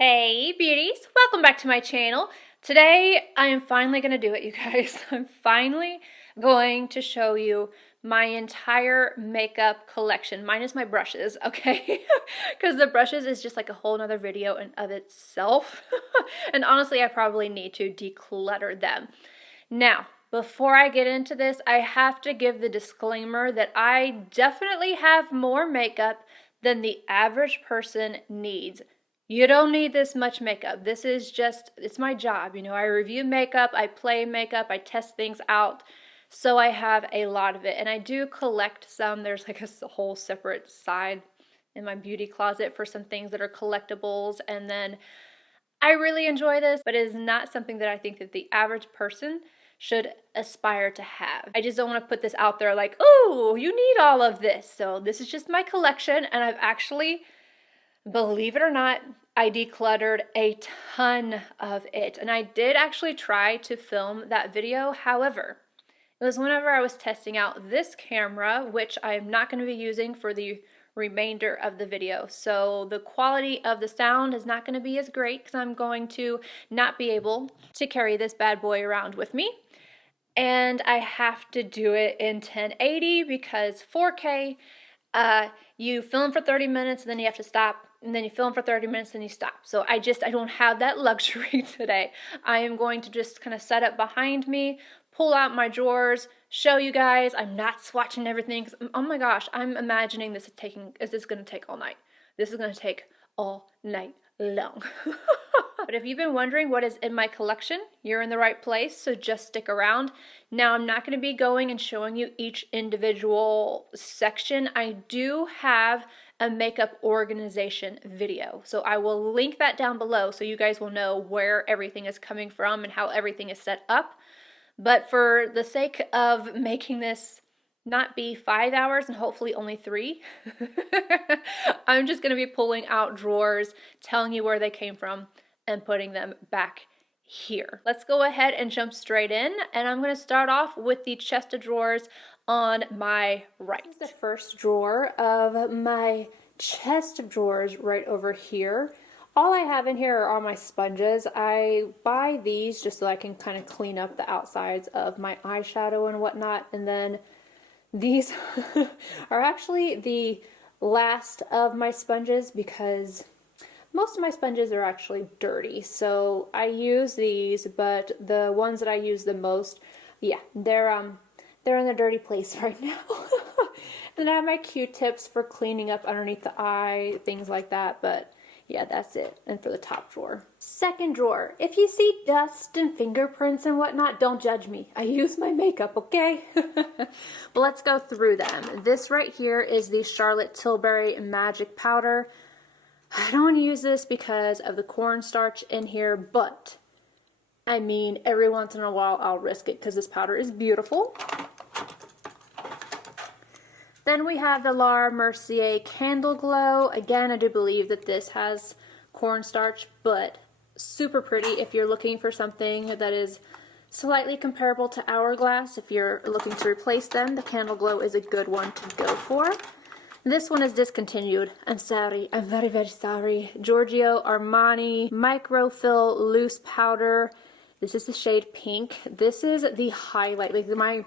Hey beauties, welcome back to my channel. Today I am finally going to do it, you guys. I'm finally going to show you my entire makeup collection, minus my brushes, okay? Because the brushes is just like a whole nother video in of itself. And honestly, I probably need to declutter them. Now, before I get into this, I have to give the disclaimer that I definitely have more makeup than the average person needs. You don't need this much makeup. This is just, it's my job. You know, I review makeup, I play makeup, I test things out. So I have a lot of it. And I do collect some. There's like a whole separate side in my beauty closet for some things that are collectibles. And then I really enjoy this, but it is not something that I think that the average person should aspire to have. I just don't want to put this out there like, oh, you need all of this. So this is just my collection, and I've actually, believe it or not, I decluttered a ton of it. And I did actually try to film that video. However, it was whenever I was testing out this camera, which I am not going to be using for the remainder of the video. So the quality of the sound is not going to be as great because I'm going to not be able to carry this bad boy around with me. And I have to do it in 1080 because 4K, you film for 30 minutes and then you have to stop, and then you film for 30 minutes and you stop. So I don't have that luxury today. I am going to just kind of set up behind me, pull out my drawers, show you guys. I'm not swatching everything because, oh my gosh, I'm imagining this is going to take all night. This is going to take all night long. But if you've been wondering what is in my collection, you're in the right place, so just stick around. Now, I'm not going to be going and showing you each individual section. I do have a makeup organization video, so I will link that down below so you guys will know where everything is coming from and how everything is set up. But for the sake of making this not be 5 hours and hopefully only 3, I'm just going to be pulling out drawers, telling you where they came from, and putting them back here. Let's go ahead and jump straight in, and I'm going to start off with the chest of drawers on my right. This is the first drawer of my chest of drawers right over here. All I have in here are all my sponges. I buy these just so I can kind of clean up the outsides of my eyeshadow and whatnot, and then these are actually the last of my sponges because most of my sponges are actually dirty, so I use these, but the ones that I use the most, yeah, they're in a dirty place right now. And I have my Q-tips for cleaning up underneath the eye, things like that, but yeah, that's it. And for the top drawer. Second drawer, if you see dust and fingerprints and whatnot, don't judge me. I use my makeup, okay? But let's go through them. This right here is the Charlotte Tilbury Magic Powder. I don't use this because of the cornstarch in here, but I mean, every once in a while I'll risk it because this powder is beautiful. Then we have the La Mercier Candle Glow. Again, I do believe that this has cornstarch, but super pretty if you're looking for something that is slightly comparable to Hourglass. If you're looking to replace them, the Candle Glow is a good one to go for. This one is discontinued. I'm sorry. I'm very, very sorry. GIORGIO Armani Microfill Loose Powder. This is the shade Pink. This is the highlight, like my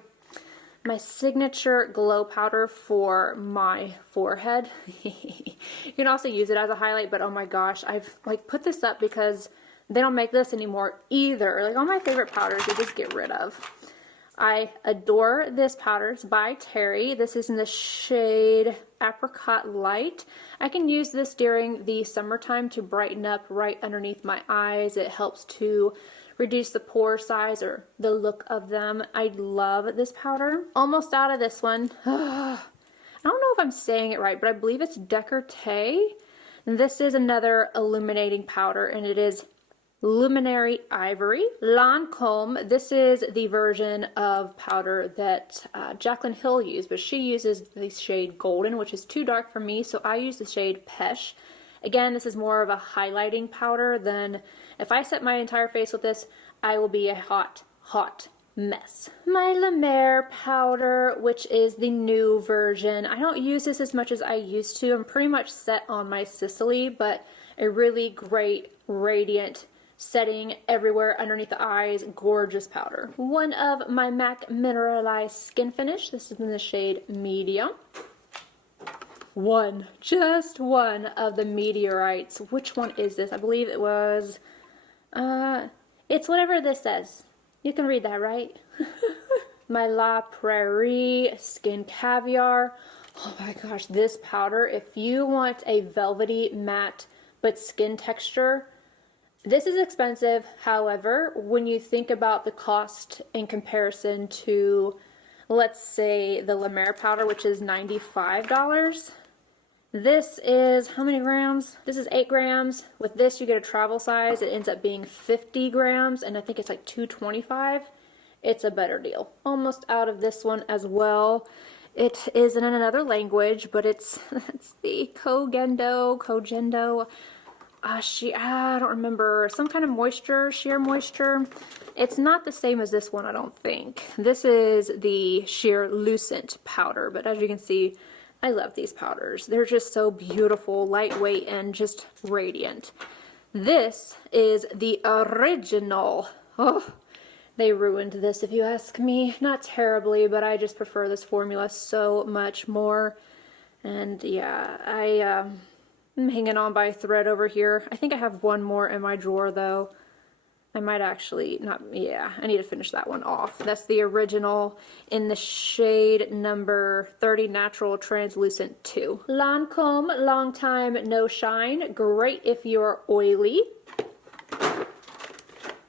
signature glow powder for my forehead. You can also use it as a highlight, but oh my gosh, I've like put this up because they don't make this anymore either. Like all my favorite powders, they just get rid of. I adore this powder. It's by Terry. This is in the shade Apricot Light. I can use this during the summertime to brighten up right underneath my eyes. It helps to reduce the pore size or the look of them. I love this powder. Almost out of this one. I don't know if I'm saying it right, but I believe it's Décolleté. This is another illuminating powder, and it is Luminary Ivory. Lancome, this is the version of powder that Jaclyn Hill used, but she uses the shade Golden, which is too dark for me, so I use the shade Pesh. Again, this is more of a highlighting powder than, if I set my entire face with this, I will be a hot, hot mess. My La Mer powder, which is the new version. I don't use this as much as I used to. I'm pretty much set on my SISLEY, but a really great, radiant, setting everywhere underneath the eyes, gorgeous powder. One of my MAC Mineralized Skin Finish. This is in the shade Medium. Just one of the Meteorites. Which one is this? I believe it was, it's whatever this says. You can read that, right? My La Prairie Skin Caviar. Oh my gosh, this powder, if you want a velvety matte but skin texture, this is expensive. However, when you think about the cost in comparison to, let's say, the La Mer powder, which is $95, this is, how many grams? This is 8 grams. With this, you get a travel size. It ends up being 50 grams, and I think it's like $225. It's a better deal. Almost out of this one as well. It is in another language, but it's the Kogendo. I don't remember. Some kind of moisture, sheer moisture. It's not the same as this one, I don't think. This is the Sheer Lucent powder, but as you can see, I love these powders. They're just so beautiful, lightweight, and just radiant. This is the original. Oh, they ruined this if you ask me. Not terribly, but I just prefer this formula so much more. And yeah, I'm hanging on by a thread over here. I think I have one more in my drawer though. I might actually not, yeah, I need to finish that one off. That's the original in the shade number 30 Natural Translucent 2. Lancome Long Time No Shine. Great if you're oily.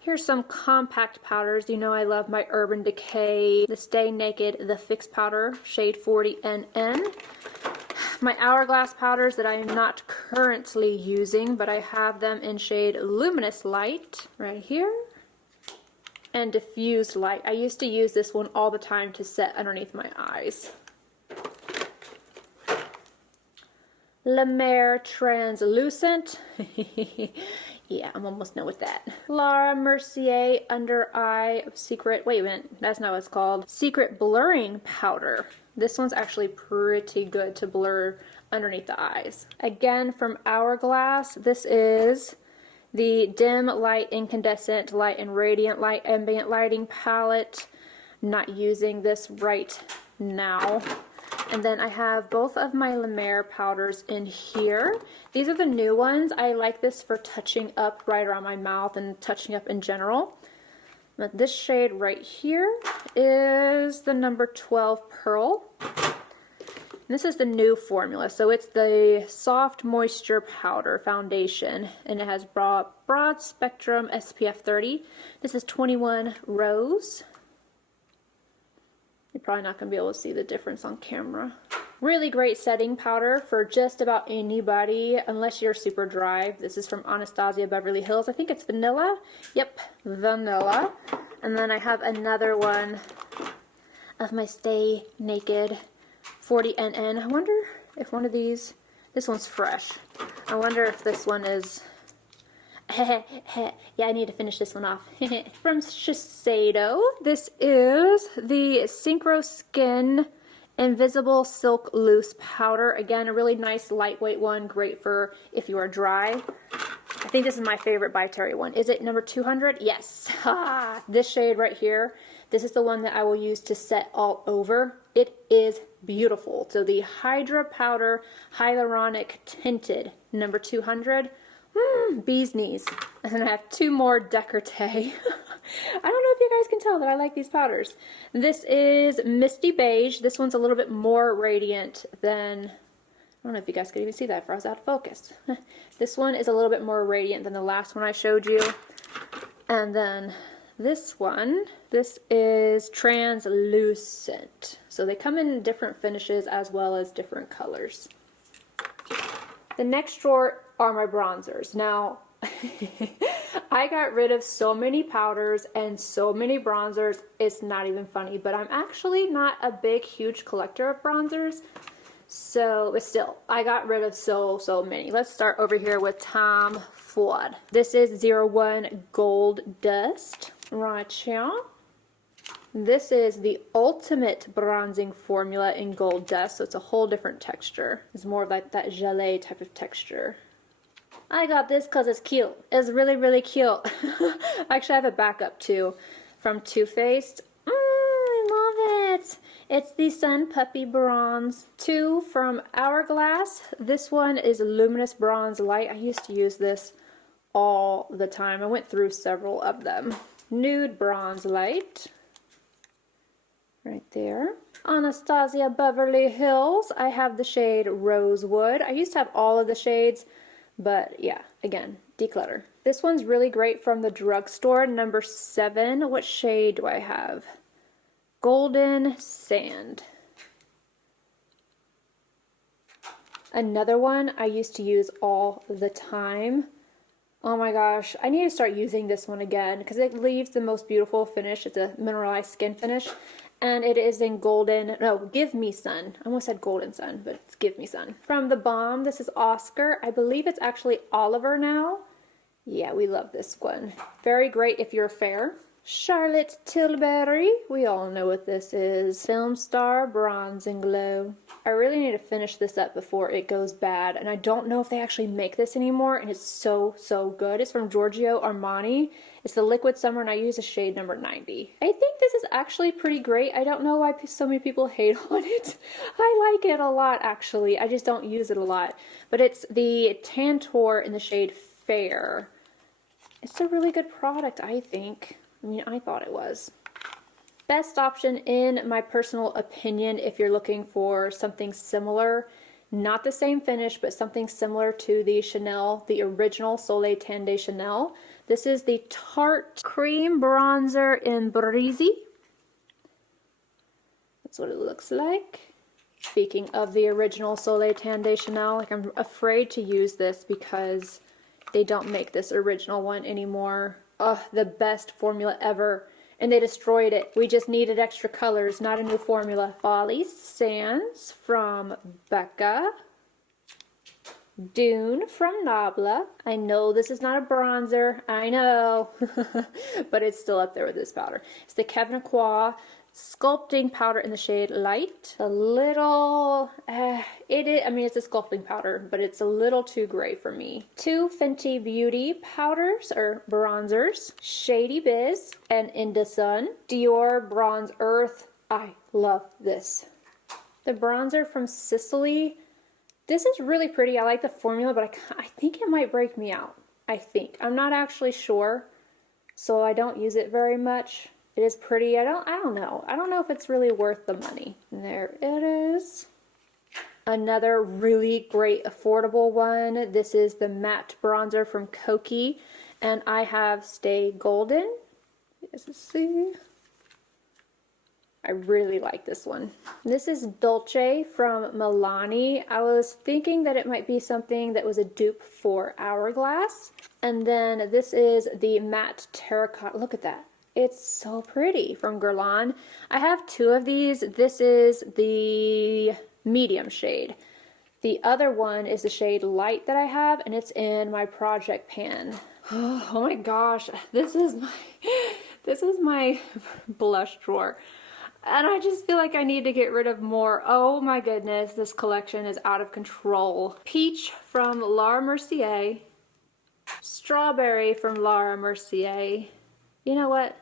Here's some compact powders. You know I love my Urban Decay, the Stay Naked, the Fix Powder, shade 40 NN. My Hourglass powders that I am not currently using, but I have them in shade Luminous Light, right here, and Diffused Light. I used to use this one all the time to set underneath my eyes. La Mer Translucent. Yeah, I'm almost done with that. Laura Mercier Under Eye Secret, wait a minute, that's not what it's called. Secret Blurring Powder. This one's actually pretty good to blur underneath the eyes. Again, from Hourglass, this is the Dim Light Incandescent Light and Radiant Light Ambient Lighting Palette. I'm not using this right now. And then I have both of my La Mer powders in here. These are the new ones. I like this for touching up right around my mouth and touching up in general. But this shade right here is the number 12 Pearl. And this is the new formula. So it's the Soft Moisture Powder Foundation. And it has broad spectrum SPF 30. This is 21 Rose. You're probably not going to be able to see the difference on camera. Really great setting powder for just about anybody, unless you're super dry. This is from Anastasia Beverly Hills. I think it's vanilla. Yep, vanilla. And then I have another one of my Stay Naked 40 NN. I wonder if one of these, this one's fresh. I wonder if this one is, yeah, I need to finish this one off. From Shiseido, this is the SYNCHRO Skin Invisible Silk Loose Powder. Again, a really nice lightweight one, great for if you are dry. I think this is my favorite by Terry one. Is it number 200? Yes. This shade right here, this is the one that I will use to set all over. It is beautiful. So the Hydra Powder Hyaluronic Tinted, number 200. Bee's knees. And then I have two more décolleté. I don't know if you guys can tell that I like these powders. This is Misty Beige. This one's a little bit more radiant than, I don't know if you guys could even see that if I was out of focus. This one is a little bit more radiant than the last one I showed you. And then this one, this is translucent. So they come in different finishes as well as different colors. The next drawer are my bronzers. Now, I got rid of so many powders and so many bronzers, it's not even funny, but I'm actually not a big, huge collector of bronzers. So, but still, I got rid of so many. Let's start over here with Tom Ford. This is 01 Gold Dust. Right here. This is the ultimate bronzing formula in Gold Dust, so it's a whole different texture. It's more of like that gelée type of texture. I got this because it's cute. It's really, really cute. Actually, I have a backup too from Too Faced. I love it. It's the Sun Puppy Bronze 2 from Hourglass. This one is Luminous Bronze Light. I used to use this all the time. I went through several of them. Nude Bronze Light. Right there. Anastasia Beverly Hills. I have the shade Rosewood. I used to have all of the shades, but yeah, again, declutter. This one's really great from the drugstore, number 7. What shade do I have? Golden Sand. Another one I used to use all the time. Oh my gosh, I need to start using this one again because it leaves the most beautiful finish. It's a mineralized skin finish. And it is in golden, no, Give Me Sun. I almost said Golden Sun, but it's Give Me Sun. From The Balm, this is Oscar. I believe it's actually Oliver now. Yeah, we love this one. Very great if you're fair. Charlotte Tilbury. We all know what this is. Film Star Bronze and Glow. I really need to finish this up before it goes bad. And I don't know if they actually make this anymore. And it's so, so good. It's from Giorgio Armani. It's the Liquid Summer and I use a shade number 90. I think this is actually pretty great. I don't know why so many people hate on it. I like it a lot actually. I just don't use it a lot. But it's the Tantor in the shade Fair. It's a really good product, I think. I mean, I thought it was. Best option in my personal opinion if you're looking for something similar. Not the same finish, but something similar to the Chanel, the original Soleil Tan de Chanel. This is the Tarte Cream Bronzer in Breezy. That's what it looks like. Speaking of the original Soleil Tan de Chanel, like I'm afraid to use this because they don't make this original one anymore. Ugh, the best formula ever. And they destroyed it. We just needed extra colors, not a new formula. Bali Sands from BECCA. Dune from Nabla. I know this is not a bronzer. I know. But it's still up there with this powder. It's the Kevin Aqua sculpting powder in the shade Light. A little, it's a sculpting powder, but it's a little too gray for me. 2 Fenty Beauty powders, or bronzers. Shady Biz and Indasun. Dior Bronze Earth. I love this. The bronzer from SISLEY. This is really pretty. I like the formula, but I think it might break me out. I think. I'm not actually sure, so I don't use it very much. It is pretty. I don't know. I don't know if it's really worth the money. And there it is. Another really great affordable one. This is the matte bronzer from Koki. And I have Stay Golden. Let's see. I really like this one. This is Dolce from Milani. I was thinking that it might be something that was a dupe for Hourglass. And then this is the matte terracotta. Look at that. It's so pretty from Guerlain. I have 2 of these. This is the medium shade. The other one is the shade Light that I have, and it's in my project pan. Oh my gosh, this is my blush drawer. And I just feel like I need to get rid of more. Oh my goodness, this collection is out of control. Peach from Laura Mercier. Strawberry from Laura Mercier. You know what?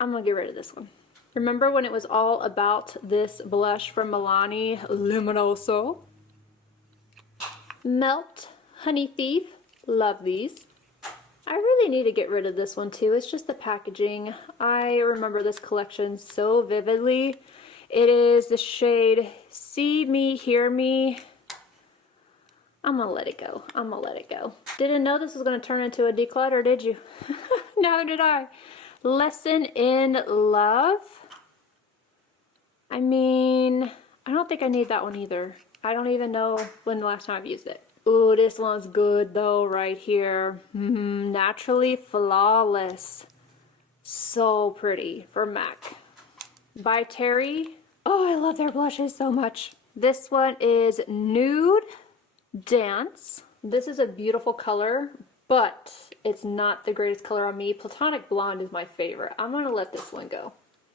I'm gonna get rid of this one. Remember when it was all about this blush from Milani, Luminoso? Melt Honey Thief. Love these. I really need to get rid of this one too. It's just the packaging. I remember this collection so vividly. It is the shade See Me, Hear Me. I'm gonna let it go. I'm gonna let it go. Didn't know this was gonna turn into a declutter, did you? No, did I? Lesson in Love. I mean, I don't think I need that one either. I don't even know when the last time I've used it. Ooh, this one's good though, right here. Naturally Flawless. So pretty for MAC. By Terry. Oh, I love their blushes so much. This one is Nude Dance. This is a beautiful color, but it's not the greatest color on me. Platonic Blonde is my favorite. I'm gonna let this one go.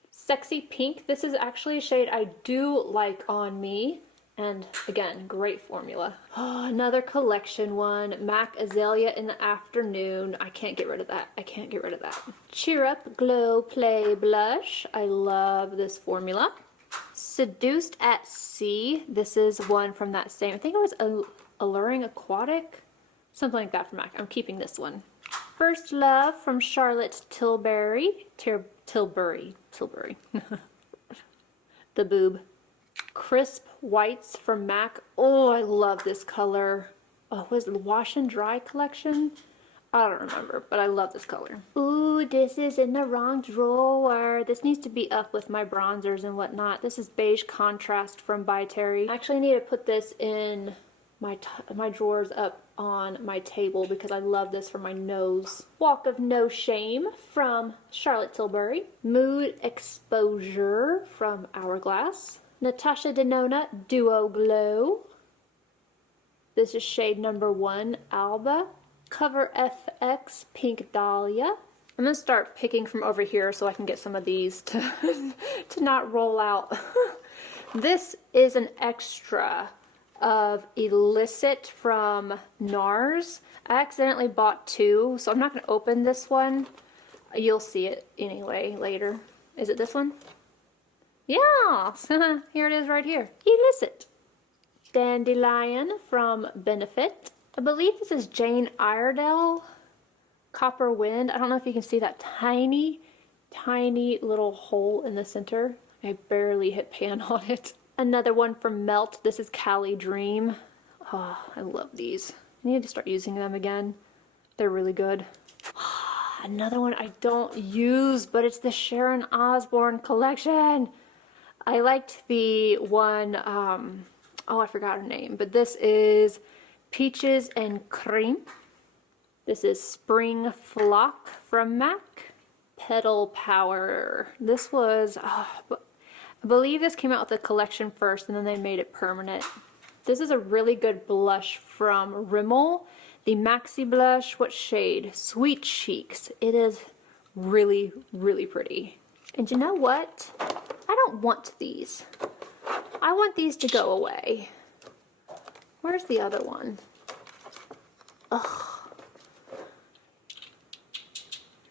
Sexy Pink. This is actually a shade I do like on me. And again, great formula. Oh, another collection one. MAC Azalea in the Afternoon. I can't get rid of that. I can't get rid of that. Cheer Up Glow Play Blush. I love this formula. Seduced at Sea. This is one from that same, I think it was Alluring Aquatic. Something like that from MAC. I'm keeping this one. First Love from Charlotte Tilbury. Tilbury. The boob. Crisp Whites from MAC. Oh, I love this color. Oh, was it the Wash and Dry collection? I don't remember, but I love this color. Ooh, this is in the wrong drawer. This needs to be up with my bronzers and whatnot. This is Beige Contrast from By Terry. Actually, I need to put this in my drawers up on my table because I love this for my nose. Walk of No Shame from Charlotte Tilbury. Mood Exposure from Hourglass. Natasha Denona Duo Glow. This is shade number 1, Alba. Cover FX Pink Dahlia. I'm going to start picking from over here so I can get some of these to, to not roll out. This is an extra of Illicit from NARS. I accidentally bought 2, so I'm not going to open this one. You'll see it anyway later. Is it this one? Yeah, here it is right here. Illicit. Dandelion from Benefit. I believe this is Jane Iredale. Copper Wind. I don't know if you can see that tiny little hole in the center. I barely hit pan on it. Another one from Melt. This is Cali Dream. Oh, I love these. I need to start using them again. They're really good. Another one I don't use, but it's the Sharon Osbourne collection. I liked the one, oh, I forgot her name, but this is Peaches and Cream. This is Spring Flock from MAC. Petal Power. This was, I believe this came out with the collection first and then they made it permanent. This is a really good blush from Rimmel. The Maxi Blush, what shade? Sweet Cheeks. It is really, really pretty. And you know what? I don't want these. I want these to go away. Where's the other one? Ugh.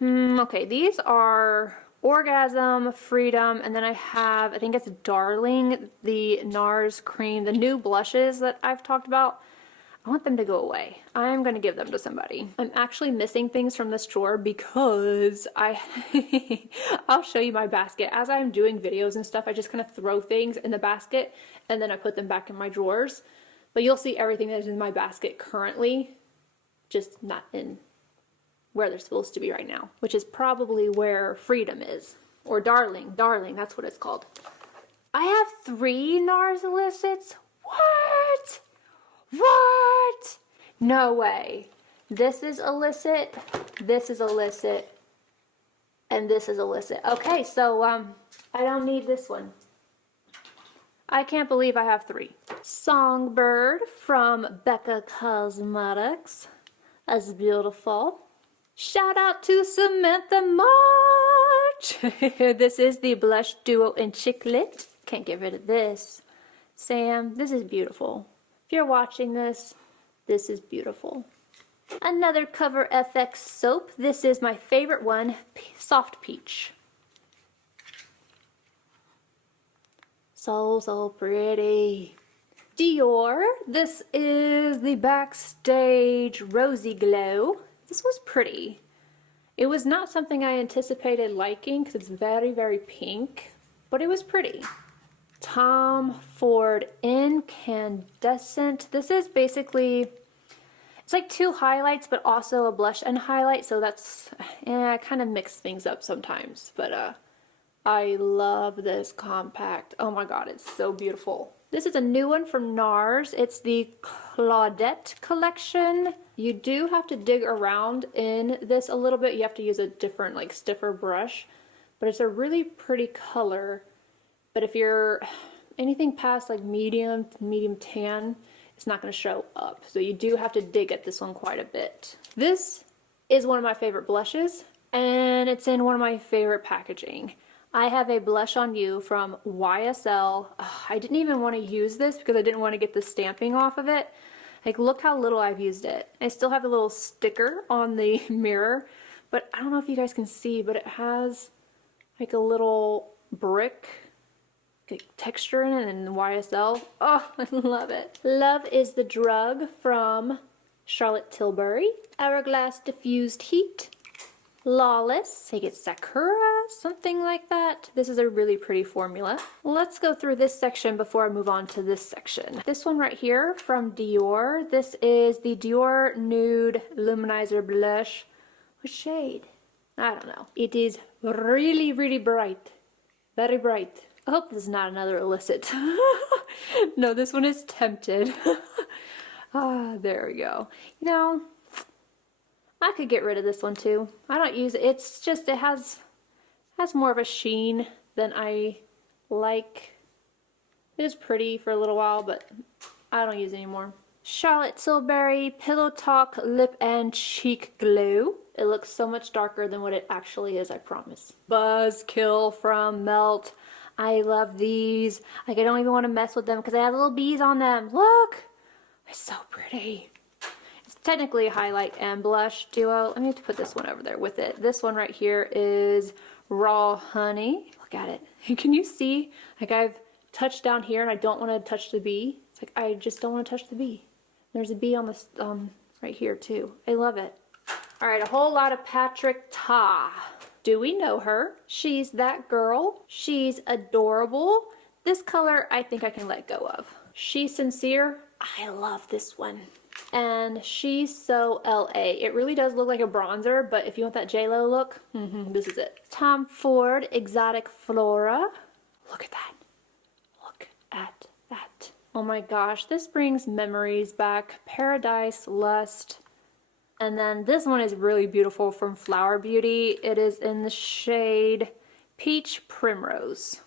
Okay, these are Orgasm, Freedom, and then I have, I think it's Darling, the NARS cream, the new blushes that I've talked about. I want them to go away. I'm going to give them to somebody. I'm actually missing things from this drawer because I'll show you my basket. As I'm doing videos and stuff, I just kind of throw things in the basket and then I put them back in my drawers. But you'll see everything that is in my basket currently, just not in where they're supposed to be right now, which is probably where Freedom is. Or Darling, that's what it's called. I have 3 NARS illicits. What? What? No way. This is illicit, this is illicit, and this is illicit. Okay, so I don't need this one. I can't believe I have 3. Songbird from BECCA Cosmetics. That's beautiful. Shout out to Samantha March. This is the Blush Duo in Chiclet. Can't get rid of this. Sam, this is beautiful. If you're watching this, this is beautiful. Another Cover FX soap. This is my favorite one, Soft Peach. So pretty. Dior. This is the Backstage Rosy Glow. This was pretty. It was not something I anticipated liking because it's very, very pink, but it was pretty. Tom Ford Incandescent. This is basically, it's like 2 highlights but also a blush and highlight, so that's, I kind of mix things up sometimes, but I love this compact. Oh my god, it's so beautiful. This is a new one from NARS. It's the Claudette collection. You do have to dig around in this a little bit. You have to use a different, like, stiffer brush, but it's a really pretty color. But if you're anything past like medium tan, it's not going to show up. So you do have to dig at this one quite a bit. This is one of my favorite blushes, and it's in one of my favorite packaging. I have a Blush on You from YSL. Ugh, I didn't even want to use this because I didn't want to get the stamping off of it. Like, look how little I've used it. I still have the little sticker on the mirror, but I don't know if you guys can see, but it has like a little brick texture in it and YSL. Oh, I love it. Love is the Drug from Charlotte Tilbury. Hourglass Diffused Heat. Lawless. I think it's Sakura, something like that. This is a really pretty formula. Let's go through this section before I move on to this section. This one right here from Dior. This is the Dior Nude Luminizer Blush. What shade? I don't know. It is really, really bright. Very bright. I hope this is not another illicit. No, this one is Tempted. Ah, there we go. You know, I could get rid of this one too. I don't use it. It's just, it has more of a sheen than I like. It is pretty for a little while, but I don't use it anymore. Charlotte Tilbury Pillow Talk Lip and Cheek Glue. It looks so much darker than what it actually is, I promise. Buzzkill from Melt. I love these. Like, I don't even want to mess with them because they have little bees on them. Look! It's so pretty. It's technically a highlight and blush duo. Let me have to put this one over there with it. This one right here is Raw Honey. Look at it. Can you see? Like, I've touched down here and I don't want to touch the bee. It's like, I just don't want to touch the bee. There's a bee on this, right here too. I love it. All right, a whole lot of Patrick Ta. Do we know her? She's that girl. She's adorable. This color, I think I can let go of. She's Sincere. I love this one. And She's So LA. It really does look like a bronzer, but if you want that J-Lo look, this is it. Tom Ford Exotic Flora. Look at that. Look at that. Oh my gosh, this brings memories back. Paradise Lust. And then this one is really beautiful from Flower Beauty. It is in the shade Peach Primrose.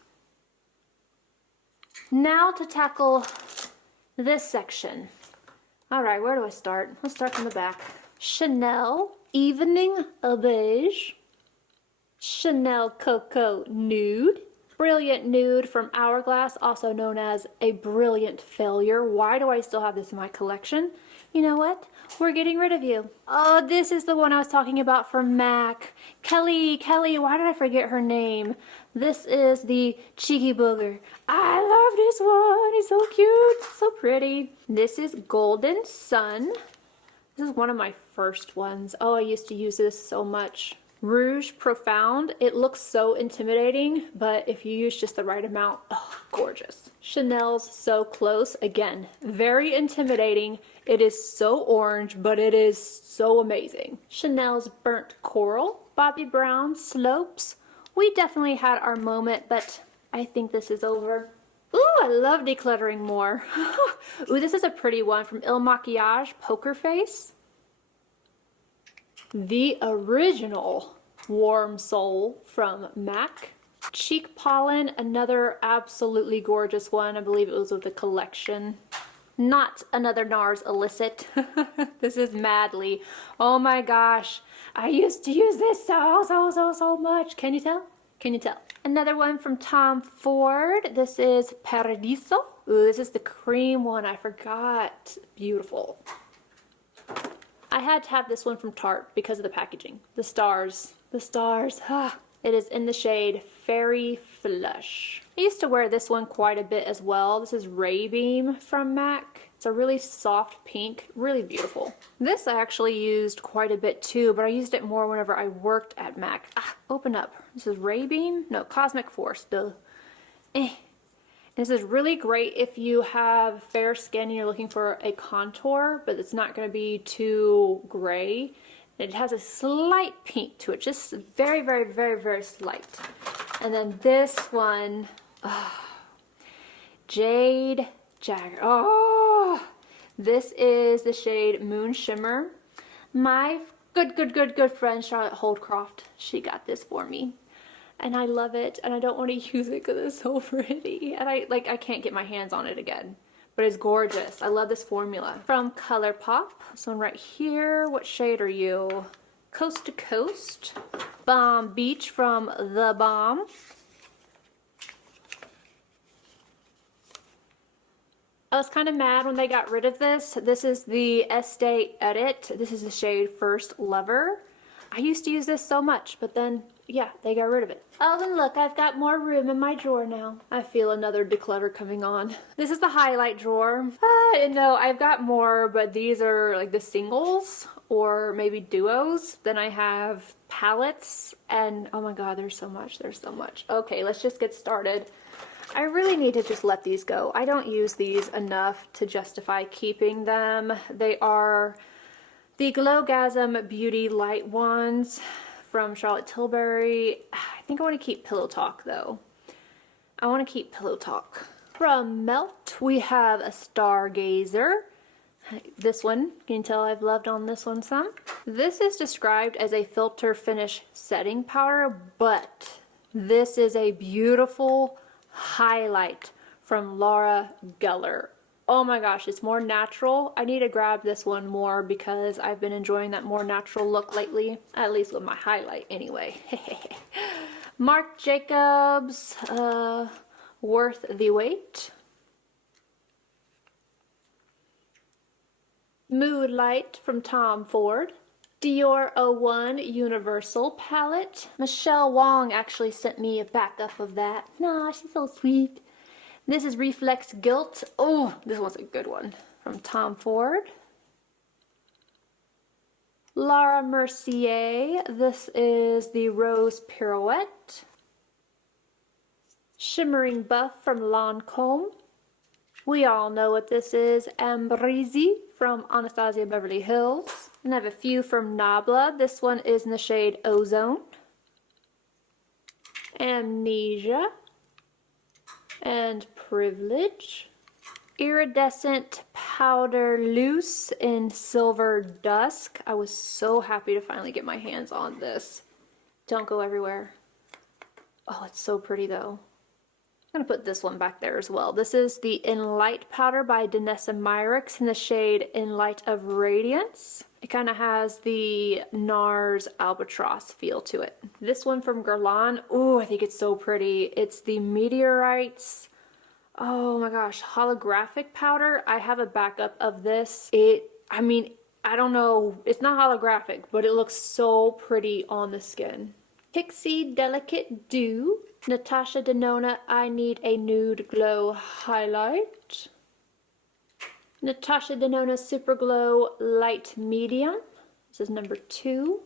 Now to tackle this section. All right, where do I start? Let's start from the back. Chanel Evening Beige. Chanel Cocoa Nude. Brilliant Nude from Hourglass, also known as a brilliant failure. Why do I still have this in my collection? You know what? We're getting rid of you. Oh, this is the one I was talking about from MAC. Kelly, why did I forget her name? This is the Cheeky Booger. I love this one. It's so cute, so pretty. This is Golden Sun. This is one of my first ones. Oh, I used to use this so much. Rouge Profound. It looks so intimidating, but if you use just the right amount, oh, gorgeous. Chanel's So Close. Again, very intimidating. It is so orange, but it is so amazing. Chanel's Burnt Coral. Bobbi Brown Slopes. We definitely had our moment, but I think this is over. Ooh, I love decluttering more. Ooh, this is a pretty one from Il Makiage Poker Face. The original Warm Soul from MAC. Cheek Pollen, another absolutely gorgeous one. I believe it was with the collection. Not another NARS illicit. This is Madly. Oh my gosh. I used to use this so much. Can you tell? Can you tell? Another one from Tom Ford. This is Paradiso. Ooh, this is the cream one. I forgot. Beautiful. I had to have this one from Tarte because of the packaging. The stars. The stars. Ah. It is in the shade Fairy Flush. I used to wear this one quite a bit as well. This is Ray Beam from MAC. It's a really soft pink, really beautiful. This I actually used quite a bit too, but I used it more whenever I worked at MAC. Ah, open up. This is Ray Beam? No, Cosmic Force. Duh. This is really great if you have fair skin and you're looking for a contour, but it's not going to be too gray. It has a slight pink to it, just very, very, very, very slight. And then this one, oh, Jade Jagger. Oh, this is the shade Moon Shimmer. My good friend Charlotte Holdcroft, she got this for me. And I love it, and I don't want to use it because it's so pretty. And I can't get my hands on it again. But it's gorgeous. I love this formula. From ColourPop. This one right here. What shade are you? Coast to Coast. Bomb Beach from The Bomb. I was kind of mad when they got rid of this. This is the Estee Edit. This is the shade First Lover. I used to use this so much, but then, yeah, they got rid of it. Oh, and look, I've got more room in my drawer now. I feel another declutter coming on. This is the highlight drawer. No, I've got more, but these are like the singles or maybe duos. Then I have palettes, and oh my god, there's so much. There's so much. Okay, let's just get started. I really need to just let these go. I don't use these enough to justify keeping them. They are the Glowgasm Beauty Light ones from Charlotte Tilbury. I think I want to keep Pillow Talk though. I want to keep Pillow Talk. From Melt, we have a Stargazer. This one, can you tell I've loved on this one some? This is described as a filter finish setting powder, but this is a beautiful highlight from Laura Geller. Oh my gosh, it's more natural. I need to grab this one more because I've been enjoying that more natural look lately, at least with my highlight anyway. Marc Jacobs, Worth the Wait. Mood Light from Tom Ford. Dior 01 Universal palette. Michelle Wong actually sent me a backup of that. Nah, she's so sweet. This is Reflex Guilt. Oh, this one's a good one. From Tom Ford. Laura Mercier. This is the Rose Pirouette. Shimmering Buff from Lancome. We all know what this is. Ambroisie from Anastasia Beverly Hills. And I have a few from Nabla. This one is in the shade Ozone. Amnesia. And Privilege. Iridescent Powder Loose in Silver Dusk. I was so happy to finally get my hands on this. Don't go everywhere. Oh, it's so pretty though. I'm going to put this one back there as well. This is the In Light powder by Danessa Myricks in the shade In Light of Radiance. It kind of has the NARS Albatross feel to it. This one from Guerlain, oh, I think it's so pretty. It's the Meteorites, oh my gosh, holographic powder. I have a backup of this. I mean, I don't know, it's not holographic, but it looks so pretty on the skin. Pixie Delicate Dew. Natasha Denona, I Need a Nude Glow Highlight. Natasha Denona Super Glow Light Medium. This is number 2.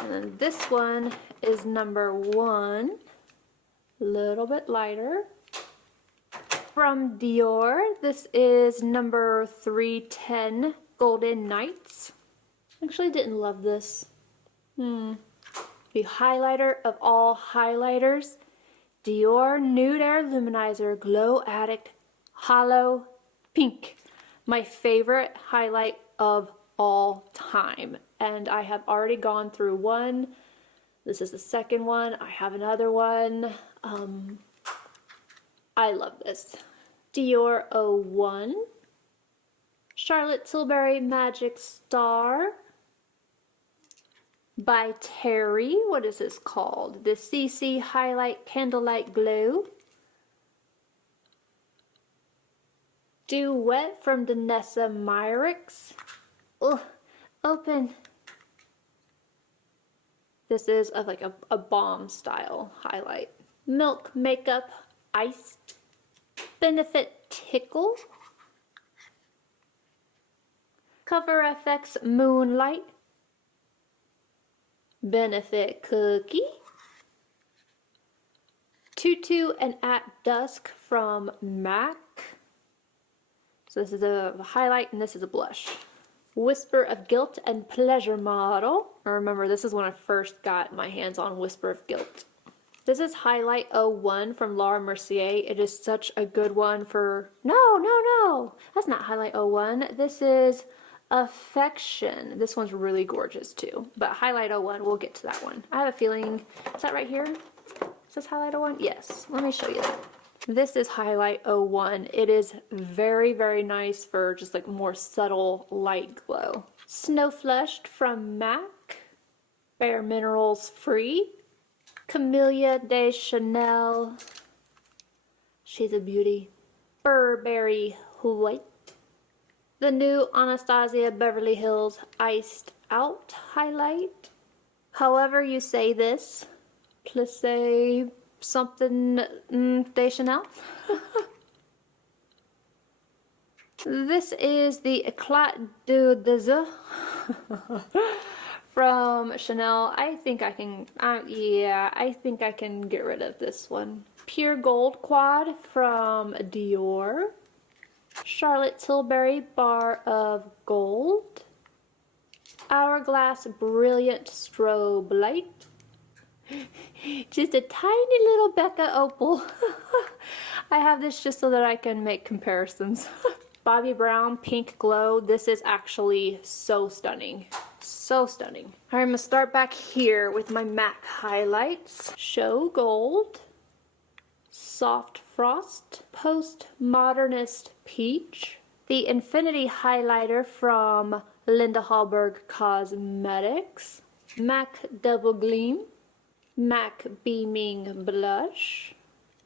And then this one is number 1. A little bit lighter. From Dior, this is number 310 Golden Nights. Actually didn't love this. The highlighter of all highlighters, Dior Nude Air Luminizer Glow Addict Hollow Pink. My favorite highlight of all time. And I have already gone through one. This is the second one. I have another one. I love this. Dior 01. Charlotte Tilbury Magic Star. By Terry, what is this called? The CC Highlight Candlelight Glow. Duet from Danessa Myricks. Oh, open. This is like a balm style highlight. Milk Makeup Iced. Benefit Tickle. Cover FX Moonlight. Benefit Cookie. Tutu and At Dusk from MAC. So this is a highlight and this is a blush. Whisper of Guilt and Pleasure Model. I remember this is when I first got my hands on Whisper of Guilt. This is Highlight 01 from Laura Mercier. It is such a good one for... No. That's not Highlight 01. This is Affection. This one's really gorgeous too. But Highlight 01, we'll get to that one. I have a feeling... Is that right here? Is this Highlight 01? Yes. Let me show you that. This is Highlight 01. It is very, very nice for just like more subtle light glow. Snow Flushed from MAC. Bare Minerals Free. Camellia de Chanel. She's a beauty. Burberry White. The new Anastasia Beverly Hills Iced Out highlight. However you say this, plissé something de Chanel. This is the Eclat de Désir from Chanel. I think I can, yeah, I think I can get rid of this one. Pure Gold Quad from Dior. Charlotte Tilbury Bar of Gold. Hourglass Brilliant Strobe Light. Just a tiny little BECCA opal. I have this just so that I can make comparisons. Bobbi Brown Pink Glow. This is actually so stunning. So stunning. Alright, I'm going to start back here with my MAC highlights. Show Gold. Soft Frost. Postmodernist Peach. The Infinity Highlighter from Linda Hallberg Cosmetics. MAC Double Gleam. MAC Beaming Blush.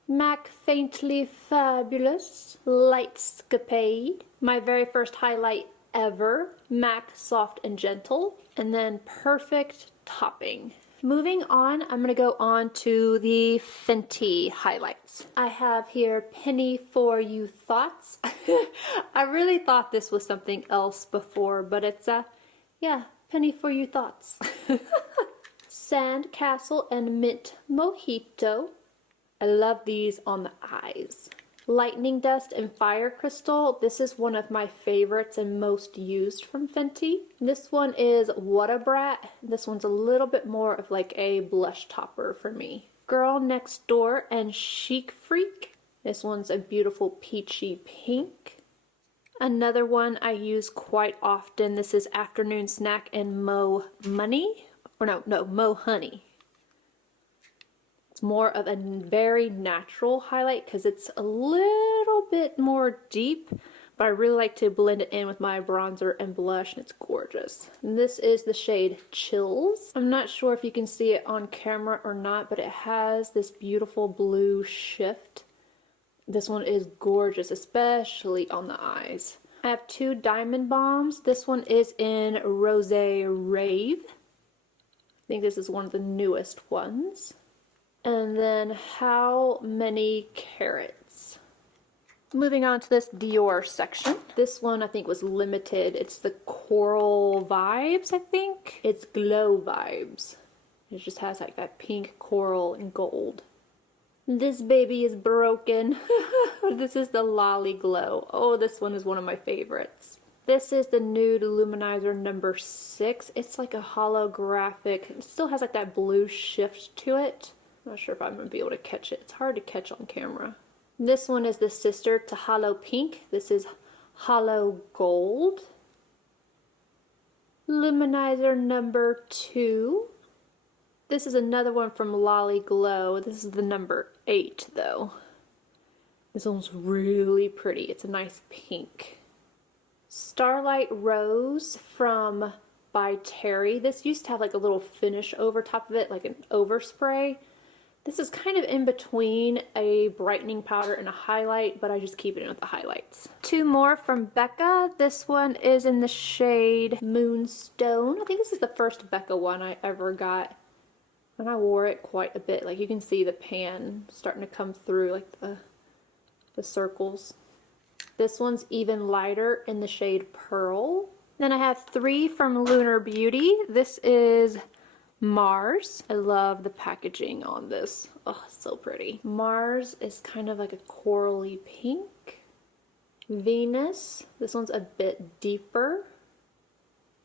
MAC Faintly Fabulous Lightscapade. My very first highlight ever. MAC Soft and Gentle. And then Perfect Topping. Moving on, I'm going to go on to the Fenty highlights. I have here Penny For You Thoughts. I really thought this was something else before, but it's yeah, Penny For You Thoughts. Sandcastle and Mint Mojito. I love these on the eyes. Lightning Dust and Fire Crystal. This is one of my favorites and most used from Fenty. This one is What a Brat. This one's a little bit more of like a blush topper for me. Girl Next Door and Chic Freak. This one's a beautiful peachy pink. Another one I use quite often. This is Afternoon Snack and Mo Money. Or no, Mo Honey. More of a very natural highlight because it's a little bit more deep, but I really like to blend it in with my bronzer and blush, and it's gorgeous. And this is the shade Chills. I'm not sure if you can see it on camera or not, but it has this beautiful blue shift. This one is gorgeous, especially on the eyes. I have two Diamond Bombs. This one is in Rosé Rave. I think this is one of the newest ones. And then How Many Carats. Moving on to this Dior section. This one I think was limited. It's the Coral Vibes, I think. It's Glow Vibes. It just has like that pink coral and gold. This baby is broken. This is the Lolly Glow. Oh, this one is one of my favorites. This is the Nude Luminizer number 6. It's like a holographic. It still has like that blue shift to it. Not sure if I'm going to be able to catch it. It's hard to catch on camera. This one is the sister to Hollow Pink. This is Hollow Gold. Luminizer number 2. This is another one from Lolly Glow. This is the number 8 though. This one's really pretty. It's a nice pink. Starlight Rose from by Terry. This used to have like a little finish over top of it, like an overspray. This is kind of in between a brightening powder and a highlight, but I just keep it in with the highlights. Two more from BECCA. This one is in the shade Moonstone. I think this is the first BECCA one I ever got. And I wore it quite a bit. Like you can see the pan starting to come through, like the circles. This one's even lighter in the shade Pearl. Then I have 3 from Lunar Beauty. This is Mars. I love the packaging on this. Oh, so pretty. Mars is kind of like a corally pink. Venus. This one's a bit deeper.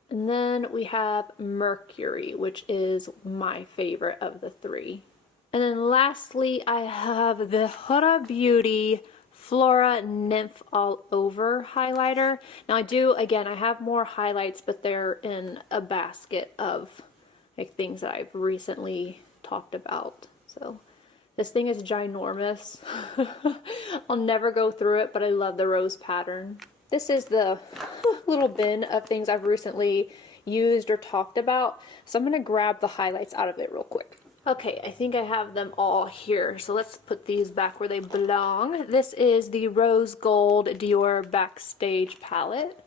And then we have Mercury, which is my favorite of the 3. And then lastly, I have the Huda Beauty Flora Nymph All Over highlighter. Now I have more highlights, but they're in a basket of like things that I've recently talked about. So this thing is ginormous. I'll never go through it, but I love the rose pattern. This is the little bin of things I've recently used or talked about. So I'm going to grab the highlights out of it real quick. Okay, I think I have them all here, so let's put these back where they belong. This is the Rose Gold Dior Backstage palette.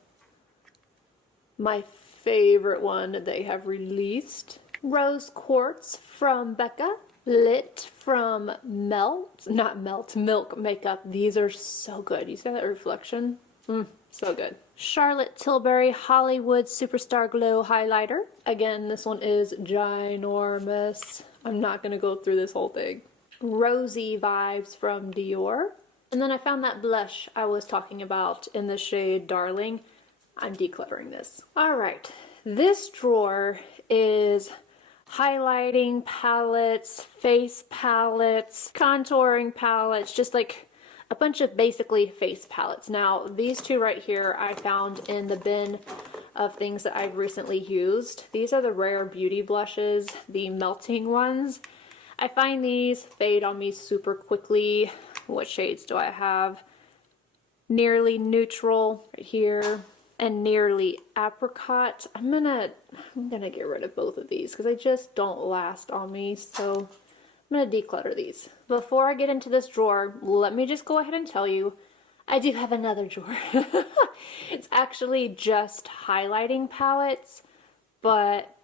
My favorite one they have released. Rose Quartz from BECCA. Lit from Milk Makeup. These are so good. You see that reflection? So good. Charlotte Tilbury Hollywood Superstar Glow Highlighter. Again, this one is ginormous. I'm not going to go through this whole thing. Rosy Vibes from Dior. And then I found that blush I was talking about in the shade Darling. I'm decluttering this. Alright, this drawer is highlighting palettes, face palettes, contouring palettes, just like a bunch of basically face palettes. Now, these two right here I found in the bin of things that I've recently used. These are the Rare Beauty blushes, the melting ones. I find these fade on me super quickly. What shades do I have? Nearly Neutral right here, and Nearly Apricot. I'm gonna get rid of both of these because they just don't last on me, so I'm gonna declutter these. Before I get into this drawer, let me just go ahead and tell you, I do have another drawer. It's actually just highlighting palettes, but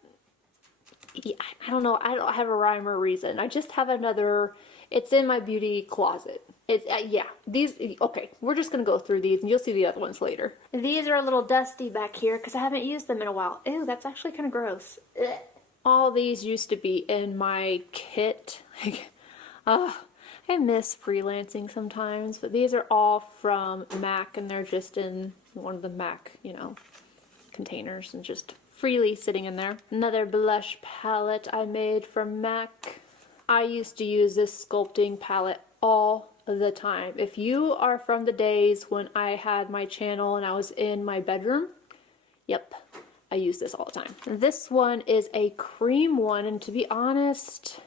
yeah, I don't know, I don't have a rhyme or reason. I just have another, it's in my beauty closet. It's, yeah, these, okay, we're just gonna go through these and you'll see the other ones later. These are a little dusty back here because I haven't used them in a while. Ew, that's actually kind of gross. Ugh. All these used to be in my kit. I miss freelancing sometimes, but these are all from MAC and they're just in one of the MAC, you know, containers and just freely sitting in there. Another blush palette I made from MAC. I used to use this sculpting palette all the time. If you are from the days when I had my channel and I was in my bedroom, yep, I use this all the time. This one is a cream one, and to be honest,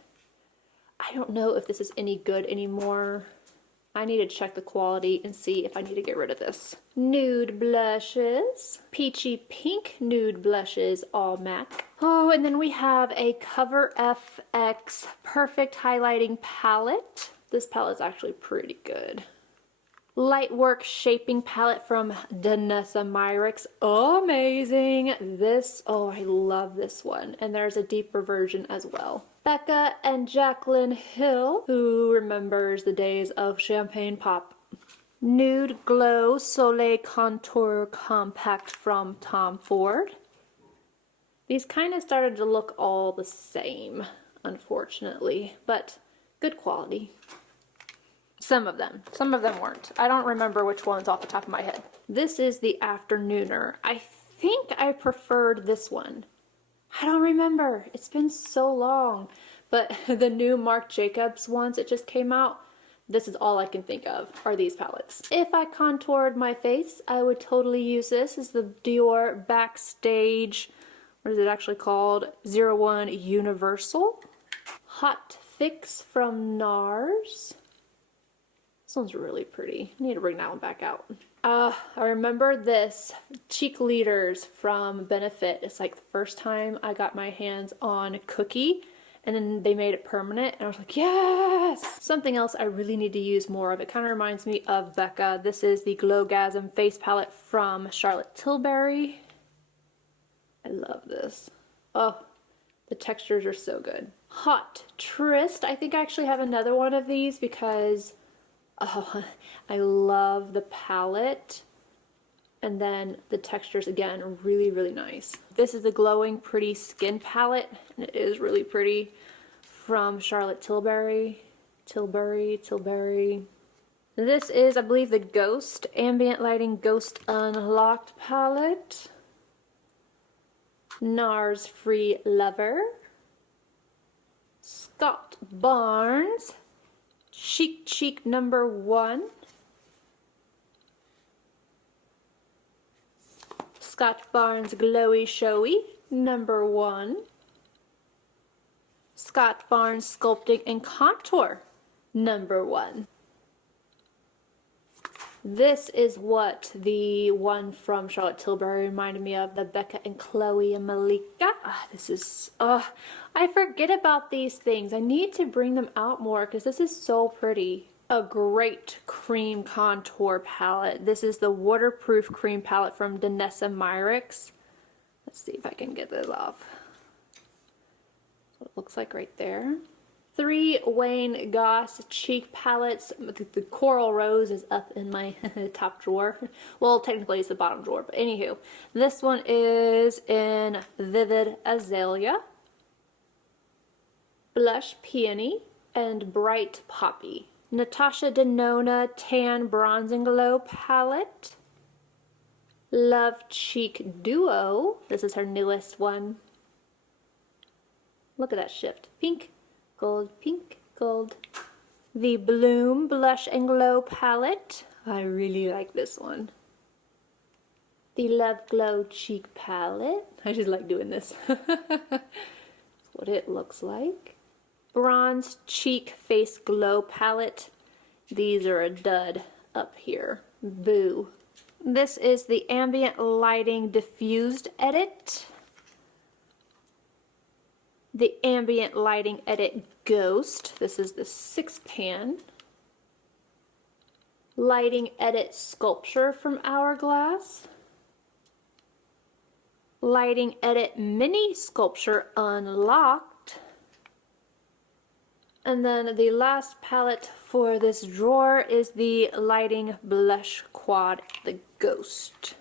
I don't know if this is any good anymore. I need to check the quality and see if I need to get rid of this. Nude blushes. Peachy Pink nude blushes, all MAC. Oh, and then we have a Cover FX Perfect Highlighting Palette. This palette's actually pretty good. Lightwork Shaping Palette from Denona Myricks. Amazing! This, oh, I love this one. And there's a deeper version as well. BECCA and Jaclyn Hill. Who remembers the days of Champagne Pop? Nude Glow Soleil Contour Compact from Tom Ford. These kind of started to look all the same, unfortunately, but good quality. Some of them weren't. I don't remember which ones off the top of my head. This is the Afternooner. I think I preferred this one. I don't remember. It's been so long. But the new Marc Jacobs ones that just came out, this is all I can think of are these palettes. If I contoured my face, I would totally use this. This is the Dior Backstage, what is it actually called? 01 Universal. Hot Fix from NARS. This one's really pretty. I need to bring that one back out. I remember this Cheek Leaders from Benefit. It's like the first time I got my hands on Cookie, and then they made it permanent, and I was like, yes! Something else I really need to use more of. It kind of reminds me of BECCA. This is the Glowgasm Face Palette from Charlotte Tilbury. I love this. Oh, the textures are so good. Hot Tryst. I think I actually have another one of these because oh, I love the palette. And then the textures, again, are really, really nice. This is the Glowing Pretty Skin Palette, and it is really pretty, from Charlotte Tilbury. Tilbury. This is, I believe, the Ghost Ambient Lighting Ghost Unlocked Palette. NARS Free Lover. Scott Barnes Chic Cheek number 1. Scott Barnes Glowy Showy number 1. Scott Barnes Sculpting and Contour number 1. This is what the one from Charlotte Tilbury reminded me of, the BECCA and Chloe and Malika. This is, I forget about these things. I need to bring them out more because this is so pretty. A great cream contour palette. This is the waterproof cream palette from Denona Myricks. Let's see if I can get this off. That's what it looks like right there. 3 Wayne Goss cheek palettes. The Coral Rose is up in my top drawer. Well, technically it's the bottom drawer, but anywho. This one is in Vivid Azalea, Blush Peony, and Bright Poppy. Natasha Denona Tan Bronze and Glow palette. Love Cheek Duo. This is her newest one. Look at that shift. Pink, gold, pink, gold. The Bloom Blush and Glow palette. I really like this one. The Love Glow Cheek palette. I just like doing this. That's what it looks like. Bronze Cheek Face Glow palette. These are a dud up here. Boo. This is the Ambient Lighting Diffused Edit. The Ambient Lighting Edit Ghost. This is the 6-pan. Lighting Edit Sculpture from Hourglass. Lighting Edit Mini Sculpture Unlocked. And then the last palette for this drawer is the Lighting Blush Quad, the Ghost.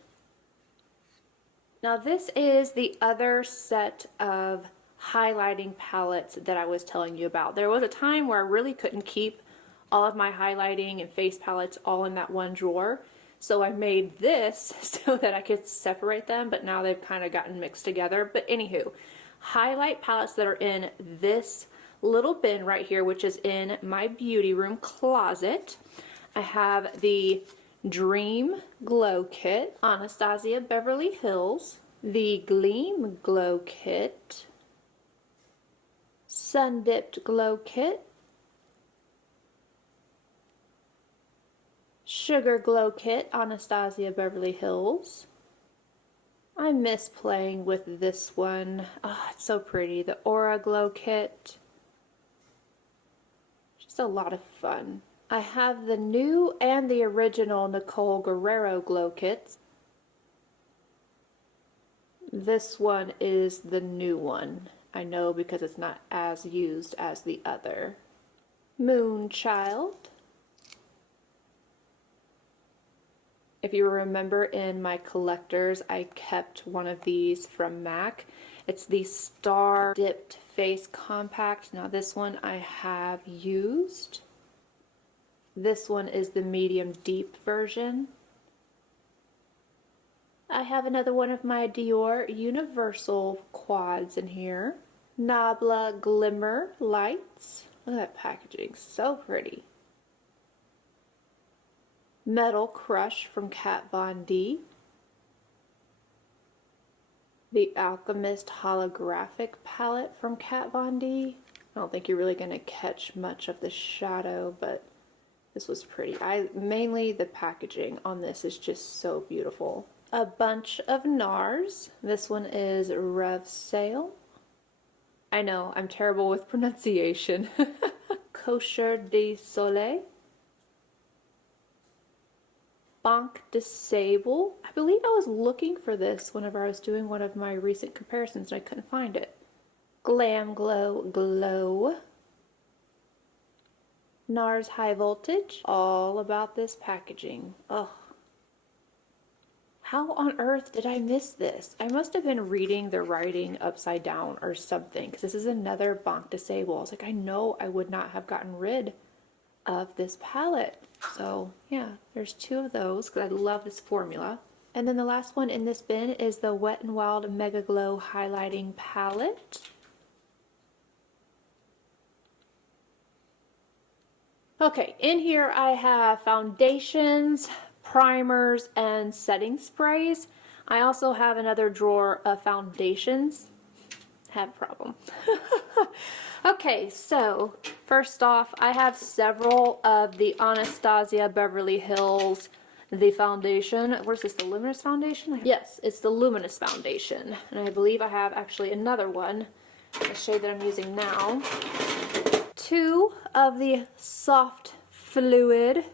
Now this is the other set of highlighting palettes that I was telling you about. There was a time where I really couldn't keep all of my highlighting and face palettes all in that one drawer. So I made this so that I could separate them, but now they've kind of gotten mixed together. But anywho, highlight palettes that are in this little bin right here, which is in my beauty room closet. I have the Dream Glow Kit, Anastasia Beverly Hills, the Gleam Glow Kit, Sun Dipped Glow Kit, Sugar Glow Kit, Anastasia Beverly Hills. I miss playing with this one. Oh, it's so pretty. The Aura Glow Kit. Just a lot of fun. I have the new and the original Nicole Guerrero Glow Kits. This one is the new one. I know because it's not as used as the other. Moonchild. If you remember in my collectors, I kept one of these from MAC. It's the Star Dipped Face Compact. Now this one I have used. This one is the medium deep version. I have another one of my Dior Universal quads in here. Nabla Glimmer Lights. Look at that packaging, so pretty. Metal Crush from Kat Von D. The Alchemist Holographic Palette from Kat Von D. I don't think you're really going to catch much of the shadow, but this was pretty. Mainly the packaging on this is just so beautiful. A bunch of NARS. This one is Rev Sale. I know, I'm terrible with pronunciation. Kosher de Soleil. Banque de Sable. I believe I was looking for this whenever I was doing one of my recent comparisons and I couldn't find it. Glam Glow Glow. NARS High Voltage. All about this packaging. Oh. How on earth did I miss this? I must have been reading the writing upside down or something, because this is another Banque de Sable. I was like, I know I would not have gotten rid of this palette. So yeah, there's 2 of those because I love this formula. And then the last one in this bin is the Wet n Wild Mega Glow Highlighting Palette. Okay, in here I have foundations, primers, and setting sprays. I also have another drawer of foundations. Have a problem. Okay, so first off, I have several of the Anastasia Beverly Hills the foundation. What is this, the Luminous Foundation? Yes, it's the Luminous Foundation. And I believe I have actually another one, the shade that I'm using now. 2 of the Soft Fluid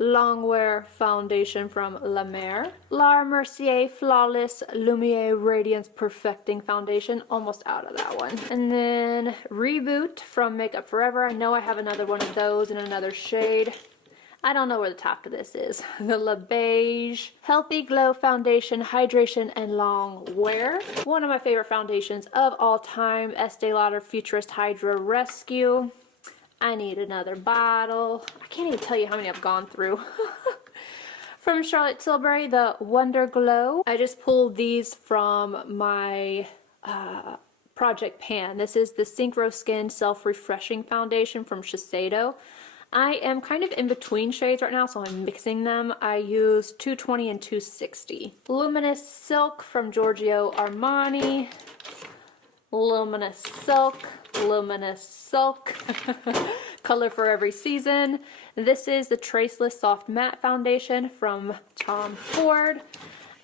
Longwear Foundation from La Mer. La Mercier Flawless Lumiere Radiance Perfecting Foundation. Almost out of that one. And then Reboot from Makeup Forever. I know I have another one of those in another shade. I don't know where the top of this is. The La Beige Healthy Glow Foundation, Hydration and Long Wear. One of my favorite foundations of all time, Estee Lauder Futurist Hydra Rescue. I need another bottle. I can't even tell you how many I've gone through. From Charlotte Tilbury, the Wonder Glow. I just pulled these from my project pan. This is the SYNCHRO Skin Self-Refreshing Foundation from Shiseido. I am kind of in between shades right now, so I'm mixing them. I use 220 and 260. Luminous Silk from Giorgio Armani. Luminous Silk. Luminous Silk. Color for every season. This is the Traceless Soft Matte Foundation from Tom Ford.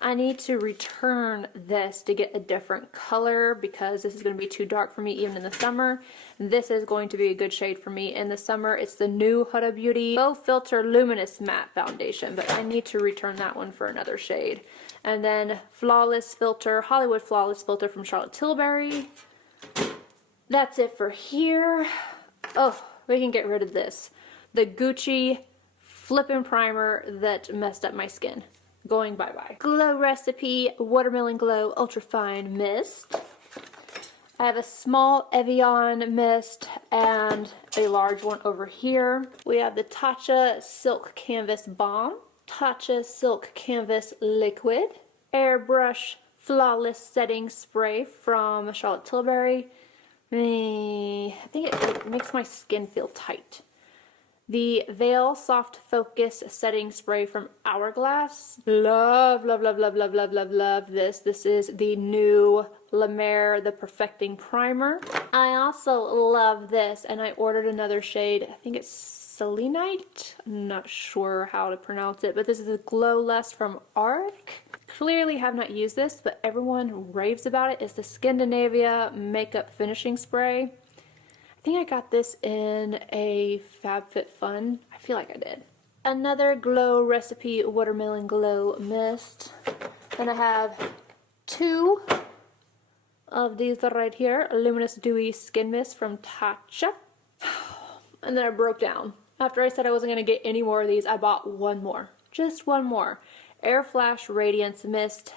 I need to return this to get a different color because this is going to be too dark for me even in the summer. This is going to be a good shade for me in the summer. It's the new Huda Beauty Faux Filter Luminous Matte Foundation, but I need to return that one for another shade. And then Flawless Filter, Hollywood Flawless Filter from Charlotte Tilbury. That's it for here. Oh, we can get rid of this. The Gucci Flippin' Primer that messed up my skin. Going bye-bye. Glow Recipe Watermelon Glow Ultra Fine Mist. I have a small Evian mist and a large one over here. We have the Tatcha Silk Canvas Balm, Tatcha Silk Canvas Liquid, Airbrush Flawless Setting Spray from Charlotte Tilbury. I think it makes my skin feel tight. The Veil Soft Focus Setting Spray from Hourglass. Love, love, love, love, love, love, love, love this. This is the new La Mer The Perfecting Primer. I also love this, and I ordered another shade. I think it's Selenite. I'm not sure how to pronounce it, but this is the Glow Lust from ARC. Clearly have not used this, but everyone raves about it. It's the Scandinavia Makeup Finishing Spray. I think I got this in a FabFitFun. I feel like I did. Another Glow Recipe Watermelon Glow Mist. Then I have 2 of these right here. Luminous Dewy Skin Mist from Tatcha. And then I broke down. After I said I wasn't going to get any more of these, I bought one more. Just one more. Air Flash Radiance Mist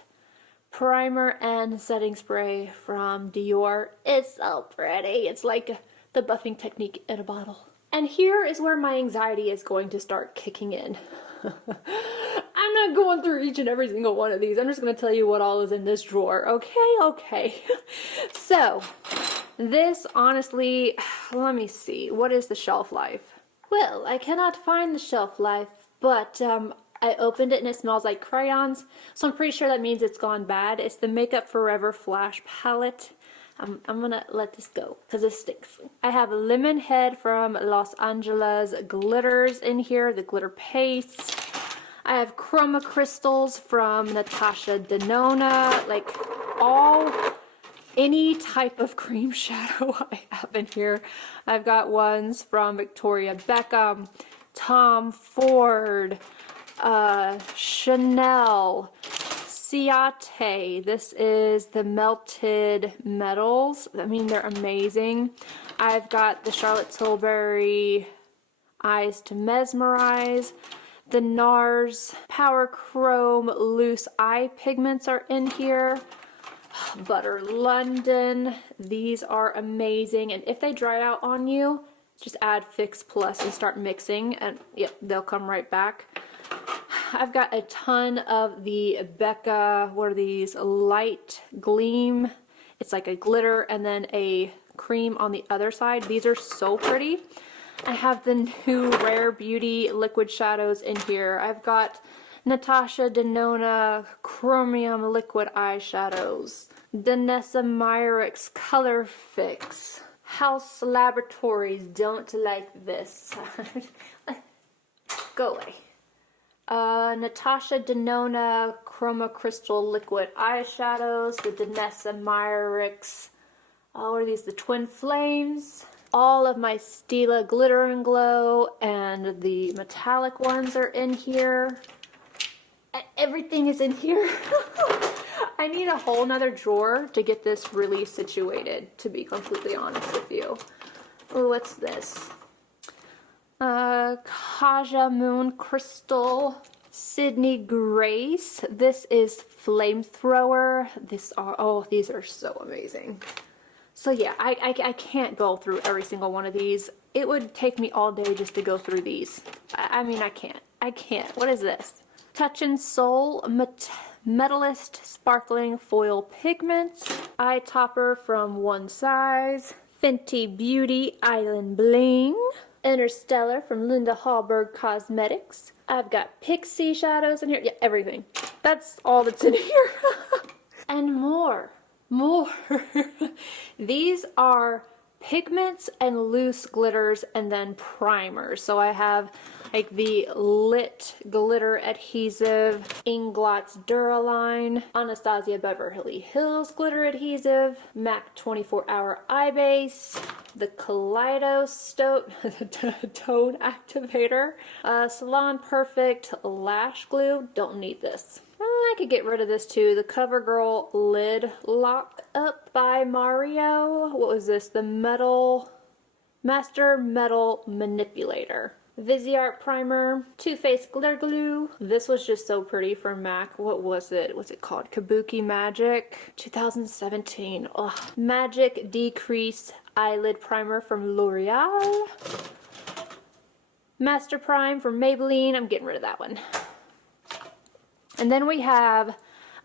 Primer and Setting Spray from Dior. It's so pretty. It's like the buffing technique in a bottle. And here is where my anxiety is going to start kicking in. I'm not going through each and every single one of these. I'm just going to tell you what all is in this drawer. Okay. So, this honestly, let me see. What is the shelf life? Well, I cannot find the shelf life, but I opened it and it smells like crayons. So I'm pretty sure that means it's gone bad. It's the Makeup Forever Flash Palette. I'm gonna let this go because it stinks. I have Lemon Head from Los Angeles Glitters in here, the glitter paste. I have Chroma Crystals from Natasha Denona, like any type of cream shadow I have in here. I've got ones from Victoria Beckham, Tom Ford, Chanel, Ciate. This is the Melted Metals. I mean, they're amazing. I've got the Charlotte Tilbury Eyes to Mesmerize. The NARS Power Chrome Loose Eye Pigments are in here. Butter London. These are amazing. And if they dry out on you, just add Fix Plus and start mixing. And yep, they'll come right back. I've got a ton of the BECCA, what are these, Light Gleam. It's like a glitter and then a cream on the other side. These are so pretty. I have the new Rare Beauty Liquid Shadows in here. I've got Natasha Denona Chromium Liquid Eyeshadows. Danessa Myricks Color Fix. House Laboratories, don't like this. Go away. Natasha Denona Chroma Crystal Liquid Eyeshadows, the Danessa Myrix. What are these? The Twin Flames. All of my Stila Glitter and Glow and the metallic ones are in here. Everything is in here. I need a whole nother drawer to get this really situated, to be completely honest with you. Oh, what's this? Kaja Moon Crystal Sydney Grace. This is Flamethrower. These are so amazing. So yeah, I can't go through every single one of these. It would take me all day just to go through these. I mean, I can't. What is this? Touch and Soul Metalist Sparkling Foil Pigments. Eye Topper from One Size. Fenty Beauty Island Bling. Interstellar from Linda Hallberg Cosmetics. I've got Pixie shadows in here. Yeah, everything. That's all that's in here. And more. These are pigments and loose glitters and then primers. So I have like the Lit Glitter Adhesive, Inglot's Duraline, Anastasia Beverly Hills Glitter Adhesive, MAC 24 Hour Eye Base, the Kaleido Tone Activator, Salon Perfect Lash Glue. Don't need this. I could get rid of this too. The CoverGirl Lid Lock Up by Mario. What was this? The Master Metal Manipulator. Viseart Primer. Too Faced Glitter Glue. This was just so pretty from MAC. What was it? What's it called? Kabuki Magic. 2017. Ugh. Magic Decrease Eyelid Primer from L'Oreal. Master Prime from Maybelline. I'm getting rid of that one. And then we have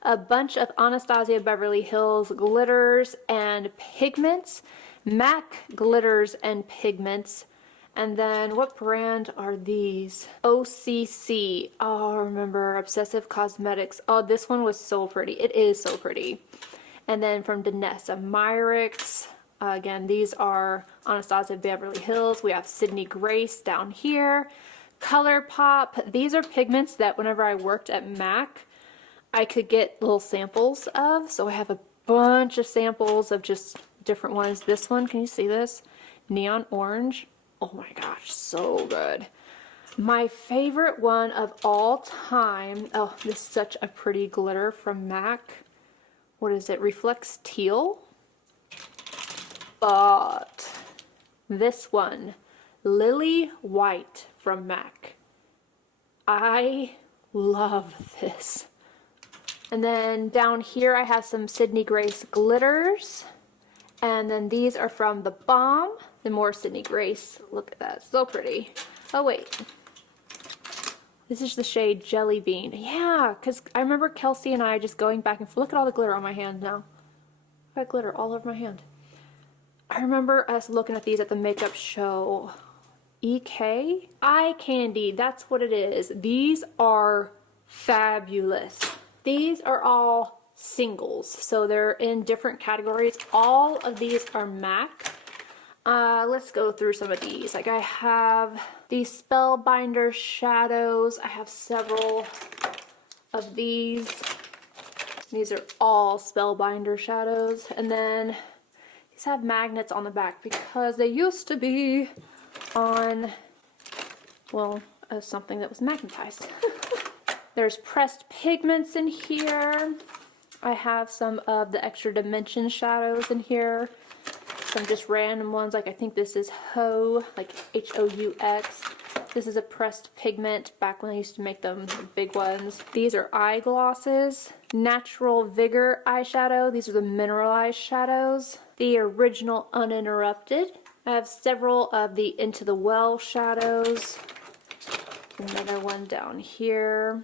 a bunch of Anastasia Beverly Hills glitters and pigments, MAC glitters and pigments, and then what brand are these? OCC. Oh, remember Obsessive Cosmetics. Oh, this one was so pretty. It is so pretty. And then from Danessa Myrix. Again, these are Anastasia Beverly Hills. We have Sydney Grace down here. ColourPop. These are pigments that whenever I worked at MAC, I could get little samples of. So I have a bunch of samples of just different ones. This one, can you see this? Neon Orange. Oh my gosh, so good. My favorite one of all time. Oh, this is such a pretty glitter from MAC. What is it? Reflects Teal. But this one, Lily White from MAC. I love this. And then down here I have some Sydney Grace glitters. And then these are from The Balm. The more Sydney Grace. Look at that. So pretty. Oh wait. This is the shade Jelly Bean. Yeah, because I remember Kelsey and I just going back and forth. Look at all the glitter on my hand now. I've got glitter all over my hand. I remember us looking at these at the makeup show. EK? Eye Candy, that's what it is. These are fabulous. These are all singles, so they're in different categories. All of these are MAC. Let's go through some of these. Like I have these Spellbinder shadows. I have several of these. These are all Spellbinder shadows. And then these have magnets on the back because they used to be on, well, something that was magnetized. There's pressed pigments in here. I have some of the Extra Dimension shadows in here. Some just random ones, like I think this is Ho, like H-O-U-X. This is a pressed pigment back when I used to make them, the big ones. These are eye glosses. Natural Vigor eyeshadow. These are the mineralized shadows. The original Uninterrupted. I have several of the Into the Well shadows. Another one down here.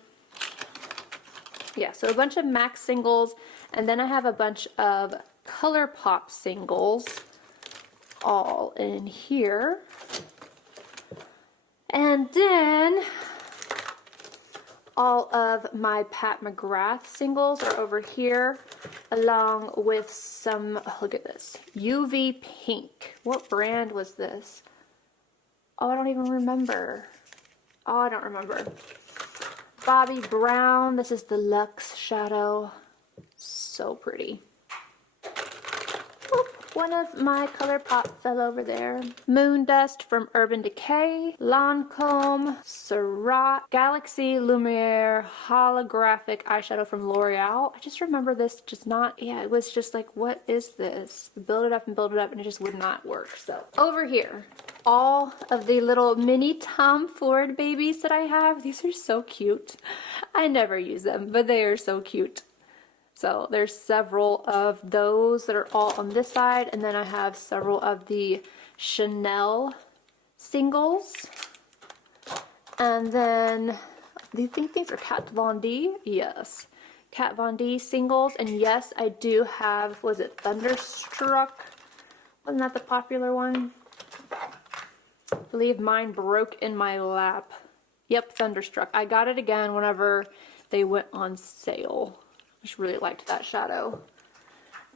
Yeah, so a bunch of MAC singles, and then I have a bunch of ColourPop singles all in here. And then all of my Pat McGrath singles are over here, along with some, oh, look at this, UV Pink. What brand was this? Oh, I don't even remember. Oh, I don't remember. Bobbi Brown. This is the Luxe shadow. So pretty. Oop, one of my ColourPop fell over there. Moon Dust from Urban Decay. Lancome. Syrah. Galaxy Lumiere holographic eyeshadow from L'Oreal. I just remember this just not, yeah, it was just like, what is this? Build it up and build it up and it just would not work. So over here, all of the little mini Tom Ford babies that I have. These are so cute. I never use them, but they are so cute. So there's several of those that are all on this side, and then I have several of the Chanel singles. And then, do you think these are Kat Von D? Yes. Kat Von D singles, and yes, I do have, was it Thunderstruck? Wasn't that the popular one? I believe mine broke in my lap. Yep, Thunderstruck. I got it again whenever they went on sale. I just really liked that shadow.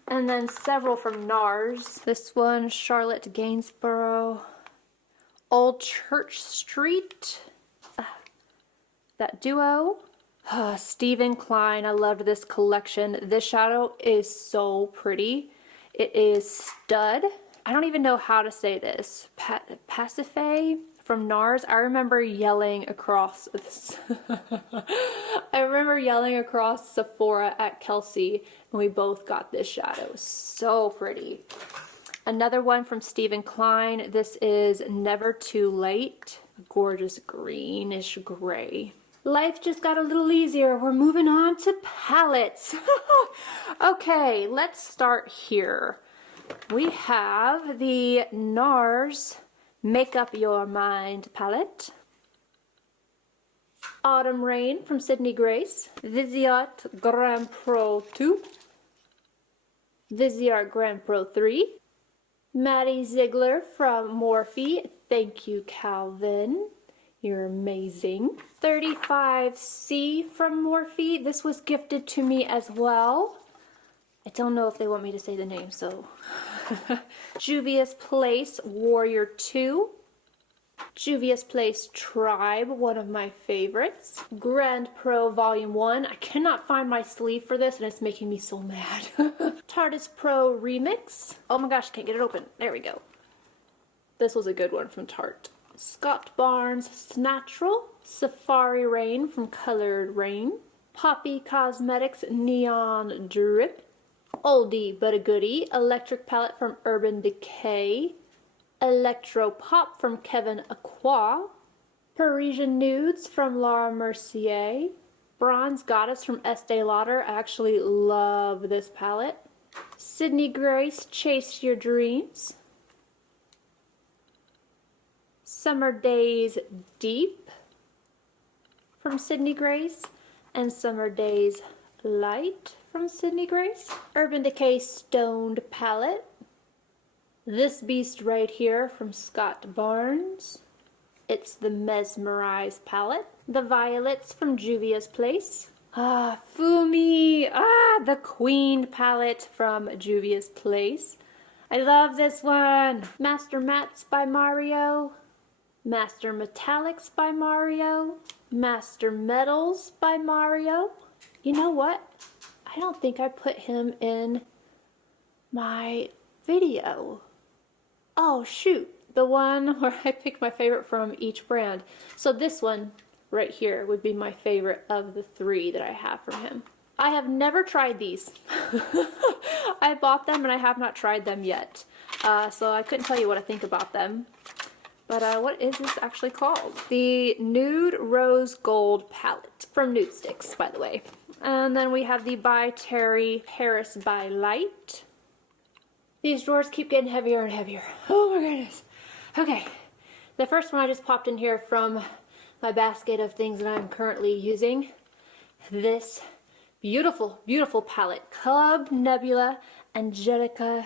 And then several from NARS. This one, Charlotte Gainsborough. Old Church Street. That duo. Stephen Klein. I loved this collection. This shadow is so pretty. It is Stud. I don't even know how to say this. Pasiphae from NARS. I remember yelling across this. I remember yelling across Sephora at Kelsey when we both got this shadow. So pretty. Another one from Stephen Klein. This is Never Too Late. Gorgeous greenish gray. Life just got a little easier. We're moving on to palettes. Okay, let's start here. We have the NARS Make Up Your Mind palette. Autumn Rain from Sydney Grace. Viseart Grand Pro 2. Viseart Grand Pro 3. Maddie Ziegler from Morphe. Thank you, Calvin. You're amazing. 35C from Morphe. This was gifted to me as well. I don't know if they want me to say the name, so. Juvia's Place Warrior 2. Juvia's Place Tribe, one of my favorites. Grand Pro Volume 1. I cannot find my sleeve for this and it's making me so mad. Tarte's Pro Remix. Oh my gosh, can't get it open. There we go. This was a good one from Tarte. Scott Barnes Snatchel. Safari Rain from Colored Rain. Poppy Cosmetics Neon Drip. Oldie but a goodie. Electric Palette from Urban Decay. Electro Pop from Kevin Aqua. Parisian Nudes from Laura Mercier. Bronze Goddess from Estee Lauder. I actually love this palette. Sydney Grace Chase Your Dreams. Summer Days Deep from Sydney Grace. And Summer Days Light from Sydney Grace. Urban Decay Stoned Palette. This beast right here from Scott Barnes. It's the Mesmerize palette. The Violets from Juvia's Place. Fumi. The Queen palette from Juvia's Place. I love this one. Master Mattes by Mario. Master Metallics by Mario. Master Metals by Mario. You know what? I don't think I put him in my video. Oh shoot, the one where I picked my favorite from each brand. So this one right here would be my favorite of the three that I have from him. I have never tried these. I bought them and I have not tried them yet. So I couldn't tell you what I think about them. But what is this actually called? The Nude Rose Gold Palette from Nudestix, by the way. And then we have the By Terry Paris by Light. These drawers keep getting heavier and heavier. Oh my goodness. Okay, the first one I just popped in here from my basket of things that I'm currently using. This beautiful, beautiful palette. Club Nebula Angelica.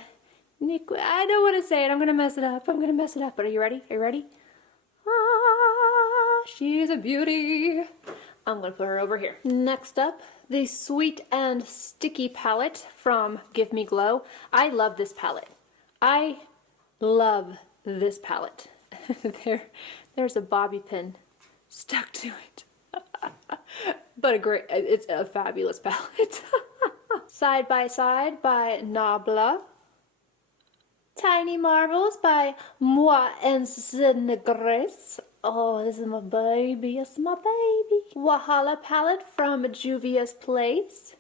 I don't want to say it. I'm going to mess it up. I'm going to mess it up. But are you ready? Are you ready? She's a beauty. I'm going to put her over here. Next up, the Sweet and Sticky palette from Give Me Glow. I love this palette. I love this palette. There's a bobby pin stuck to it. but it's a fabulous palette. Side by Side by Nabla. Tiny Marvels by Moi and Grace. Oh, this is my baby. It's my baby. Wahala palette from Juvia's Place.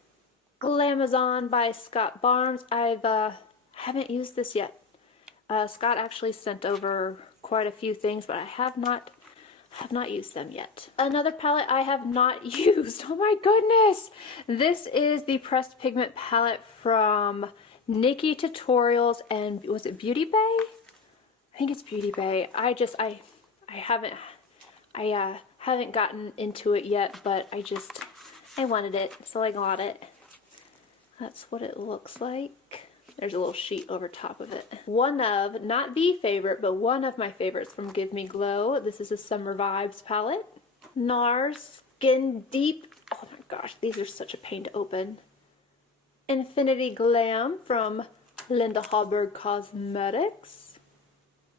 Glamazon by Scott Barnes. I haven't used this yet. Scott actually sent over quite a few things, but I have not used them yet. Another palette I have not used. Oh my goodness! This is the Pressed Pigment palette from Nikki Tutorials, and was it Beauty Bay? I think it's Beauty Bay. I haven't gotten into it yet, but I wanted it, so I got it. That's what it looks like. There's a little sheet over top of it. One of, not the favorite, but one of my favorites from Give Me Glow. This is a Summer Vibes palette. NARS Skin Deep. Oh my gosh, these are such a pain to open. Infinity Glam from Linda Hallberg Cosmetics.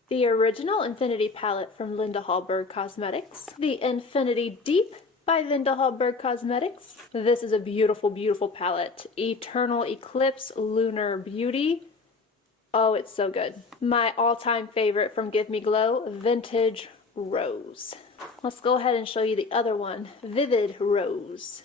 The original Infinity palette from Linda Hallberg Cosmetics. The Infinity Deep by Linda Hallberg Cosmetics. This is a beautiful, beautiful palette. Eternal Eclipse Lunar Beauty. Oh, it's so good. My all-time favorite from Give Me Glow, Vintage Rose. Let's go ahead and show you the other one, Vivid Rose.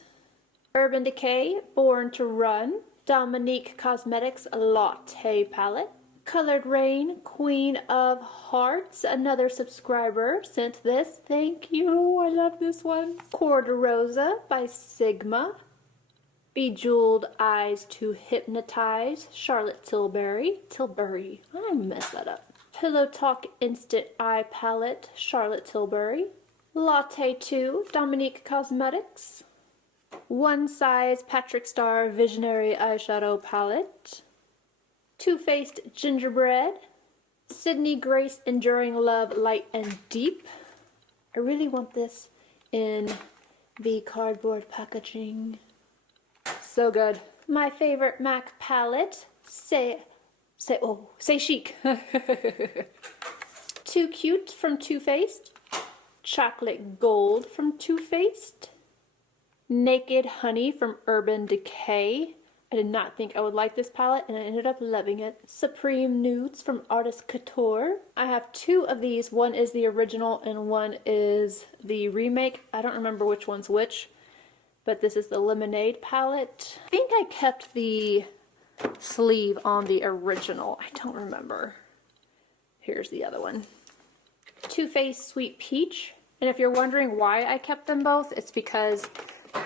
Urban Decay, Born to Run. Dominique Cosmetics Latte Palette. Colored Rain, Queen of Hearts. Another subscriber sent this. Thank you. I love this one. Corda Rosa by Sigma. Bejeweled Eyes to Hypnotize. Charlotte Tilbury. I messed that up. Pillow Talk Instant Eye Palette. Charlotte Tilbury. Latte 2. Dominique Cosmetics. One Size Patrick Star Visionary Eyeshadow Palette. Too Faced Gingerbread. Sydney Grace Enduring Love Light and Deep. I really want this in the cardboard packaging. So good. My favorite MAC palette, Say Chic. Too Cute from Too Faced. Chocolate Gold from Too Faced. Naked Honey from Urban Decay. I did not think I would like this palette, and I ended up loving it. Supreme Nudes from Artist Couture. I have two of these. One is the original, and one is the remake. I don't remember which one's which, but this is the Lemonade palette. I think I kept the sleeve on the original. I don't remember. Here's the other one. Too Faced Sweet Peach. And if you're wondering why I kept them both, it's because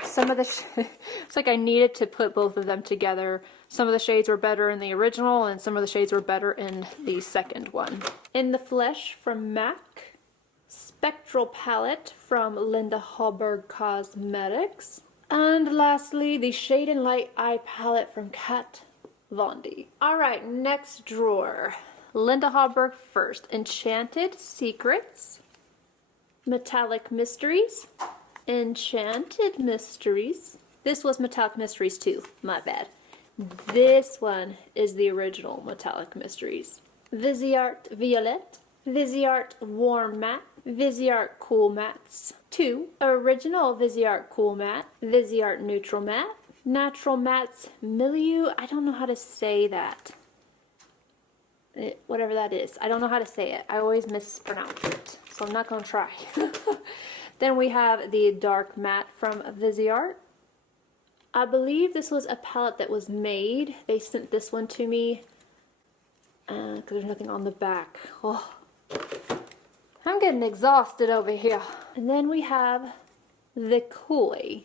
some of the it's like I needed to put both of them together. Some of the shades were better in the original, and some of the shades were better in the second one. In the Flesh from MAC. Spectral Palette from Linda Hallberg Cosmetics. And lastly, the Shade and Light Eye Palette from Kat Von D. Alright, next drawer. Linda Hallberg first. Enchanted Secrets. Metallic Mysteries. Enchanted Mysteries. This was Metallic Mysteries too, my bad. This one is the original Metallic Mysteries. Viseart Violet. Viseart Warm Matte. Viseart Cool Mattes 2. Original Viseart Cool Matte. Viseart Neutral Matte. Natural Mattes Milieu. I don't know how to say that. Whatever that is. I don't know how to say it. I always mispronounce it, so I'm not going to try. Then we have the Dark Matte from Viseart. I believe this was a palette that was made. They sent this one to me because there's nothing on the back. Oh, I'm getting exhausted over here. And then we have the Koi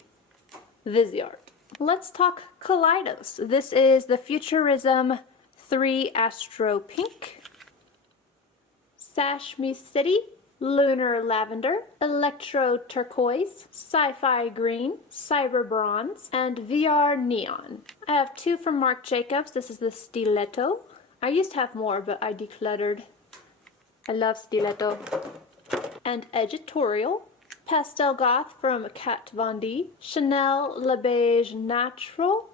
Viseart. Let's talk Kaleidos. This is the Futurism 3 Astro Pink. Sash Me City. Lunar Lavender, Electro Turquoise, Sci-Fi Green, Cyber Bronze, and VR Neon. I have two from Marc Jacobs. This is the Stiletto. I used to have more, but I decluttered. I love Stiletto. And Editorial. Pastel Goth from Kat Von D. Chanel Le Beige Natural.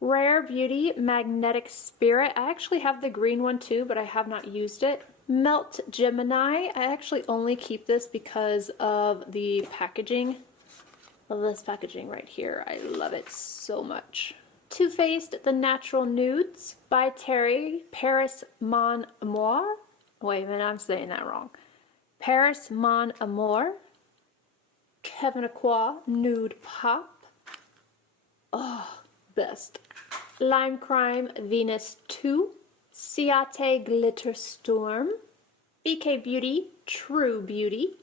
Rare Beauty Magnetic Spirit. I actually have the green one too, but I have not used it. Melt Gemini. I actually only keep this because of the packaging. this packaging right here. I love it so much. Too Faced The Natural Nudes by Terry Paris Mon Amour. Wait a minute, I'm saying that wrong. Paris Mon Amour. Kevin Aqua Nude Pop. Oh, best. Lime Crime Venus 2. Ciate Glitter Storm. BK Beauty True Beauty.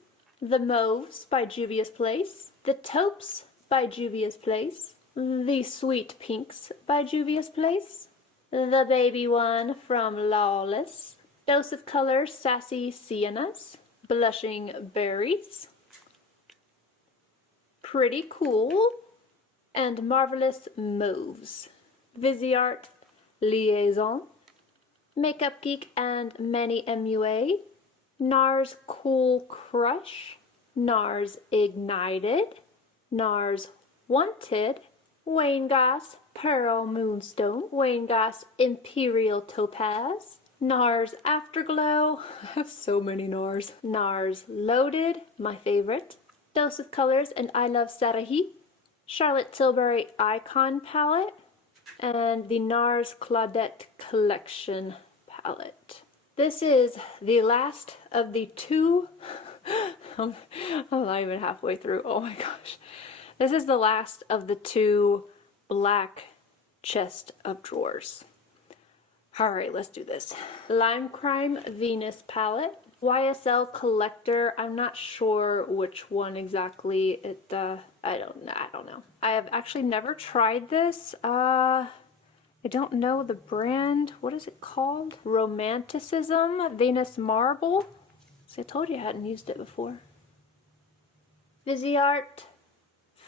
The Mauves by Juvia's Place. The Taupes by Juvia's Place. The Sweet Pinks by Juvia's Place. The Baby One from Lawless. Dose of Color Sassy Siennas. Blushing Berries. Pretty Cool. And Marvelous Mauves. Viseart Liaison. Makeup Geek and Manny MUA. NARS Cool Crush. NARS Ignited. NARS Wanted. Wayne Goss Pearl Moonstone. Wayne Goss Imperial Topaz. NARS Afterglow. I have so many NARS. NARS Loaded, my favorite. Dose of Colors and I Love Sarahi. Charlotte Tilbury Icon Palette. And the NARS Claudette Collection Palette. This is the last of the two. I'm not even halfway through. Oh my gosh. This is the last of the two black chest of drawers. Alright, let's do this. Lime Crime Venus Palette. YSL Collector. I'm not sure which one exactly. I don't know. I have actually never tried this. I don't know the brand. What is it called? Romanticism Venus Marble. So I told you I hadn't used it before. Viseart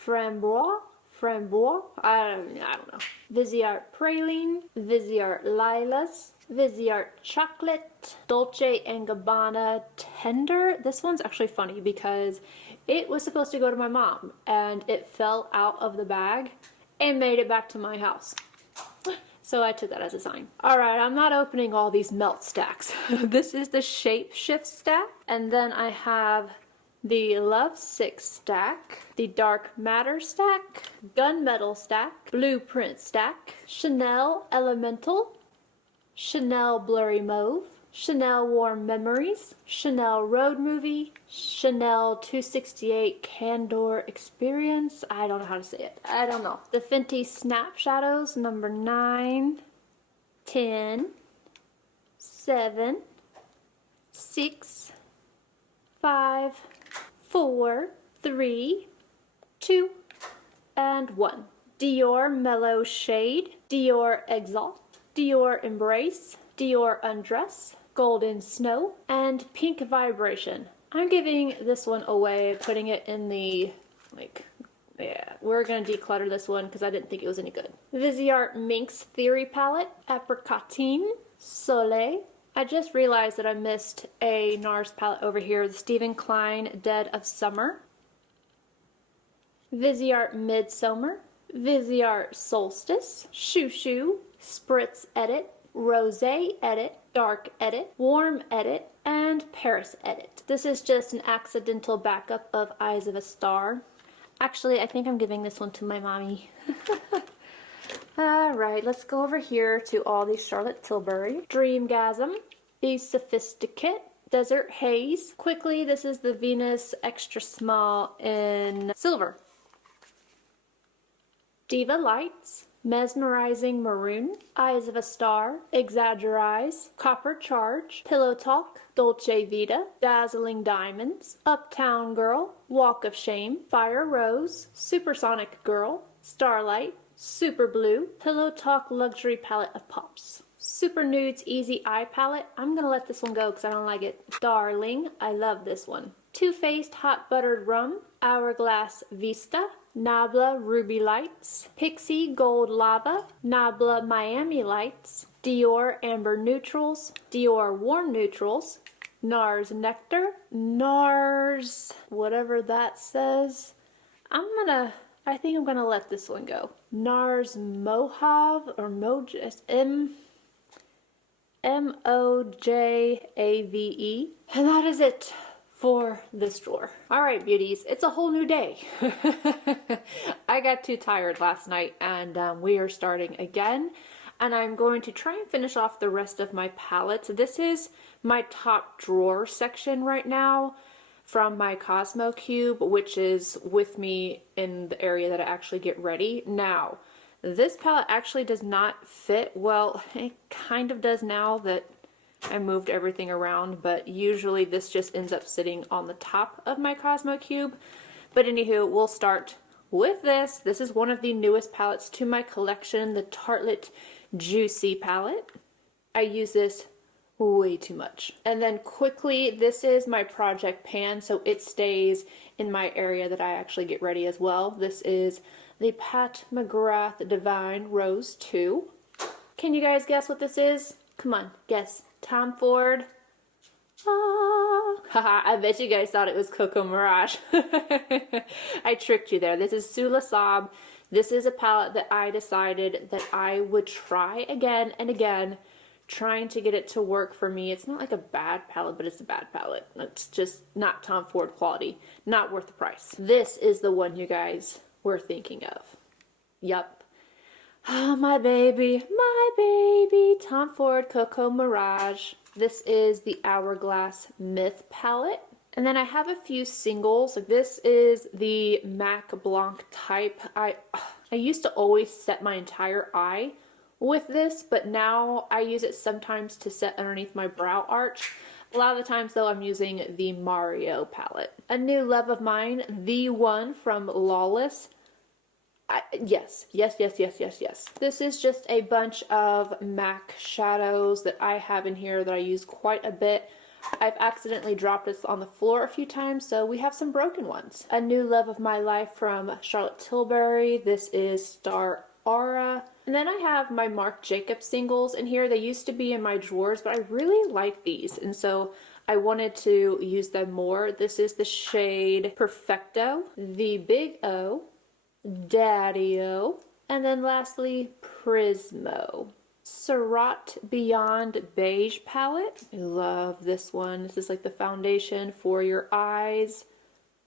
Framboise. I don't know. Viseart Praline. Viseart Lilas. Viseart Chocolate. Dolce & Gabbana Tender. This one's actually funny because it was supposed to go to my mom and it fell out of the bag and made it back to my house. So I took that as a sign. Alright, I'm not opening all these melt stacks. This is the Shape Shift stack. And then I have the Love Sick stack, the Dark Matter stack, Gunmetal stack, Blueprint stack, Chanel Elemental, Chanel Blurry Mauve, Chanel Warm Memories, Chanel Road Movie, Chanel 268 Candor Experience. I don't know how to say it. I don't know. The Fenty Snap Shadows, number 9, 10, 7, 6, 5, 4, 3, 2, and 1. Dior Mellow Shade, Dior Exalt, Dior Embrace, Dior Undress, Golden Snow, and Pink Vibration. I'm giving this one away, putting it in the, we're gonna declutter this one because I didn't think it was any good. Viseart Minx Theory Palette, Apricotine, Soleil. I just realized that I missed a NARS palette over here, the Stephen Klein Dead of Summer. Viseart Midsummer, Viseart Solstice, Shoo Shoo, Spritz Edit, Rosé Edit, Dark Edit, Warm Edit, and Paris Edit. This is just an accidental backup of Eyes of a Star. Actually, I think I'm giving this one to my mommy. Alright, let's go over here to all these Charlotte Tilbury. Dreamgasm, the Sophisticate, Desert Haze. Quickly, this is the Venus Extra Small in silver. Diva Lights, Mesmerizing Maroon, Eyes of a Star, Exaggerize, Copper Charge, Pillow Talk, Dolce Vita, Dazzling Diamonds, Uptown Girl, Walk of Shame, Fire Rose, Supersonic Girl, Starlight, Super Blue, Pillow Talk Luxury Palette of Pops. Super Nudes Easy Eye Palette. I'm gonna let this one go because I don't like it. Darling, I love this one. Too Faced Hot Buttered Rum, Hourglass Vista, Nabla Ruby Lights, Pixie Gold Lava, Nabla Miami Lights, Dior Amber Neutrals, Dior Warm Neutrals, NARS Nectar, NARS whatever that says. I think I'm gonna let this one go. NARS Mojave or Mojave, M-O-J-A-V-E. And that is it for this drawer. All right, beauties, it's a whole new day. I got too tired last night and we are starting again. And I'm going to try and finish off the rest of my palettes. This is my top drawer section right now from my Cosmo Cube, which is with me in the area that I actually get ready. Now, this palette actually does not fit. Well, it kind of does now that I moved everything around, but usually this just ends up sitting on the top of my Cosmo Cube. But anywho, we'll start with this. This is one of the newest palettes to my collection, the Tartelette Juicy palette. I use this way too much. And then quickly, this is my project pan, so it stays in my area that I actually get ready as well. This is the Pat McGrath Divine Rose 2. Can you guys guess what this is? Come on, guess. Tom Ford. Ah. Haha, I bet you guys thought it was Coco Mirage. I tricked you there. This is Sula Sob. This is a palette that I decided that I would try again and again, trying to get it to work for me. It's not like a bad palette, but it's a bad palette. It's just not Tom Ford quality. Not worth the price. This is the one you guys were thinking of. Yup. Oh, my baby, Tom Ford Coco Mirage. This is the Hourglass Myth palette. And then I have a few singles. This is the Mac Blanc type. I used to always set my entire eye with this, but now I use it sometimes to set underneath my brow arch. A lot of the times though, I'm using the Mario palette. A new love of mine, the one from Lawless. Yes. This is just a bunch of MAC shadows that I have in here that I use quite a bit. I've accidentally dropped this on the floor a few times, so we have some broken ones. A new love of my life from Charlotte Tilbury. This is Star Aura. And then I have my Marc Jacobs singles in here. They used to be in my drawers, but I really like these, and so I wanted to use them more. This is the shade Perfecto, the Big O, Daddy-O, and then lastly Prismo. Surratt Beyond Beige palette. I love this one. This is like the foundation for your eyes.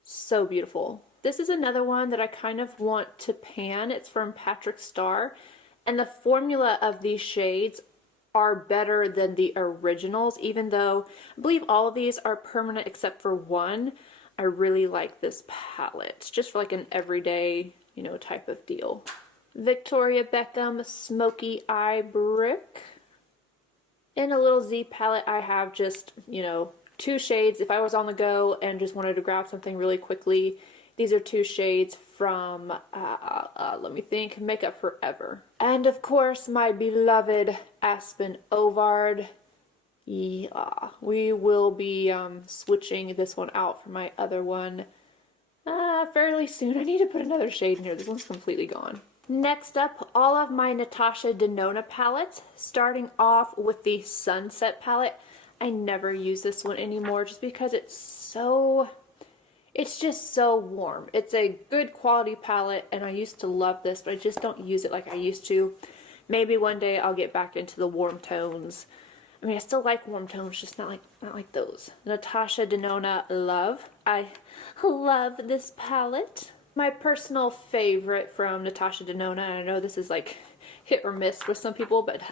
So beautiful. This is another one that I kind of want to pan. It's from Patrick Starr, and the formula of these shades are better than the originals, even though I believe all of these are permanent except for one. I really like this palette, just for like an everyday, you know, type of deal. Victoria Beckham Smoky Eye Brick. In a little Z palette, I have just, you know, two shades. If I was on the go and just wanted to grab something really quickly, these are two shades from, let me think, Makeup Forever. And of course, my beloved Aspen Ovard. Yeah, we will be switching this one out for my other one fairly soon. I need to put another shade in here. This one's completely gone. Next up, all of my Natasha Denona palettes, starting off with the Sunset palette. I never use this one anymore just because it's just so warm. It's a good quality palette and I used to love this, but I just don't use it like I used to. Maybe one day I'll get back into the warm tones. I mean, I still like warm tones, just not like those. Natasha Denona Love. I love this palette. My personal favorite from Natasha Denona, and I know this is like hit or miss with some people, but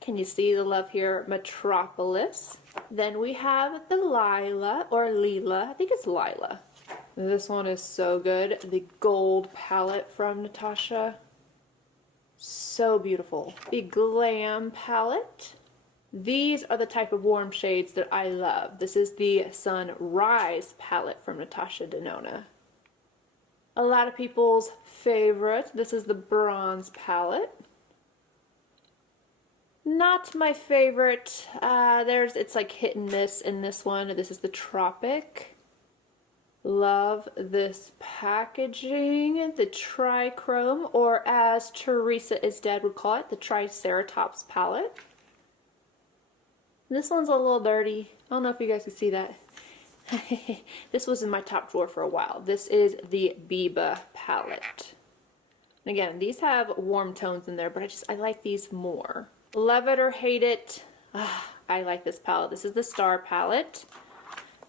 can you see the love here? Metropolis. Then we have the Lila, or Lila, I think it's Lila. This one is so good. The gold palette from Natasha. So beautiful. The Glam palette. These are the type of warm shades that I love. This is the Sunrise palette from Natasha Denona. A lot of people's favorite. This is the Bronze palette. Not my favorite. It's like hit and miss in this one. This is the Tropic. Love this packaging. The Trichrome, or as Teresa is Dead would call it, the Triceratops palette. This one's a little dirty. I don't know if you guys can see that. This was in my top drawer for a while. This is the BECCA palette. And again, these have warm tones in there, but I like these more. Love it or hate it, I like this palette. This is the Star palette.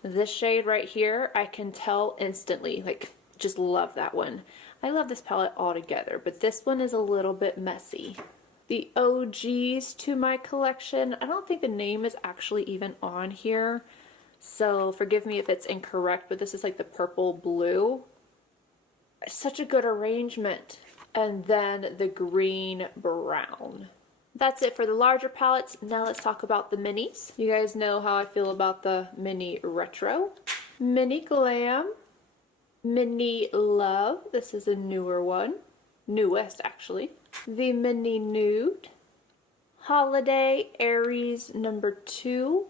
This shade right here, I can tell instantly, like, just love that one. I love this palette altogether, but this one is a little bit messy. The OGs to my collection, I don't think the name is actually even on here, so forgive me if it's incorrect, but this is like the purple blue. Such a good arrangement. And then the green brown. That's it for the larger palettes. Now let's talk about the minis. You guys know how I feel about the mini retro, mini glam, mini love. This is a newer one, newest actually. The mini nude, holiday Aries number 2,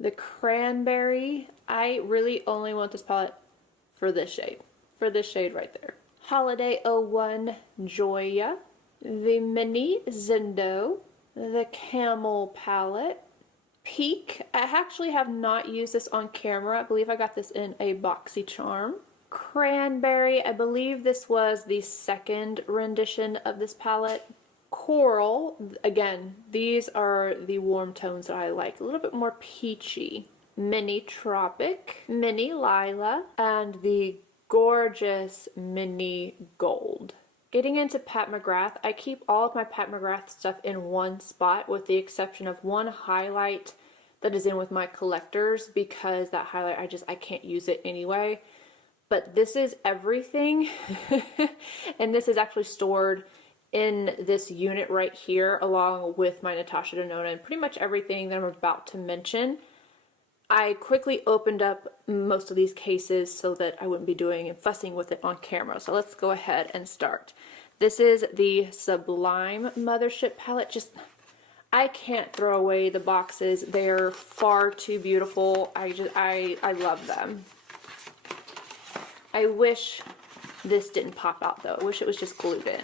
the cranberry. I really only want this palette for this shade. For this shade right there. Holiday 01 Joya, the mini Zendo, the camel palette, Peak. I actually have not used this on camera. I believe I got this in a boxy charm. Cranberry, I believe this was the second rendition of this palette. Coral, again, these are the warm tones that I like. A little bit more peachy. Mini Tropic, mini Lila, and the gorgeous mini gold. Getting into Pat McGrath, I keep all of my Pat McGrath stuff in one spot with the exception of one highlight that is in with my collectors, because that highlight I can't use it anyway. But this is everything and this is actually stored in this unit right here along with my Natasha Denona and pretty much everything that I'm about to mention. I quickly opened up most of these cases so that I wouldn't be doing and fussing with it on camera. So let's go ahead and start. This is the Sublime Mothership palette. I can't throw away the boxes. They're far too beautiful. I love them. I wish this didn't pop out though. I wish it was just glued in.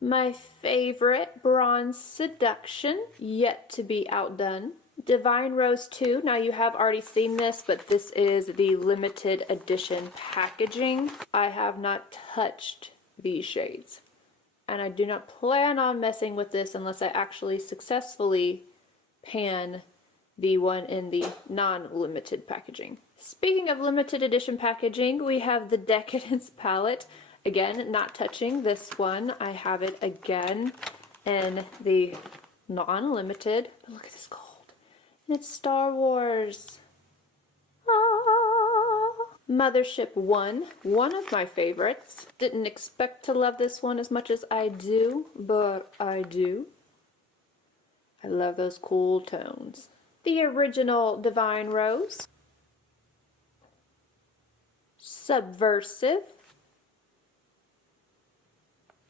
My favorite, Bronze Seduction, yet to be outdone. Divine Rose 2, now you have already seen this, but this is the limited edition packaging. I have not touched these shades, and I do not plan on messing with this unless I actually successfully pan the one in the non-limited packaging. Speaking of limited edition packaging, we have the Decadence palette. Again, not touching this one. I have it again in the non-limited. But look at this gold. It's Star Wars. Ah. Mothership 1, one of my favorites. Didn't expect to love this one as much as I do, but I do. I love those cool tones. The original Divine Rose. Subversive.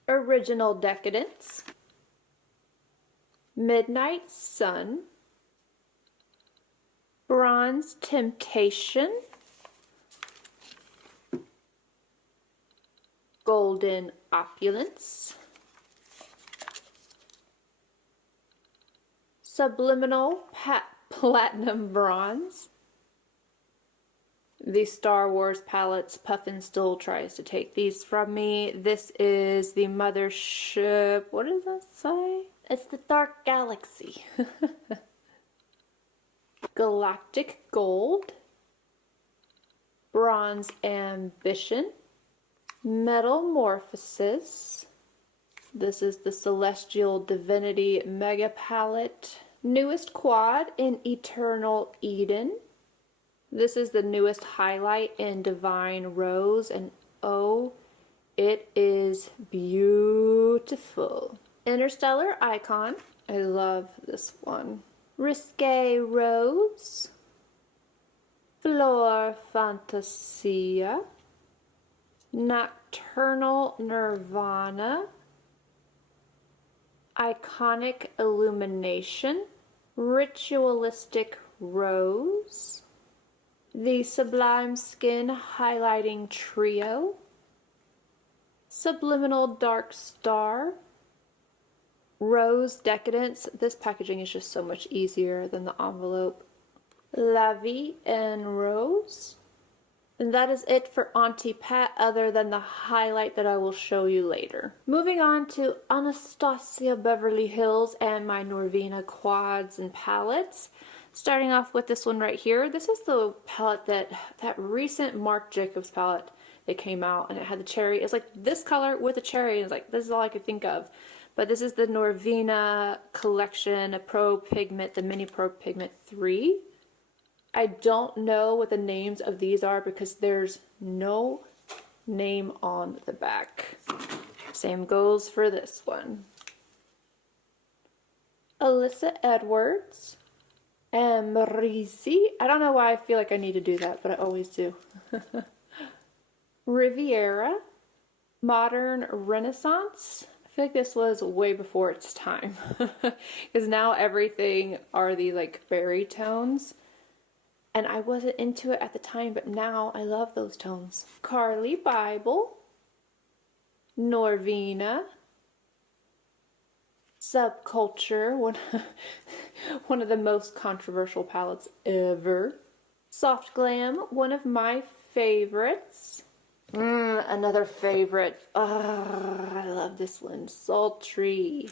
Original Decadence. Midnight Sun. Bronze Temptation, Golden Opulence, Subliminal Platinum Bronze. The Star Wars palettes, Puffin still tries to take these from me. This is the Mothership, what does that say? It's the Dark Galaxy. Galactic Gold, Bronze Ambition, Metamorphosis. This is the Celestial Divinity Mega Palette. Newest quad in Eternal Eden. This is the newest highlight in Divine Rose, and oh, it is beautiful. Interstellar Icon. I love this one. Risque Rose, Flor Fantasia, Nocturnal Nirvana, Iconic Illumination, Ritualistic Rose, the Sublime Skin Highlighting Trio, Subliminal Dark Star, Rose Decadence. This packaging is just so much easier than the envelope. La Vie en Rose. And that is it for Auntie Pat, other than the highlight that I will show you later. Moving on to Anastasia Beverly Hills and my Norvina quads and palettes. Starting off with this one right here. This is the palette that recent Marc Jacobs palette that came out, and it had the cherry. It's like this color with a cherry, and it's like, this is all I could think of. But this is the Norvina collection, a Pro Pigment, the Mini Pro Pigment 3. I don't know what the names of these are because there's no name on the back. Same goes for this one. Alyssa Edwards and IRISEE. I don't know why I feel like I need to do that, but I always do. Riviera, Modern Renaissance. I feel like this was way before its time because now everything are the like berry tones. And I wasn't into it at the time, but now I love those tones. Carly Bible, Norvina, Subculture, one of the most controversial palettes ever. Soft Glam, one of my favorites. Another favorite. I love this one. Sultry.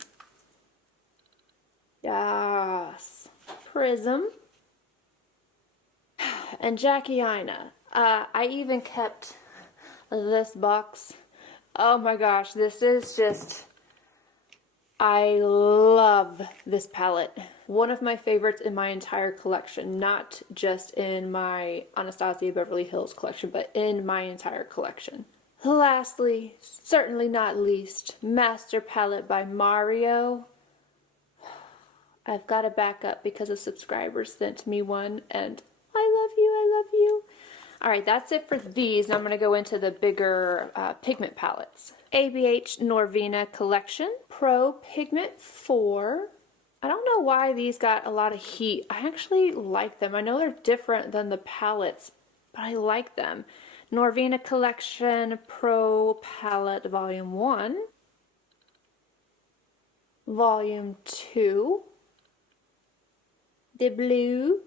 Yes. Prism. And Jackie Aina. I even kept this box. Oh my gosh, this is just, I love this palette. One of my favorites in my entire collection, not just in my Anastasia Beverly Hills collection, but in my entire collection. Lastly, certainly not least, Master Palette by Mario. I've got to back up because a subscriber sent me one, and I love you, I love you. Alright, that's it for these. Now I'm going to go into the bigger pigment palettes. ABH Norvina Collection, Pro Pigment 4. I don't know why these got a lot of heat. I actually like them. I know they're different than the palettes, but I like them. Norvina Collection, Pro Palette Volume 1. Volume 2. The Blue.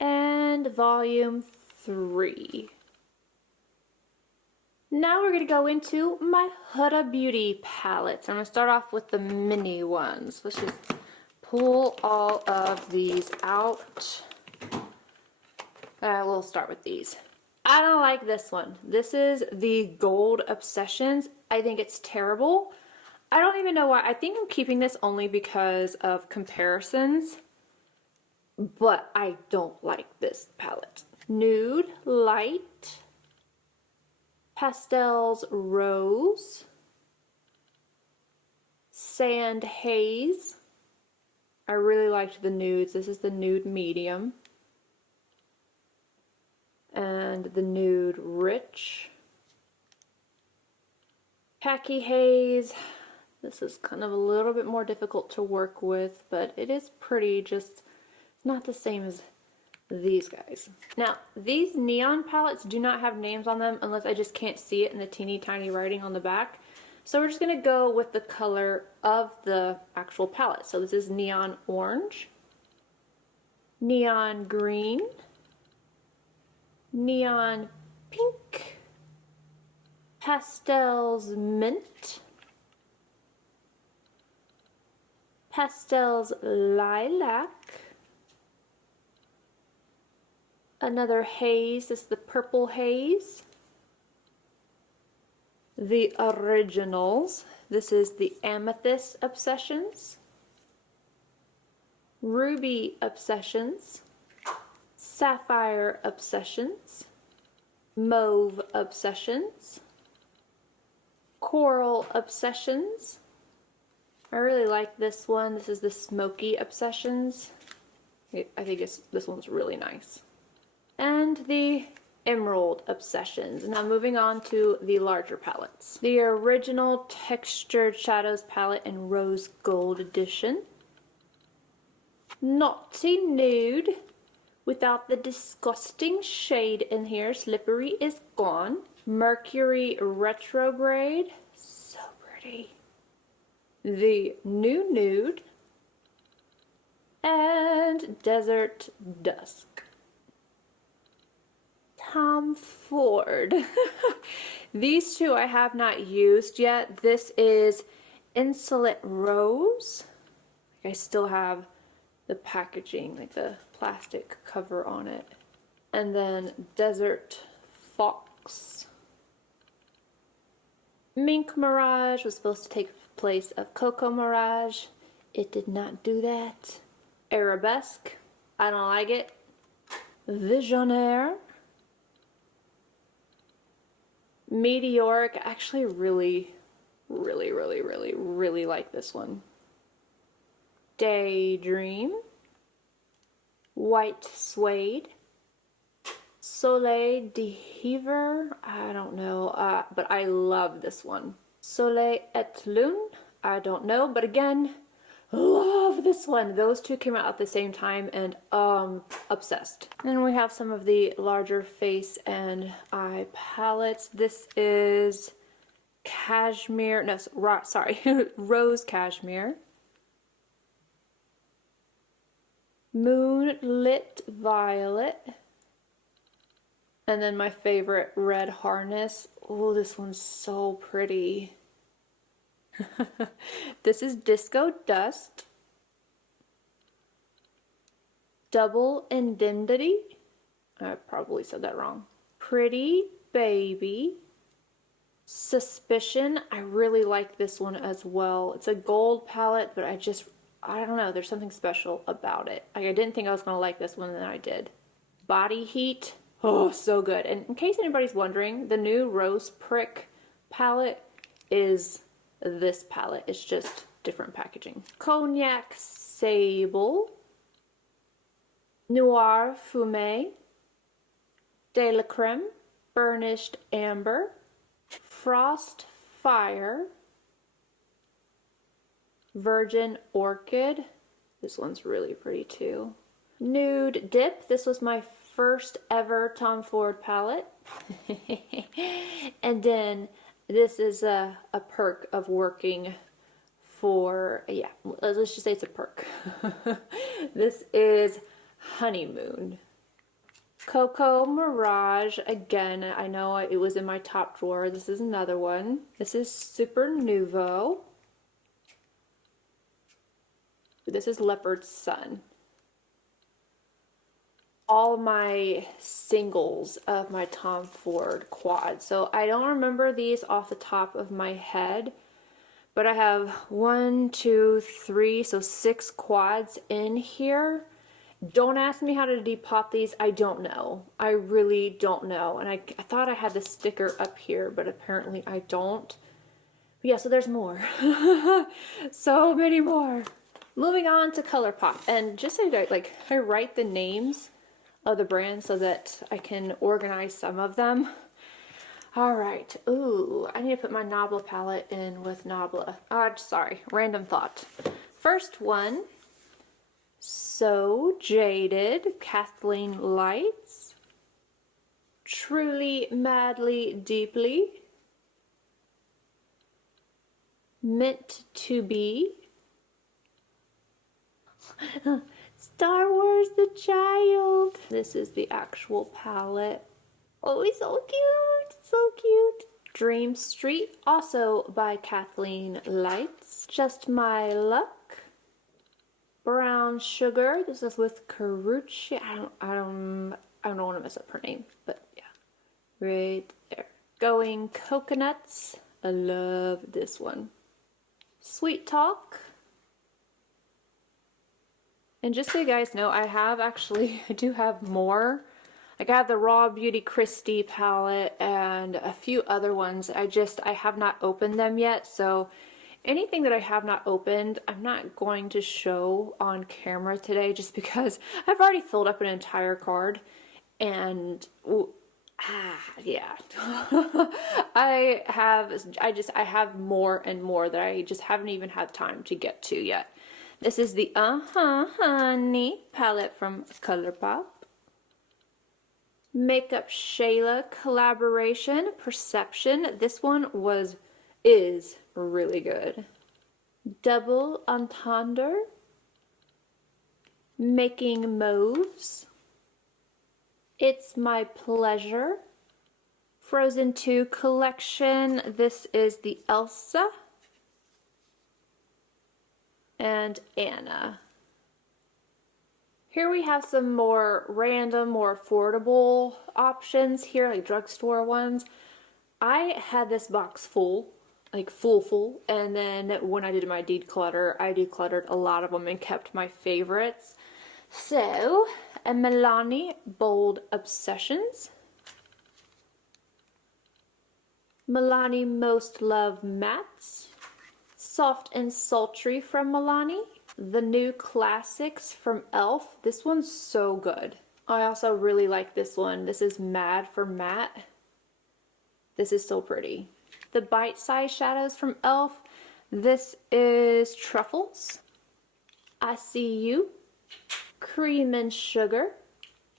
And Volume 3. Now we're going to go into my Huda Beauty palettes. I'm going to start off with the mini ones. Let's just pull all of these out. We'll start with these. I don't like this one. This is the Gold Obsessions. I think it's terrible. I don't even know why. I think I'm keeping this only because of comparisons. But I don't like this palette. Nude, Light, Pastels, Rose, Sand, Haze. I really liked the nudes. This is the nude medium. And the nude rich. Khaki Haze. This is kind of a little bit more difficult to work with, but it is pretty, just not the same as these guys. Now, these neon palettes do not have names on them unless I just can't see it in the teeny tiny writing on the back. So we're just going to go with the color of the actual palette. So this is Neon Orange, Neon Green, Neon Pink, Pastels Mint, Pastels Lilac, another haze, this is the Purple Haze, the Originals, this is the Amethyst Obsessions, Ruby Obsessions, Sapphire Obsessions, Mauve Obsessions, Coral Obsessions. I really like this one. This is the Smoky Obsessions. I think this one's really nice. And the Emerald Obsessions. Now moving on to the larger palettes. The Original Textured Shadows palette in Rose Gold Edition. Naughty Nude without the disgusting shade in here. Slippery is gone. Mercury Retrograde. So pretty. The New Nude. And Desert Dusk. Tom Ford. These two I have not used yet. This is Insolent Rose. I still have the packaging, like the plastic cover on it. And then Desert Fox. Mink Mirage was supposed to take place of Coco Mirage. It did not do that. Arabesque. I don't like it. Visionaire. Meteoric. I actually really like this one. Daydream. White Suede. Soleil d'Hiver. I don't know, but I love this one. Soleil et Lune. I don't know, but again, love this one. Those two came out at the same time and obsessed. And then we have some of the larger face and eye palettes. This is Cashmere, no, sorry, Rose Cashmere. Moonlit Violet. And then my favorite, Red Harness. Oh, this one's so pretty. This is Disco Dust. Double Indemnity. I probably said that wrong. Pretty Baby. Suspicion. I really like this one as well. It's a gold palette, but I don't know. There's something special about it. I didn't think I was going to like this one, and then I did. Body Heat. Oh, so good. And in case anybody's wondering, the new Rose Prick palette is this palette. It's just different packaging. Cognac Sable. Noir Fumé. De la Creme. Burnished Amber. Frost Fire. Virgin Orchid. This one's really pretty too. Nude Dip. This was my first ever Tom Ford palette. And then this is a perk of working for, yeah, let's just say it's a perk. This is Honeymoon. Coco Mirage, again, I know it was in my top drawer. This is another one. This is Super Nouveau. This is Leopard Sun. All my singles of my Tom Ford quad. So I don't remember these off the top of my head, but I have 1, 2, 3, so 6 quads in here. Don't ask me how to depop these. I don't know. I really don't know. And I thought I had the sticker up here, but apparently I don't. But yeah, so there's more. So many more. Moving on to ColourPop. And just so that, like, I write the names of the brand so that I can organize some of them. Alright, ooh, I need to put my Nabla palette in with Nabla. Sorry, random thought. First one, So Jaded, Kathleen Lights. Truly, Madly, Deeply. Meant to Be. Star Wars the Child. This is the actual palette. Oh, it's so cute. So cute. Dream Street, also by Kathleen Lights. Just My Luck. Brown Sugar. This is with Karuchi. I don't want to mess up her name, but yeah. Right there. Going Coconuts. I love this one. Sweet Talk. And just so you guys know, I do have more. Like I have the Raw Beauty Christie palette and a few other ones. I have not opened them yet. So anything that I have not opened, I'm not going to show on camera today just because I've already filled up an entire card. And yeah. I have more and more that I just haven't even had time to get to yet. This is the Honey palette from ColourPop. Makeup Shayla collaboration, Perception. This one is really good. Double Entendre. Making Moves. It's My Pleasure Frozen 2 collection. This is the Elsa and Anna. Here we have some more random, more affordable options here, like drugstore ones. I had this box full, like full, and then when I did my declutter, I decluttered a lot of them and kept my favorites. So, a Milani Bold Obsessions, Milani Most Love Mattes, Soft and Sultry from Milani, the new Classics from e.l.f. This one's so good. I also really like this one. This is Mad for Matte. This is so pretty. The Bite Size Shadows from e.l.f. This is Truffles, I See You, Cream and Sugar,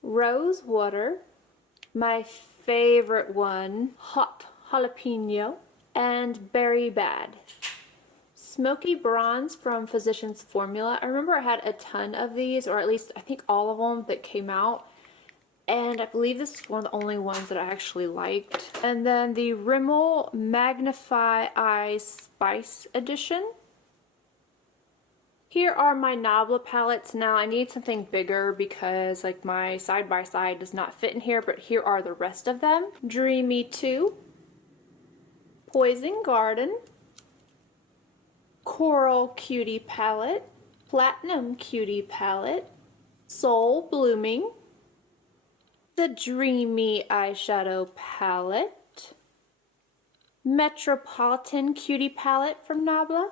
Rose Water, my favorite one, Hot Jalapeno, and Berry Bad. Smoky Bronze from Physicians Formula. I remember I had a ton of these, or at least I think all of them that came out. And I believe this is one of the only ones that I actually liked. And then the Rimmel Magnify Eyes Spice Edition. Here are my Nabla palettes. Now I need something bigger because like my side-by-side does not fit in here, but here are the rest of them. Dreamy 2, Poison Garden, Coral Cutie Palette, Platinum Cutie Palette, Soul Blooming, the Dreamy Eyeshadow Palette, Metropolitan Cutie Palette from Nabla.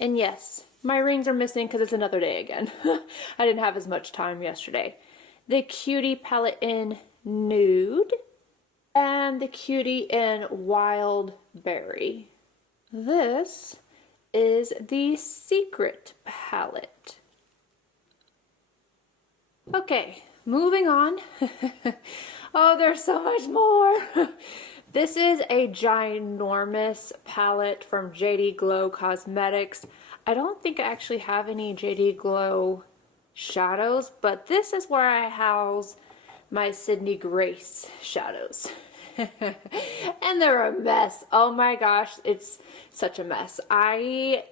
And yes, my rings are missing because it's another day again. I didn't have as much time yesterday. The Cutie Palette in Nude, and the Cutie in Wild Berry. This is the Secret palette. Okay, moving on. Oh, there's so much more. This is a ginormous palette from JD Glow Cosmetics. I don't think I actually have any JD Glow shadows, but this is where I house my Sydney Grace shadows. And they're a mess. Oh my gosh, it's such a mess. I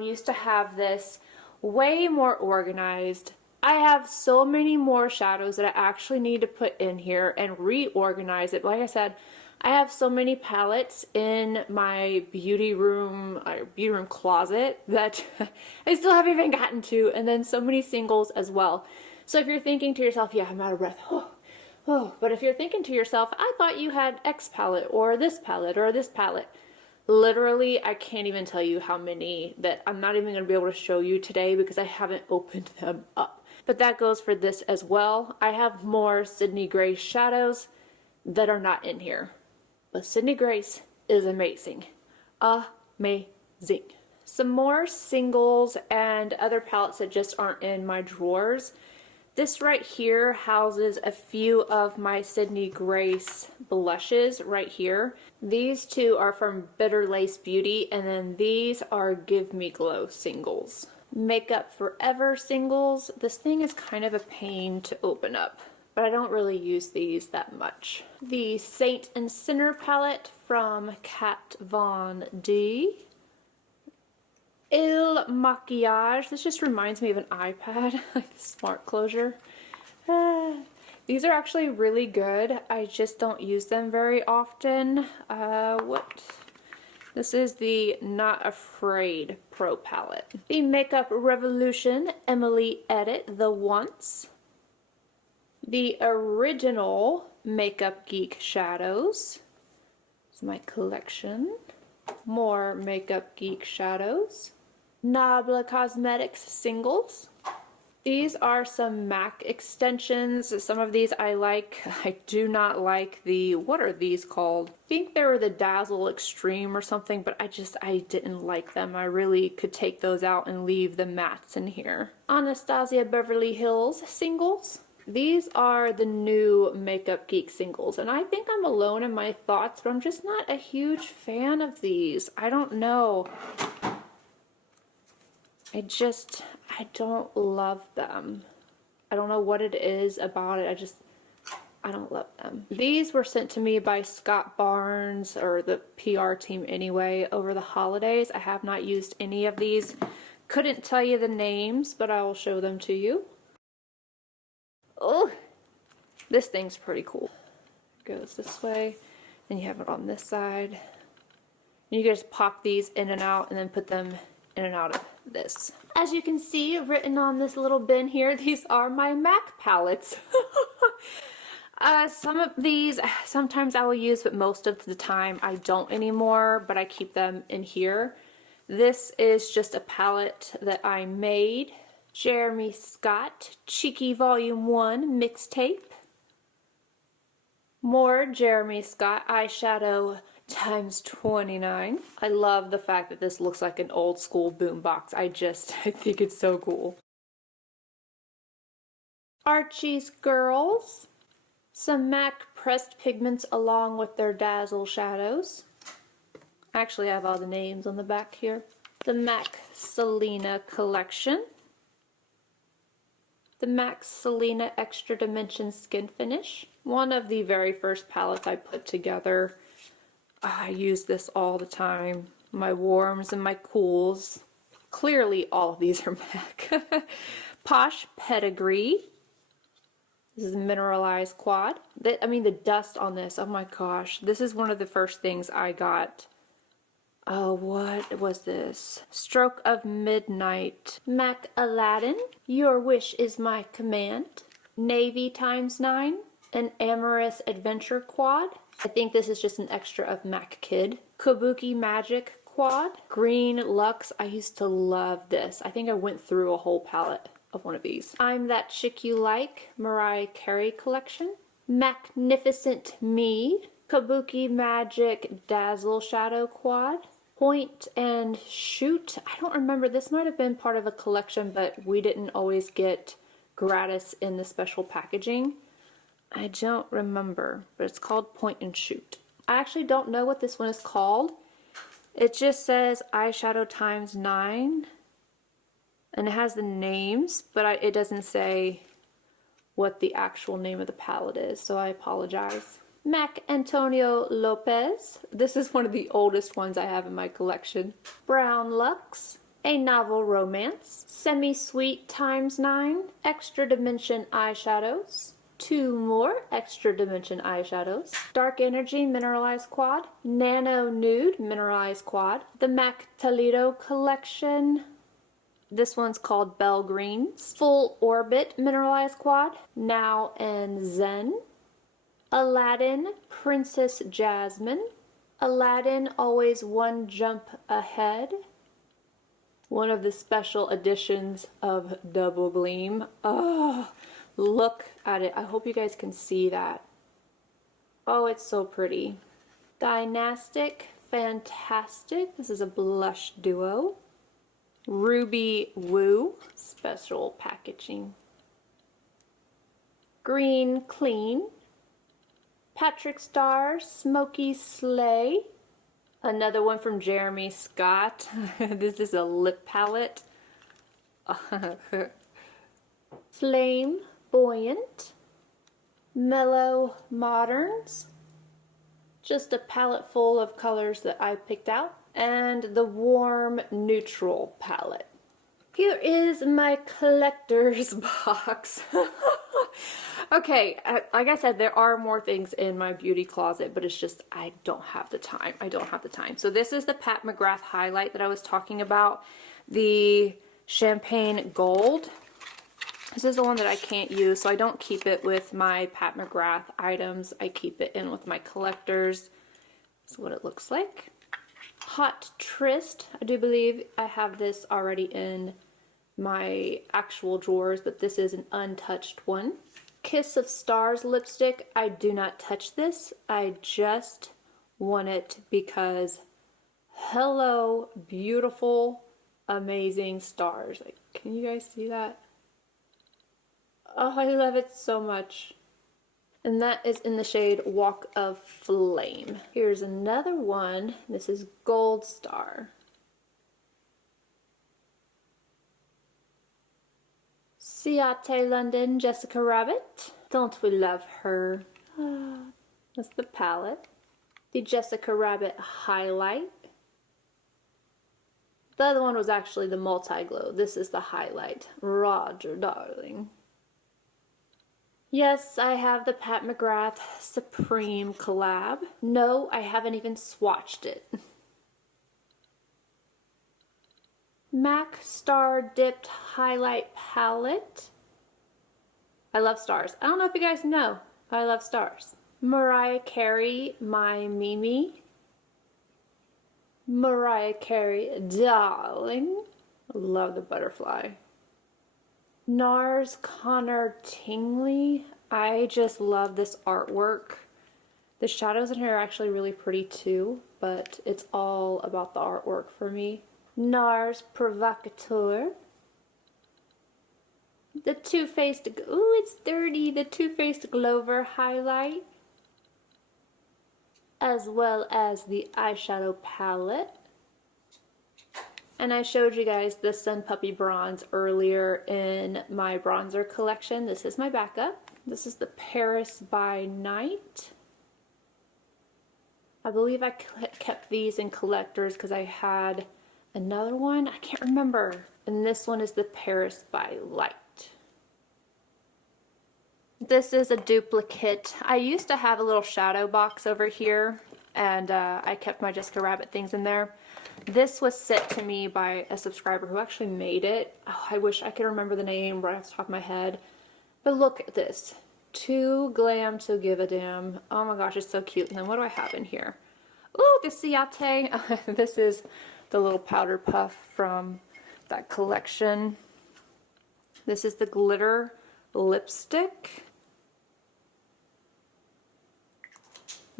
used to have this way more organized. I have so many more shadows that I actually need to put in here and reorganize it. Like I said, I have so many palettes in my beauty room closet that I still haven't even gotten to, and then so many singles as well. So if you're thinking to yourself, yeah, I'm out of breath. But if you're thinking to yourself, I thought you had X palette or this palette or this palette. Literally, I can't even tell you how many that I'm not even going to be able to show you today because I haven't opened them up. But that goes for this as well. I have more Sydney Grace shadows that are not in here. But Sydney Grace is amazing. Amazing. Some more singles and other palettes that just aren't in my drawers. This right here houses a few of my Sydney Grace blushes right here. These two are from Bitter Lace Beauty, and then these are Give Me Glow singles. Makeup Forever singles. This thing is kind of a pain to open up, but I don't really use these that much. The Saint and Sinner palette from Kat Von D. Il Maquillage. This just reminds me of an iPad, like the smart closure. These are actually really good. I just don't use them very often. This is the Not Afraid Pro palette. The Makeup Revolution Emily Edit The Once. The original Makeup Geek shadows. This is my collection. More Makeup Geek shadows. Nabla Cosmetics singles. These are some MAC extensions. Some of these I like. I do not like the, what are these called? I think they were the Dazzle Extreme or something, but I didn't like them. I really could take those out and leave the mattes in here. Anastasia Beverly Hills singles. These are the new Makeup Geek singles, and I think I'm alone in my thoughts, but I'm just not a huge fan of these. I don't know. I don't love them. I don't know what it is about it. I don't love them. These were sent to me by Scott Barnes, or the PR team anyway, over the holidays. I have not used any of these. Couldn't tell you the names, but I will show them to you. Oh, this thing's pretty cool. It goes this way, and you have it on this side. You can just pop these in and out and then put them in and out of this. As you can see, written on this little bin here, these are my MAC palettes. Some of these, sometimes I will use, but most of the time I don't anymore, but I keep them in here. This is just a palette that I made. Jeremy Scott, Cheeky Volume 1 Mixtape. More Jeremy Scott eyeshadow times 29. I love the fact that this looks like an old school boombox. I think it's so cool. Archie's Girls. Some MAC pressed pigments along with their Dazzle shadows. I actually have all the names on the back here. The MAC Selena collection. The MAC Selena Extra Dimension Skin Finish. One of the very first palettes I put together. I use this all the time. My warms and my cools. Clearly all of these are MAC. Posh Pedigree. This is Mineralized Quad. I mean, the dust on this, oh my gosh. This is one of the first things I got. Oh, what was this? Stroke of Midnight. MAC Aladdin. Your Wish is My Command. Navy times 9. An Amorous Adventure Quad. I think this is just an extra of MAC Kid. Kabuki Magic Quad. Green Luxe. I used to love this. I think I went through a whole palette of one of these. I'm That Chick You Like, Mariah Carey collection. Magnificent Me, Kabuki Magic Dazzle Shadow Quad. Point and Shoot. I don't remember, this might have been part of a collection, but we didn't always get gratis in the special packaging. I don't remember, but it's called Point and Shoot. I actually don't know what this one is called. It just says eyeshadow times 9. And it has the names, but it doesn't say what the actual name of the palette is, so I apologize. MAC Antonio Lopez. This is one of the oldest ones I have in my collection. Brown Luxe. A Novel Romance. Semi-Sweet times 9. Extra Dimension eyeshadows. 2 more Extra Dimension eyeshadows. Dark Energy Mineralized Quad. Nano Nude Mineralized Quad. The MAC Toledo collection. This one's called Bell Greens. Full Orbit Mineralized Quad. Now and Zen. Aladdin Princess Jasmine. Aladdin Always One Jump Ahead. One of the special editions of Double Gleam. Oh, look at it. I hope you guys can see that. Oh, it's so pretty. Dynastic Fantastic. This is a blush duo. Ruby Woo, special packaging. Green Clean. Patrick Star, Smoky Slay. Another one from Jeremy Scott. This is a lip palette. Flame Buoyant. Mellow Moderns. Just a palette full of colors that I picked out. And the Warm Neutral palette. Here is my collector's box. Okay, like I said, there are more things in my beauty closet, but it's just I don't have the time. I don't have the time. So this is the Pat McGrath highlight that I was talking about. The Champagne Gold. This is the one that I can't use, so I don't keep it with my Pat McGrath items. I keep it in with my collectors. That's what it looks like. Hot Tryst. I do believe I have this already in my actual drawers, but this is an untouched one. Kiss of Stars lipstick. I do not touch this. I just want it because hello, beautiful, amazing stars. Like, can you guys see that? Oh, I love it so much. And that is in the shade Walk of Flame. Here's another one. This is Gold Star. Ciate London Jessica Rabbit. Don't we love her? That's the palette. The Jessica Rabbit highlight. The other one was actually the multi-glow. This is the highlight. Roger, darling. Yes, I have the Pat McGrath Supreme collab. No, I haven't even swatched it. MAC Star Dipped Highlight Palette. I love stars. I don't know if you guys know, but I love stars. Mariah Carey, My Mimi. Mariah Carey, darling. I love the butterfly. NARS Connor Tingley. I just love this artwork. The shadows in here are actually really pretty too, but it's all about the artwork for me. NARS Provocateur. The Too Faced, ooh, it's dirty. The Too Faced Glover highlight. As well as the eyeshadow palette. And I showed you guys the Sun Puppy bronze earlier in my bronzer collection. This is my backup. This is the Paris by Night. I believe I kept these in collectors because I had another one. I can't remember. And this one is the Paris by Light. This is a duplicate. I used to have a little shadow box over here, and I kept my Jessica Rabbit things in there. This was sent to me by a subscriber who actually made it. Oh, I wish I could remember the name right off the top of my head. But look at this. Too glam to give a damn. Oh my gosh, it's so cute. And then what do I have in here? Ooh, the Ciate. This is the little powder puff from that collection. This is the glitter lipstick.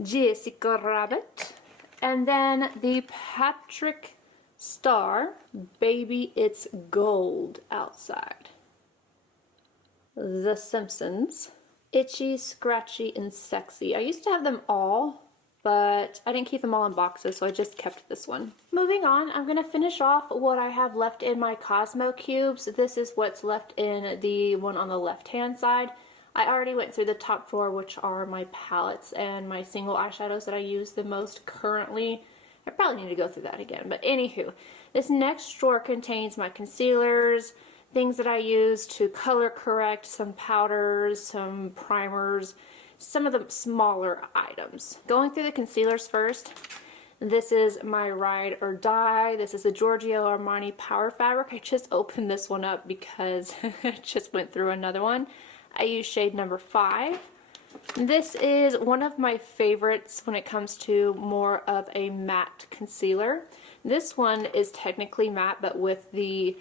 Jessica Rabbit. And then the Patrick Star, Baby It's Gold Outside. The Simpsons, Itchy, Scratchy, and Sexy. I used to have them all, but I didn't keep them all in boxes, so I just kept this one. Moving on, I'm going to finish off what I have left in my Cosmo cubes. This is what's left in the one on the left-hand side. I already went through the top drawer, which are my palettes and my single eyeshadows that I use the most currently. I probably need to go through that again, but anywho, this next drawer contains my concealers, things that I use to color correct, some powders, some primers, some of the smaller items. Going through the concealers first, this is my Ride or Die. This is the Giorgio Armani Power Fabric. I just opened this one up because I just went through another one. I use shade number 5. This is one of my favorites when it comes to more of a matte concealer. This one is technically matte, but with the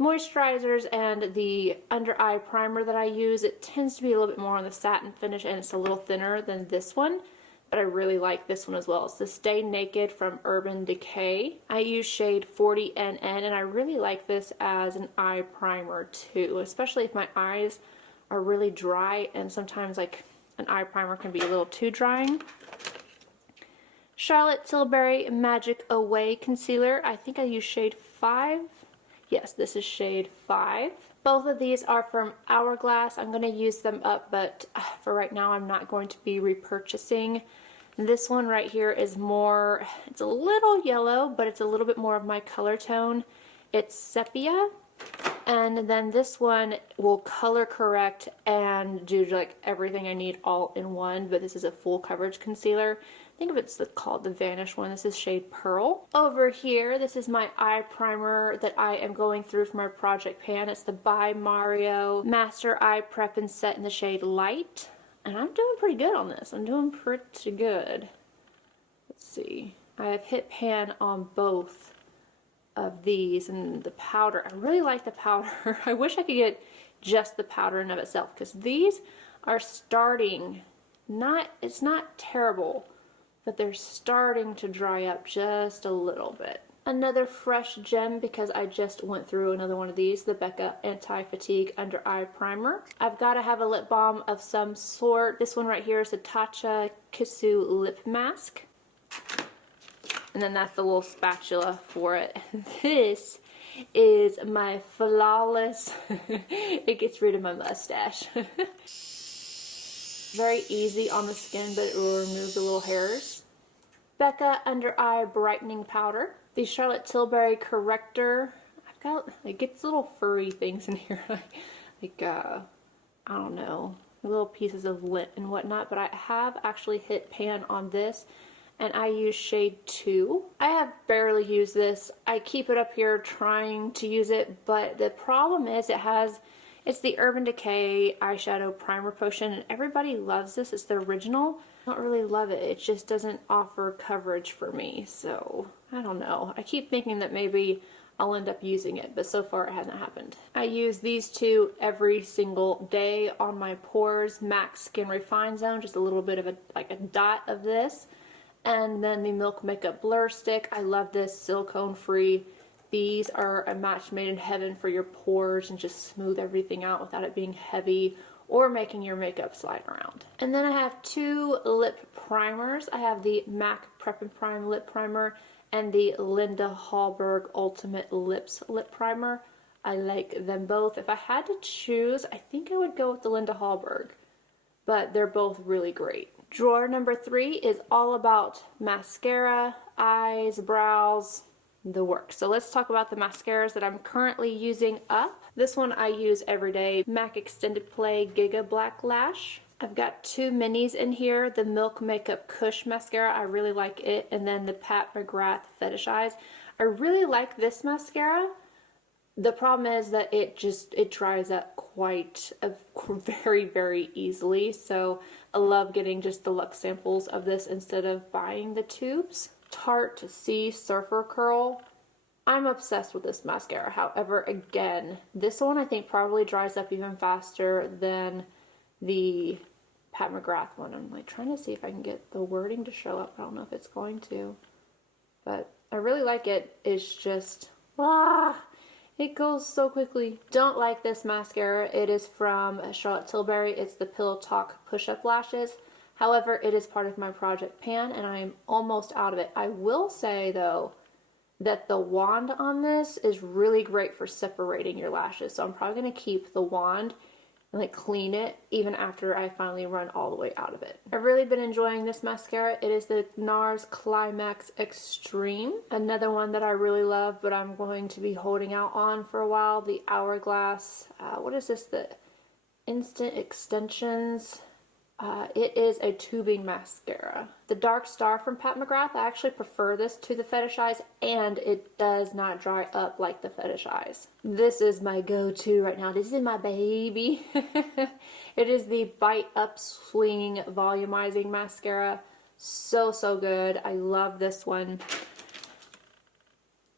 moisturizers and the under eye primer that I use, it tends to be a little bit more on the satin finish, and it's a little thinner than this one. But I really like this one as well. It's the Stay Naked from Urban Decay. I use shade 40NN, and I really like this as an eye primer too, especially if my eyes are really dry, and sometimes like an eye primer can be a little too drying. Charlotte Tilbury Magic Away Concealer. I think I use shade 5. Yes, this is shade 5. Both of these are from Hourglass. I'm going to use them up, but for right now I'm not going to be repurchasing. This one right here is more, it's a little yellow, but it's a little bit more of my color tone. It's sepia. And then this one will color correct and do like everything I need all in one, but this is a full coverage concealer. I think of it's called the Vanish one. This is shade Pearl. Over here, this is my eye primer that I am going through for my project pan. It's the By Mario Master Eye Prep and Set in the shade Light. And I'm doing pretty good on this. I'm doing pretty good. Let's see. I have hit pan on both of these, and the powder, I really like the powder. I wish I could get just the powder in of itself, because these are starting, it's not terrible, but they're starting to dry up just a little bit. Another fresh gem, because I just went through another one of these, the BECCA Anti-Fatigue Under Eye Primer. I've got to have a lip balm of some sort. This one right here is the Tatcha Kissu Lip Mask. And then that's the little spatula for it. This is my flawless, it gets rid of my mustache. Very easy on the skin, but it will remove the little hairs. BECCA Under Eye Brightening Powder. The Charlotte Tilbury Corrector. I've got, it gets little furry things in here, I don't know, little pieces of lint and whatnot, but I have actually hit pan on this, and I use shade 2. I have barely used this. I keep it up here trying to use it, but the problem is it's the Urban Decay eyeshadow primer potion, and everybody loves this. It's the original. I don't really love it. It just doesn't offer coverage for me, so I don't know. I keep thinking that maybe I'll end up using it, but so far it hasn't happened. I use these two every single day on my pores. MAC Skin Refine Zone, just a little bit of a dot of this. And then the Milk Makeup Blur Stick. I love this, silicone free. These are a match made in heaven for your pores and just smooth everything out without it being heavy or making your makeup slide around. And then I have two lip primers. I have the MAC Prep and Prime Lip Primer and the Linda Hallberg Ultimate Lips Lip Primer. I like them both. If I had to choose, I think I would go with the Linda Hallberg, but they're both really great. Drawer number 3 is all about mascara, eyes, brows, the works. So let's talk about the mascaras that I'm currently using up. This one I use every day, MAC Extended Play Giga Black Lash. I've got two minis in here, the Milk Makeup Kush Mascara, I really like it, and then the Pat McGrath Fetish Eyes. I really like this mascara. The problem is that it dries up very, very easily, so I love getting just deluxe samples of this instead of buying the tubes. Tarte Sea Surfer Curl. I'm obsessed with this mascara. However, again, this one I think probably dries up even faster than the Pat McGrath one. I'm like trying to see if I can get the wording to show up. I don't know if it's going to, but I really like it. It's just, it goes so quickly. Don't like this mascara. It is from Charlotte Tilbury. It's the Pillow Talk Push-Up Lashes. However, it is part of my project pan, and I'm almost out of it. I will say, though, that the wand on this is really great for separating your lashes. So I'm probably going to keep the wand and like clean it even after I finally run all the way out of it. I've really been enjoying this mascara. It is the NARS Climax Extreme. Another one that I really love, but I'm going to be holding out on for a while. The Hourglass, what is this? The Instant Extensions. It is a tubing mascara. The Dark Star from Pat McGrath, I actually prefer this to the Fetish Eyes, and it does not dry up like the Fetish Eyes. This is my go-to right now. This is my baby. It is the Bite Up Swing Volumizing Mascara. So, so good. I love this one.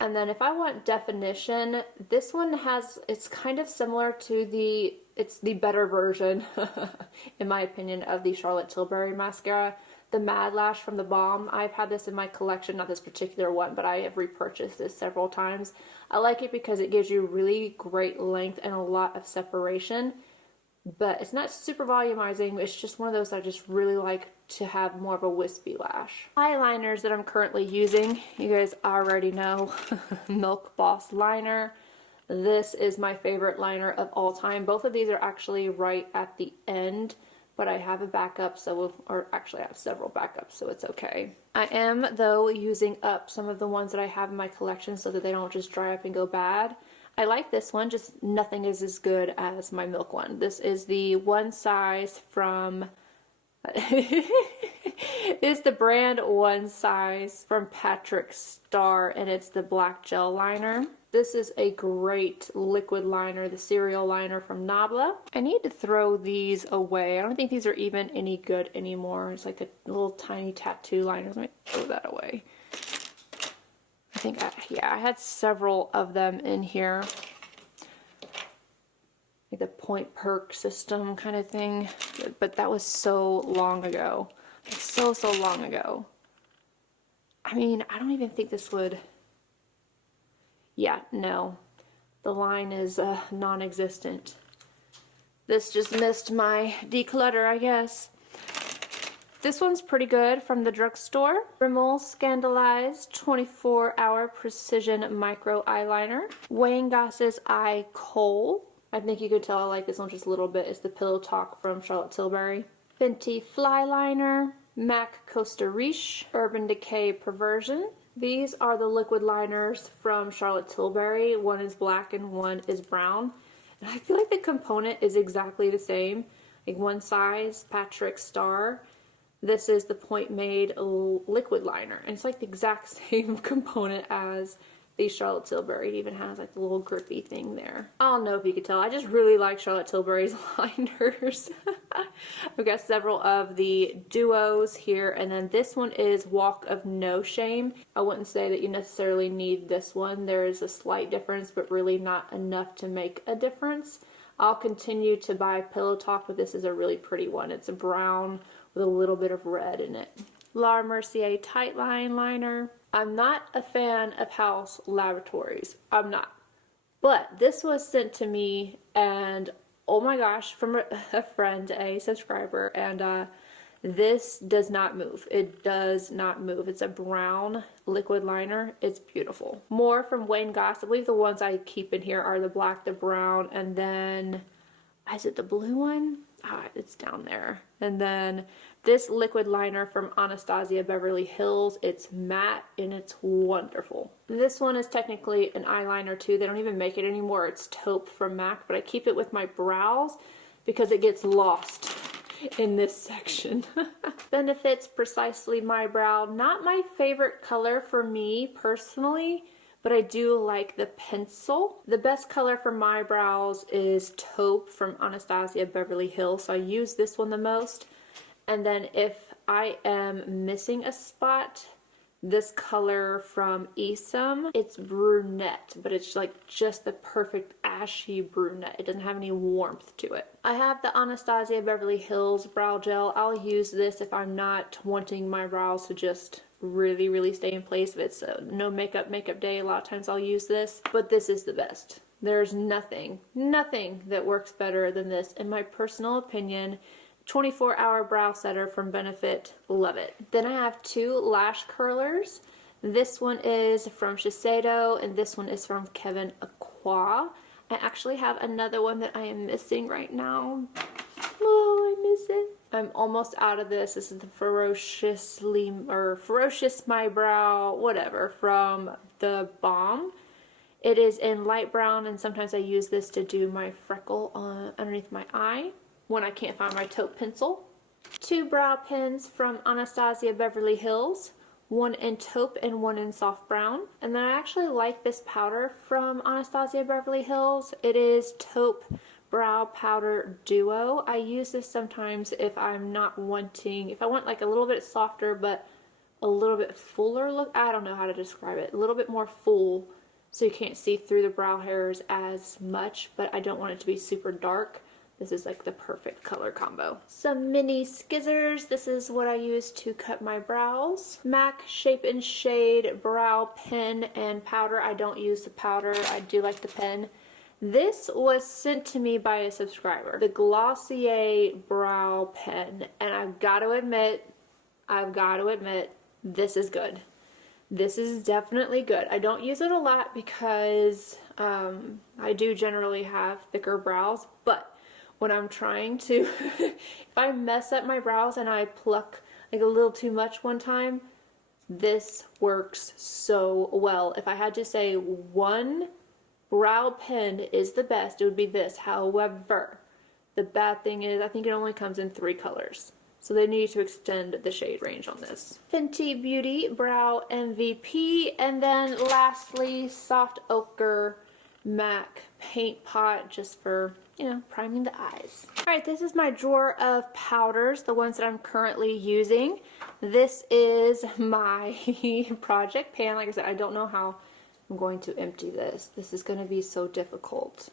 And then if I want definition, this one it's kind of similar to it's the better version, in my opinion, of the Charlotte Tilbury mascara. The Mad Lash from the Balm. I've had this in my collection, not this particular one, but I have repurchased this several times. I like it because it gives you really great length and a lot of separation, but it's not super volumizing. It's just one of those I just really like to have more of a wispy lash. Eyeliners that I'm currently using, you guys already know, Milk Boss Liner. This is my favorite liner of all time. Both of these are actually right at the end, but I have a backup, or actually I have several backups, so it's okay. I am, though, using up some of the ones that I have in my collection so that they don't just dry up and go bad. I like this one, just nothing is as good as my Milk one. This is the One Size from... It's the brand One Size from Patrick Starr, and it's the black gel liner. This is a great liquid liner, the cereal liner from Nabla. I need to throw these away. I don't think these are even any good anymore. It's like the little tiny tattoo liners. Let me throw that away. I think, I had several of them in here. Like the Point Perk system kind of thing. But that was so long ago. Like so long ago. I mean, I don't even think this would... Yeah, no. The line is non-existent. This just missed my declutter, I guess. This one's pretty good from the drugstore. Rimmel Scandalized 24-Hour Precision Micro Eyeliner. Wayne Goss's Eye Kohl. I think you could tell I like this one just a little bit. It's the Pillow Talk from Charlotte Tilbury. Fenty Fly Liner. MAC Costa Riche. Urban Decay Perversion. These are the liquid liners from Charlotte Tilbury. One is black and one is brown. And I feel like the component is exactly the same. Like one size, Patrick Star. This is the Point Made liquid liner. And it's like the exact same component as the Charlotte Tilbury. It even has like the little grippy thing there. I don't know if you could tell. I just really like Charlotte Tilbury's liners. I've got several of the duos here. And then this one is Walk of No Shame. I wouldn't say that you necessarily need this one. There is a slight difference, but really not enough to make a difference. I'll continue to buy Pillow Talk, but this is a really pretty one. It's a brown with a little bit of red in it. Laura Mercier Tightline Liner. I'm not a fan of House Laboratories. I'm not. But this was sent to me, and oh my gosh, from a friend, a subscriber, and this does not move. It does not move. It's a brown liquid liner. It's beautiful. More from Wayne Goss. I believe the ones I keep in here are the black, the brown, and then, is it the blue one? It's down there. And then this liquid liner from Anastasia Beverly Hills. It's matte and it's wonderful. This one is technically an eyeliner too. They don't even make it anymore. It's taupe from MAC, but I keep it with my brows because it gets lost in this section. Benefits Precisely My Brow. Not my favorite color for me personally, but I do like the pencil. The best color for my brows is taupe from Anastasia Beverly Hills, so I use this one the most. And then if I am missing a spot, this color from Esom, it's brunette, but it's like just the perfect ashy brunette. It doesn't have any warmth to it. I have the Anastasia Beverly Hills brow gel. I'll use this if I'm not wanting my brows to just really stay in place. If it's a no makeup day, a lot of times I'll use this, but this is the best. There's nothing that works better than this in my personal opinion. 24-hour brow setter from Benefit. Love it. Then I have two lash curlers. This one is from Shiseido and this one is from Kevin Aqua. I actually have another one that I am missing right now. Oh, I miss it. I'm almost out of this. This is the Ferocious My Brow, whatever, from the Balm. It is in light brown, and sometimes I use this to do my freckle underneath my eye when I can't find my taupe pencil. Two brow pens from Anastasia Beverly Hills, one in taupe and one in soft brown. And then I actually like this powder from Anastasia Beverly Hills. It is taupe brow powder duo. I use this sometimes if I'm not wanting, if I want like a little bit softer but a little bit fuller look. I don't know how to describe it. A little bit more full so you can't see through the brow hairs as much, but I don't want it to be super dark. This is like the perfect color combo. Some mini skizzers. This is what I use to cut my brows. MAC Shape and Shade brow pen and powder. I don't use the powder. I do like the pen. This was sent to me by a subscriber. The Glossier brow pen. And I've got to admit, this is good. This is definitely good. I don't use it a lot because I do generally have thicker brows, but when I'm trying to, if I mess up my brows and I pluck like a little too much one time, this works so well. If I had to say one brow pen is the best, it would be this. However, the bad thing is I think it only comes in 3 colors. So they need to extend the shade range on this. Fenty Beauty Brow MVP. And then lastly, Soft Ochre MAC Paint Pot, just for, you know, priming the eyes. Alright, this is my drawer of powders, the ones that I'm currently using. This is my project pan. Like I said, I don't know how I'm going to empty this. This is going to be so difficult.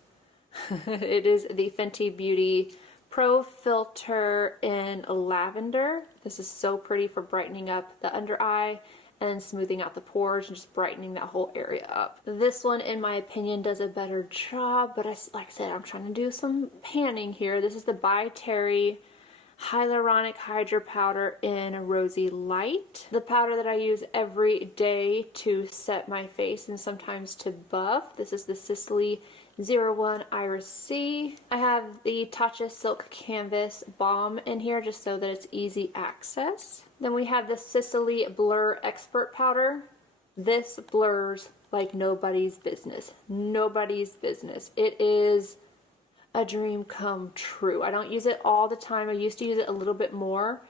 It is the Fenty Beauty Pro Filter in Lavender. This is so pretty for brightening up the under eye and smoothing out the pores and just brightening that whole area up. This one, in my opinion, does a better job, but like I said, I'm trying to do some panning here. This is the By Terry hyaluronic hydra powder in Rosy Light. The powder that I use every day to set my face and sometimes to buff. This is the SISLEY 01 IRISEE. I have the Tatcha Silk Canvas Balm in here just so that it's easy access. Then we have the Sisley Blur Expert Powder. This blurs like nobody's business. Nobody's business. It is a dream come true. I don't use it all the time. I used to use it a little bit more,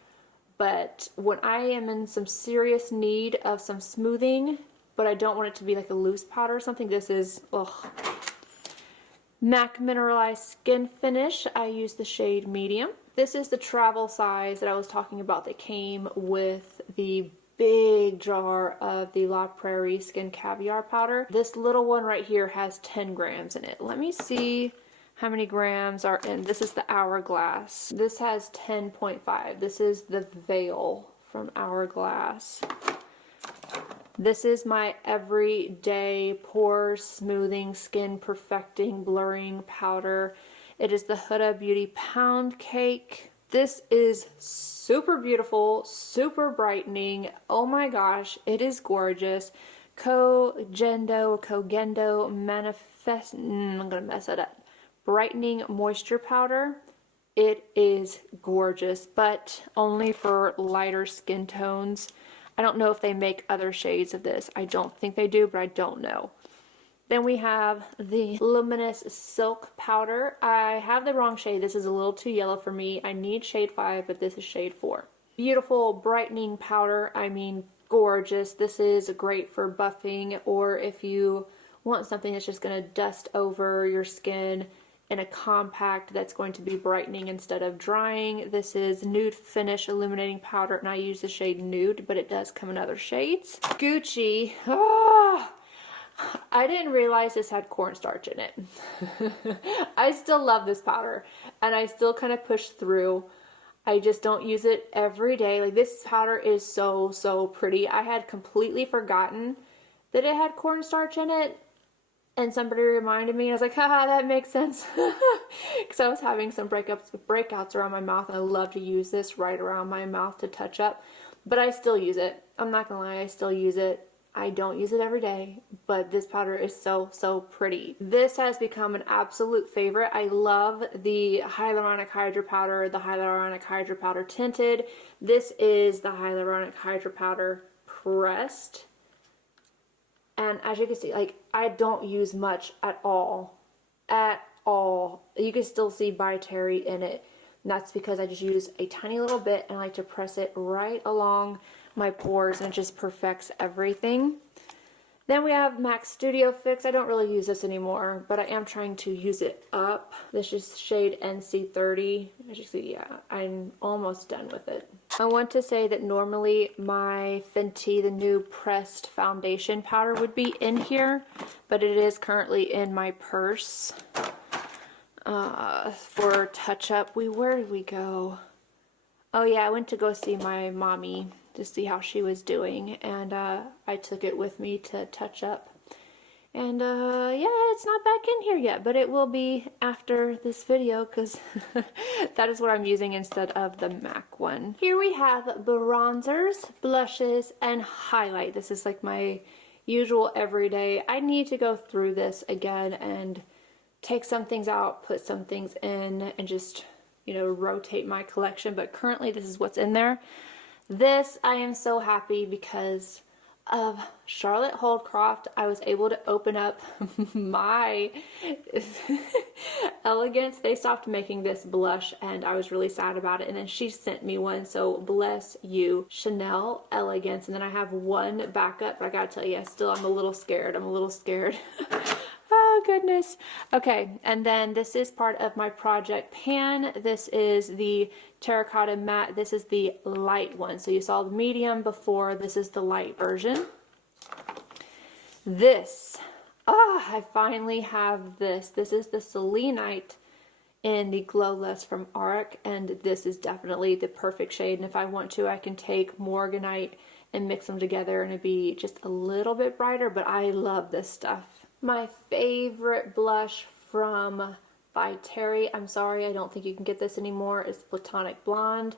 but when I am in some serious need of some smoothing, but I don't want it to be like a loose powder or something, this is, ugh. MAC Mineralized Skin Finish. I use the shade medium. This is the travel size that I was talking about that came with the big jar of the La Prairie Skin Caviar powder. This little one right here has 10 grams in it. Let me see how many grams are in. This is the Hourglass. This has 10.5. This is the Veil from Hourglass. This is my everyday pore smoothing, skin perfecting, blurring powder. It is the Huda Beauty Pound Cake. This is super beautiful, super brightening. Oh my gosh, it is gorgeous. Kogendo Manifest, I'm gonna mess it up. Brightening Moisture Powder. It is gorgeous, but only for lighter skin tones. I don't know if they make other shades of this. I don't think they do, but I don't know. Then we have the Luminous Silk Powder. I have the wrong shade. This is a little too yellow for me. I need shade 5, but this is shade 4. Beautiful brightening powder. I mean, gorgeous. This is great for buffing, or if you want something that's just going to dust over your skin in a compact that's going to be brightening instead of drying. This is Nude Finish Illuminating Powder, and I use the shade Nude, but it does come in other shades. Gucci. I didn't realize this had cornstarch in it. I still love this powder, and I still kind of push through. I just don't use it every day. Like, this powder is so, so pretty. I had completely forgotten that it had cornstarch in it, and somebody reminded me, and I was like, haha, that makes sense. Because I was having some breakouts around my mouth, and I love to use this right around my mouth to touch up. But I still use it. I'm not gonna lie, I still use it. I don't use it every day, but this powder is so, so pretty. This has become an absolute favorite. I love the Hyaluronic Hydra Powder, the Hyaluronic Hydra Powder Tinted. This is the Hyaluronic Hydra Powder Pressed. And as you can see, like, I don't use much at all. At all. You can still see By Terry in it. And that's because I just use a tiny little bit, and I like to press it right along my pores, and it just perfects everything. Then we have MAC Studio Fix. I don't really use this anymore, but I am trying to use it up. This is shade NC30. As you see, yeah, I'm almost done with it. I want to say that normally my Fenty, the new pressed foundation powder, would be in here, but it is currently in my purse for touch-up. Where did we go? Oh yeah, I went to go see my mommy to see how she was doing, and I took it with me to touch up. And yeah, it's not back in here yet, but it will be after this video, because that is what I'm using instead of the MAC one. Here we have bronzers, blushes, and highlight. This is like my usual everyday. I need to go through this again and take some things out, put some things in, and just, you know, rotate my collection, but currently this is what's in there. This, I am so happy because of Charlotte Holdcroft. I was able to open up my Elegance. They stopped making this blush, and I was really sad about it, and then she sent me one, so bless you. Chanel Elegance, and then I have one backup, but I gotta tell you, I'm a little scared. I'm a little scared. Oh goodness. Okay, and then this is part of my project pan. This is the terracotta matte. This is the light one. So you saw the medium before. This is the light version. This, I finally have this. This is the Selenite in the Glowless from ARC, and this is definitely the perfect shade. And if I want to, I can take Morganite and mix them together, and it'd be just a little bit brighter, but I love this stuff. My favorite blush from by Terry. I'm sorry, I don't think you can get this anymore. It's Platonic Blonde.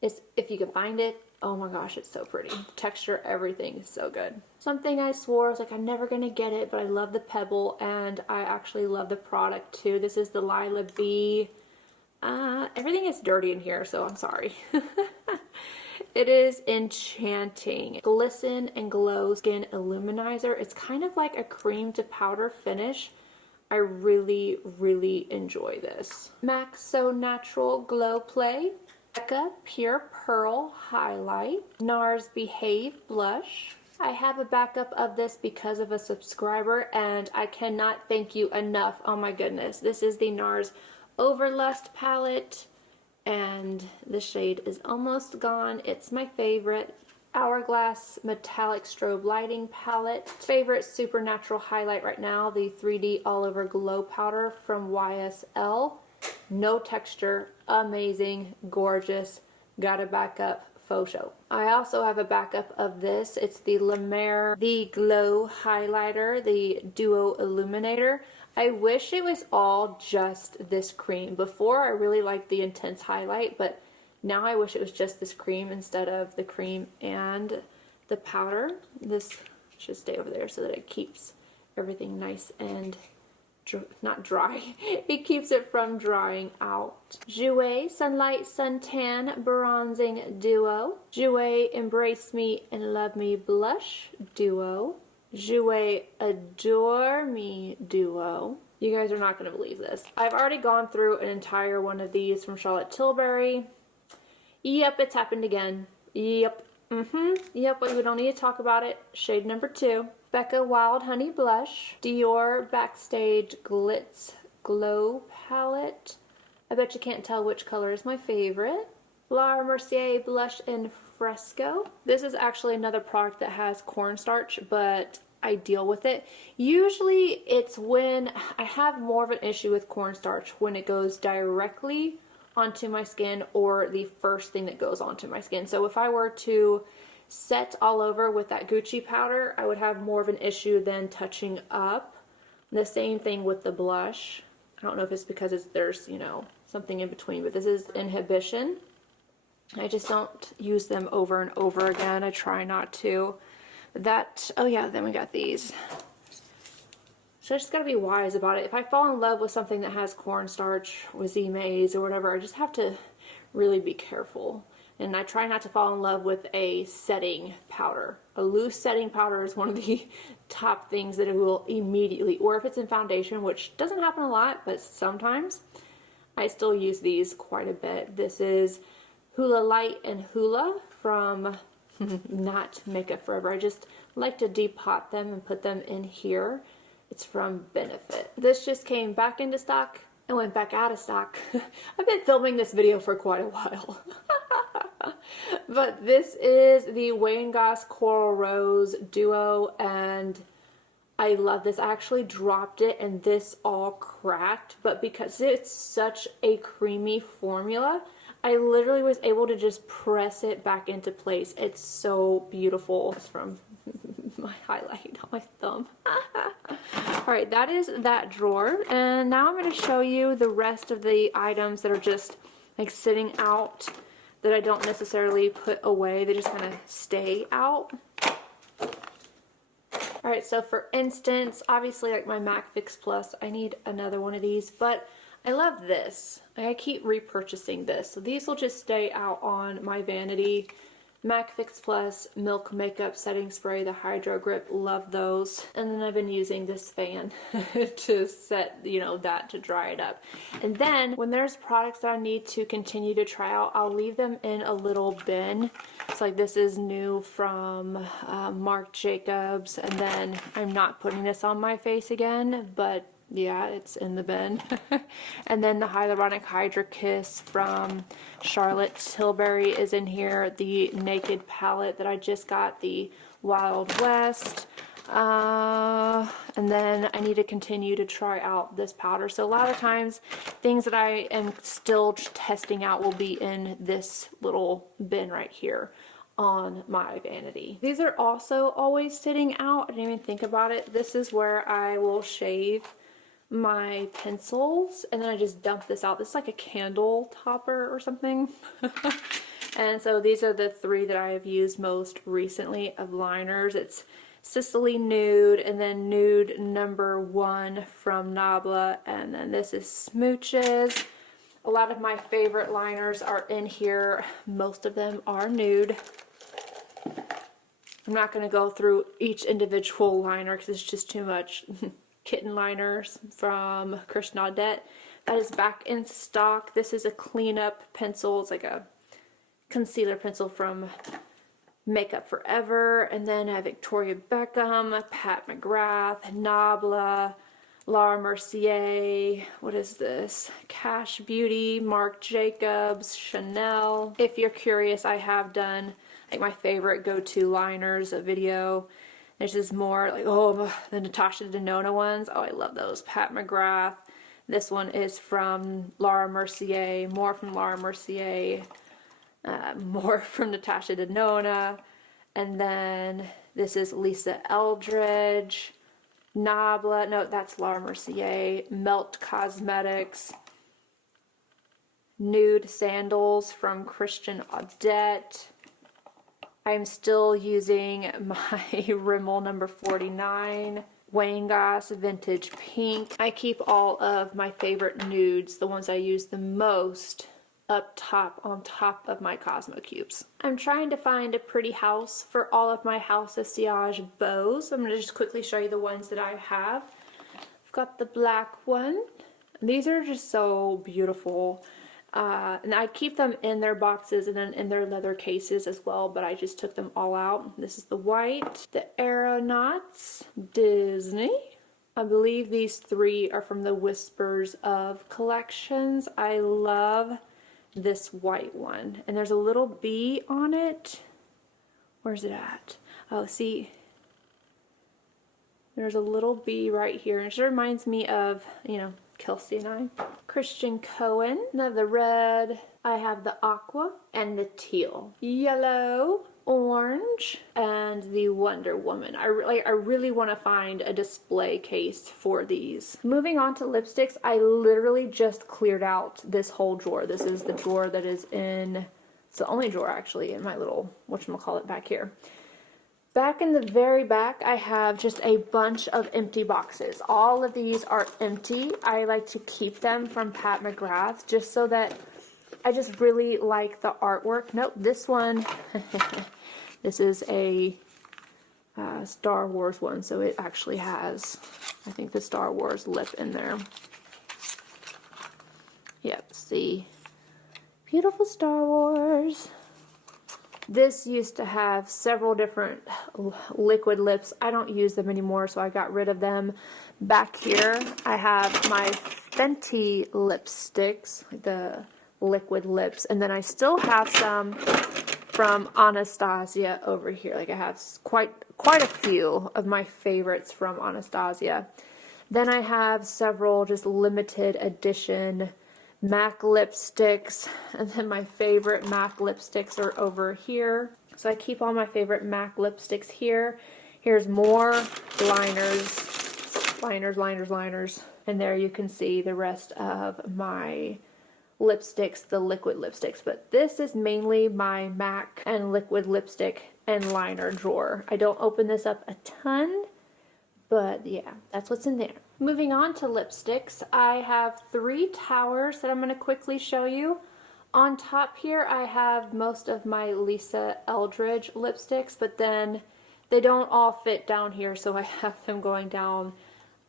It's, if you can find it, oh my gosh, it's so pretty. Texture, everything is so good. Something I swore, I was like, I'm never gonna get it, but I love the pebble, and I actually love the product too. This is the Lila B. Everything is dirty in here, so I'm sorry. It is enchanting. Glisten and Glow Skin Illuminizer. It's kind of like a cream to powder finish. I really, really enjoy this. MAC So Natural Glow Play. BECCA Pure Pearl Highlight. NARS Behave Blush. I have a backup of this because of a subscriber, and I cannot thank you enough. Oh my goodness. This is the NARS Overlust palette, and the shade is almost gone. It's my favorite. Hourglass Metallic Strobe Lighting Palette. Favorite Supernatural highlight right now, the 3D All Over Glow Powder from YSL. No texture, amazing, gorgeous, got a backup photo. I also have a backup of this. It's the La Mer The Glow Highlighter, the Duo Illuminator. I wish it was all just this cream. Before, I really liked the intense highlight, but now I wish it was just this cream instead of the cream and the powder. This should stay over there so that it keeps everything nice and not dry. It keeps it from drying out. Jouer Sunlight Suntan Bronzing Duo. Jouer Embrace Me and Love Me Blush Duo. Jouer Adore Me Duo. You guys are not going to believe this. I've already gone through an entire one of these from Charlotte Tilbury. Yep, it's happened again. Yep. Yep, we don't need to talk about it. Shade number 2. BECCA Wild Honey Blush. Dior Backstage Glitz Glow Palette. I bet you can't tell which color is my favorite. Laura Mercier Blush in Fresco. This is actually another product that has cornstarch, but I deal with it. Usually it's when I have more of an issue with cornstarch when it goes directly onto my skin or the first thing that goes onto my skin. So if I were to set all over with that Gucci powder, I would have more of an issue than touching up. The same thing with the blush. I don't know if it's because there's, you know, something in between, but this is Inhibition. I just don't use them over and over again. I try not to. Oh yeah, then we got these. So I just gotta be wise about it. If I fall in love with something that has cornstarch with Z-Maze or whatever, I just have to really be careful. And I try not to fall in love with a setting powder. A loose setting powder is one of the top things that it will immediately, or if it's in foundation, which doesn't happen a lot, but sometimes, I still use these quite a bit. This is Hula Light and Hula from Not Makeup Forever. I just like to depot them and put them in here. It's from Benefit. This just came back into stock and went back out of stock. I've been filming this video for quite a while. But this is the Wayne Goss Coral Rose Duo, and I love this. I actually dropped it and this all cracked, but because it's such a creamy formula, I literally was able to just press it back into place. It's so beautiful. It's from my highlight on my thumb. Alright, that is that drawer. And now I'm going to show you the rest of the items that are just like sitting out that I don't necessarily put away. They just kind of stay out. Alright, so for instance, obviously like my MAC Fix Plus, I need another one of these, but I love this. I keep repurchasing this. So these will just stay out on my vanity. MAC Fix Plus Milk Makeup Setting Spray, the Hydro Grip, love those. And then I've been using this fan to set, you know, that to dry it up. And then when there's products that I need to continue to try out, I'll leave them in a little bin. It's like this is new from Marc Jacobs, and then I'm not putting this on my face again, but yeah, it's in the bin. And then the Hyaluronic Hydra Kiss from Charlotte Tilbury is in here. The Naked palette that I just got, the Wild West. And then I need to continue to try out this powder. So a lot of times, things that I am still testing out will be in this little bin right here on my vanity. These are also always sitting out. I didn't even think about it. This is where I will shave my pencils, and then I just dump this out. This is like a candle topper or something. And so these are the three that I have used most recently of liners. It's SISLEY Nude, and then Nude #1 from Nabla, and then this is Smooches. A lot of my favorite liners are in here. Most of them are nude. I'm not going to go through each individual liner because it's just too much. Kitten liners from Christian Audette. That is back in stock. This is a cleanup pencil. It's like a concealer pencil from Makeup Forever. And then I have Victoria Beckham, Pat McGrath, Nabla, Laura Mercier. What is this? Cash Beauty, Marc Jacobs, Chanel. If you're curious, I have done like my favorite go-to liners, a video. This is more like, oh, the Natasha Denona ones. Oh, I love those. Pat McGrath. This one is from Laura Mercier. More from Laura Mercier. More from Natasha Denona. And then this is Lisa Eldridge. Nabla. No, that's Laura Mercier. Melt Cosmetics. Nude Sandals from Christian Audette. I'm still using my Rimmel number 49, Wayne Goss Vintage Pink. I keep all of my favorite nudes, the ones I use the most, up top on top of my Cosmo Cubes. I'm trying to find a pretty house for all of my House of Sillage bows. I'm going to just quickly show you the ones that I have. I've got the black one. These are just so beautiful. And I keep them in their boxes and then in their leather cases as well, but I just took them all out. This is the white, the Aeronauts, Disney. I believe these three are from the Whispers of collections. I love this white one. And there's a little bee on it. Where's it at? Oh, see, there's a little bee right here. And it just reminds me of, you know, Kelsey and I. Christian Cohen, the red. I have the aqua and the teal. Yellow, orange, and the Wonder Woman. I really want to find a display case for these. Moving on to lipsticks, I literally just cleared out this whole drawer. This is the drawer that is in, it's the only drawer actually in my little, whatchamacallit, back here. Back in the very back, I have just a bunch of empty boxes. All of these are empty. I like to keep them from Pat McGrath just so that I just really like the artwork. Nope, this one, this is a Star Wars one, so it actually has, I think, the Star Wars lip in there. Yep, see. Beautiful Star Wars. This used to have several different liquid lips. I don't use them anymore, so I got rid of them. Back here, I have my Fenty lipsticks, the liquid lips, and then I still have some from Anastasia over here. Like I have quite a few of my favorites from Anastasia. Then I have several just limited edition MAC lipsticks, and then my favorite MAC lipsticks are over here. So I keep all my favorite MAC lipsticks here. Here's more liners, and there you can see the rest of my lipsticks, the liquid lipsticks. But this is mainly my MAC and liquid lipstick and liner drawer. I don't open this up a ton, but yeah, that's what's in there. Moving on to lipsticks, I have 3 towers that I'm going to quickly show you. On top here, I have most of my Lisa Eldridge lipsticks, but then they don't all fit down here, so I have them going down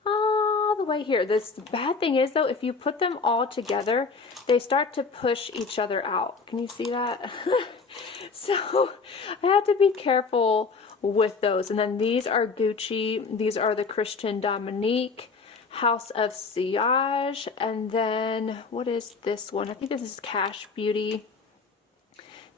all the way here. The bad thing is, though, if you put them all together, they start to push each other out. Can you see that? So I have to be careful with those. And then these are Gucci. These are the Christian Dominique House of Sillage. And then what is this one? I think this is Cash Beauty.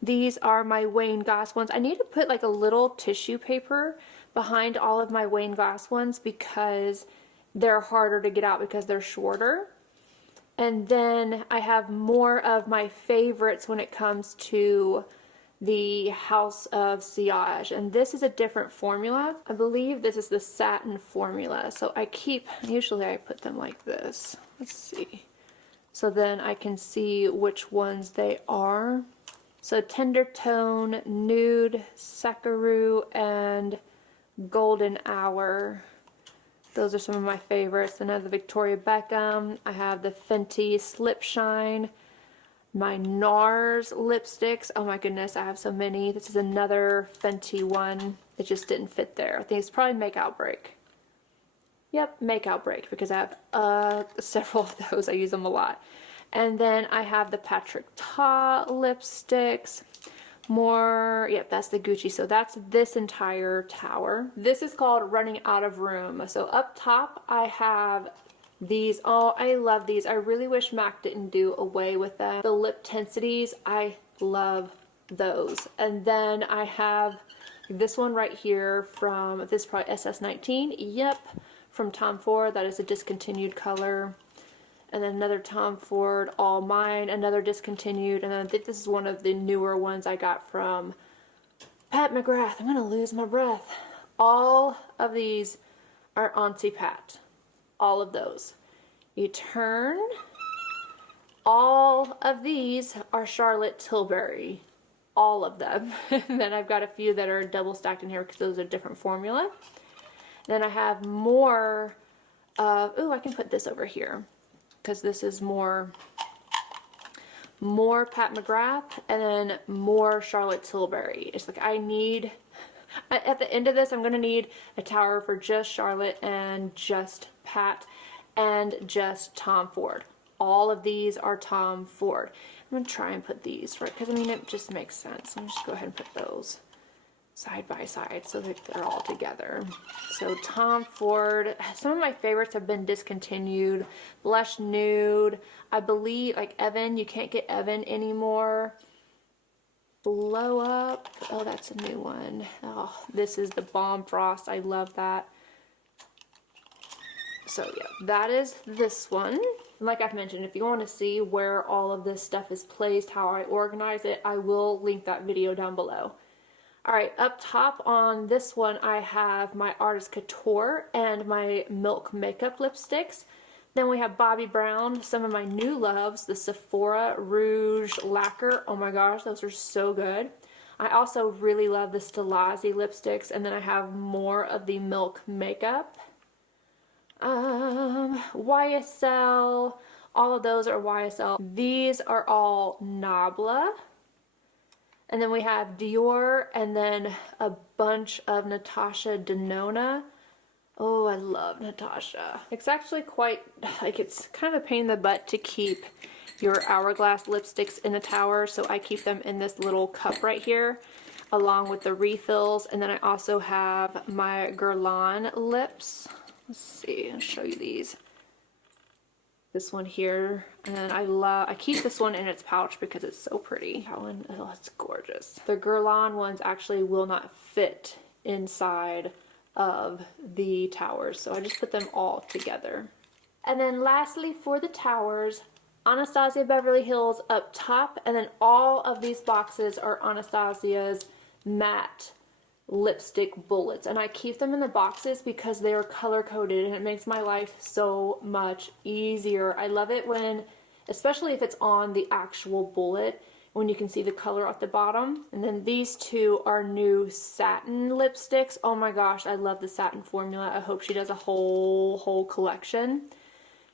These are my Wayne Goss ones. I need to put like a little tissue paper behind all of my Wayne Goss ones because they're harder to get out because they're shorter. And then I have more of my favorites when it comes to the House of Sillage, and this is a different formula. I believe this is the satin formula, so usually I put them like this. Let's see. So then I can see which ones they are. So Tender Tone, Nude, Saccharu, and Golden Hour. Those are some of my favorites. Another Victoria Beckham. I have the Fenty Slip Shine. My NARS lipsticks. Oh my goodness, I have so many. This is another Fenty one. It just didn't fit there. I think it's probably Make Out Break. Yep, Make Out Break, because I have several of those. I use them a lot. And then I have the Patrick Ta lipsticks. More, yep, that's the Gucci. So that's this entire tower. This is called Running Out of Room. So up top I have these. Oh, I love these. I really wish MAC didn't do away with them. The lip tensities, I love those. And then I have this one right here from, this is probably SS19. Yep, from Tom Ford. That is a discontinued color. And then another Tom Ford All Mine, another discontinued. And then I think this is one of the newer ones I got from Pat McGrath. I'm going to lose my breath. All of these are Auntie Pat. All of those. You turn. All of these are Charlotte Tilbury. All of them. And then I've got a few that are double stacked in here because those are different formula. Then I have more of, ooh, I can put this over here because this is more Pat McGrath and then more Charlotte Tilbury. It's like I need, at the end of this, I'm going to need a tower for just Charlotte and just Pat and just Tom Ford. All of these are Tom Ford. I'm going to try and put these, right, because I mean it just makes sense. Let me just go ahead and put those side by side so that they're all together. So Tom Ford, some of my favorites have been discontinued. Blush Nude, I believe, like Evan, you can't get Evan anymore. Blow Up, oh that's a new one. Oh, this is the Bomb Frost, I love that. So yeah, that is this one. Like I've mentioned, if you want to see where all of this stuff is placed, how I organize it, I will link that video down below. Alright, up top on this one I have my Artist Couture and my Milk Makeup lipsticks. Then we have Bobbi Brown, some of my new loves, the Sephora Rouge Lacquer. Oh my gosh, those are so good. I also really love the Stilazzi lipsticks, and then I have more of the Milk Makeup. YSL, all of those are YSL. These are all Nabla. And then we have Dior, and then a bunch of Natasha Denona. Oh, I love Natasha. It's actually quite, like, it's kind of a pain in the butt to keep your hourglass lipsticks in the tower, so I keep them in this little cup right here, along with the refills. And then I also have my Guerlain lips. Let's see, I'll show you these. This one here, and then I keep this one in its pouch because it's so pretty. That one, oh, it's gorgeous. The Guerlain ones actually will not fit inside of the towers, so I just put them all together. And then lastly for the towers, Anastasia Beverly Hills up top, and then all of these boxes are Anastasia's matte lipstick bullets, and I keep them in the boxes because they are color coded and it makes my life so much easier. I love it when, especially if it's on the actual bullet, when you can see the color at the bottom. And then these two are new satin lipsticks. Oh my gosh, I love the satin formula. I hope she does a whole collection.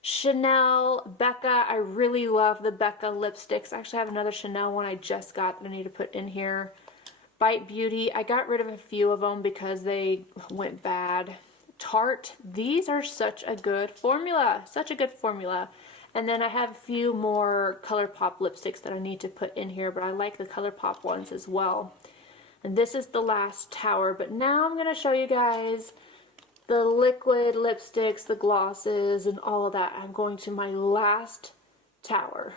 Chanel, BECCA, I really love the BECCA lipsticks. I actually have another Chanel one I just got that I need to put in here. Bite Beauty, I got rid of a few of them because they went bad. Tarte, these are such a good formula, such a good formula. And then I have a few more ColourPop lipsticks that I need to put in here, but I like the ColourPop ones as well. And this is the last tower, but now I'm going to show you guys the liquid lipsticks, the glosses, and all of that. I'm going to my last tower.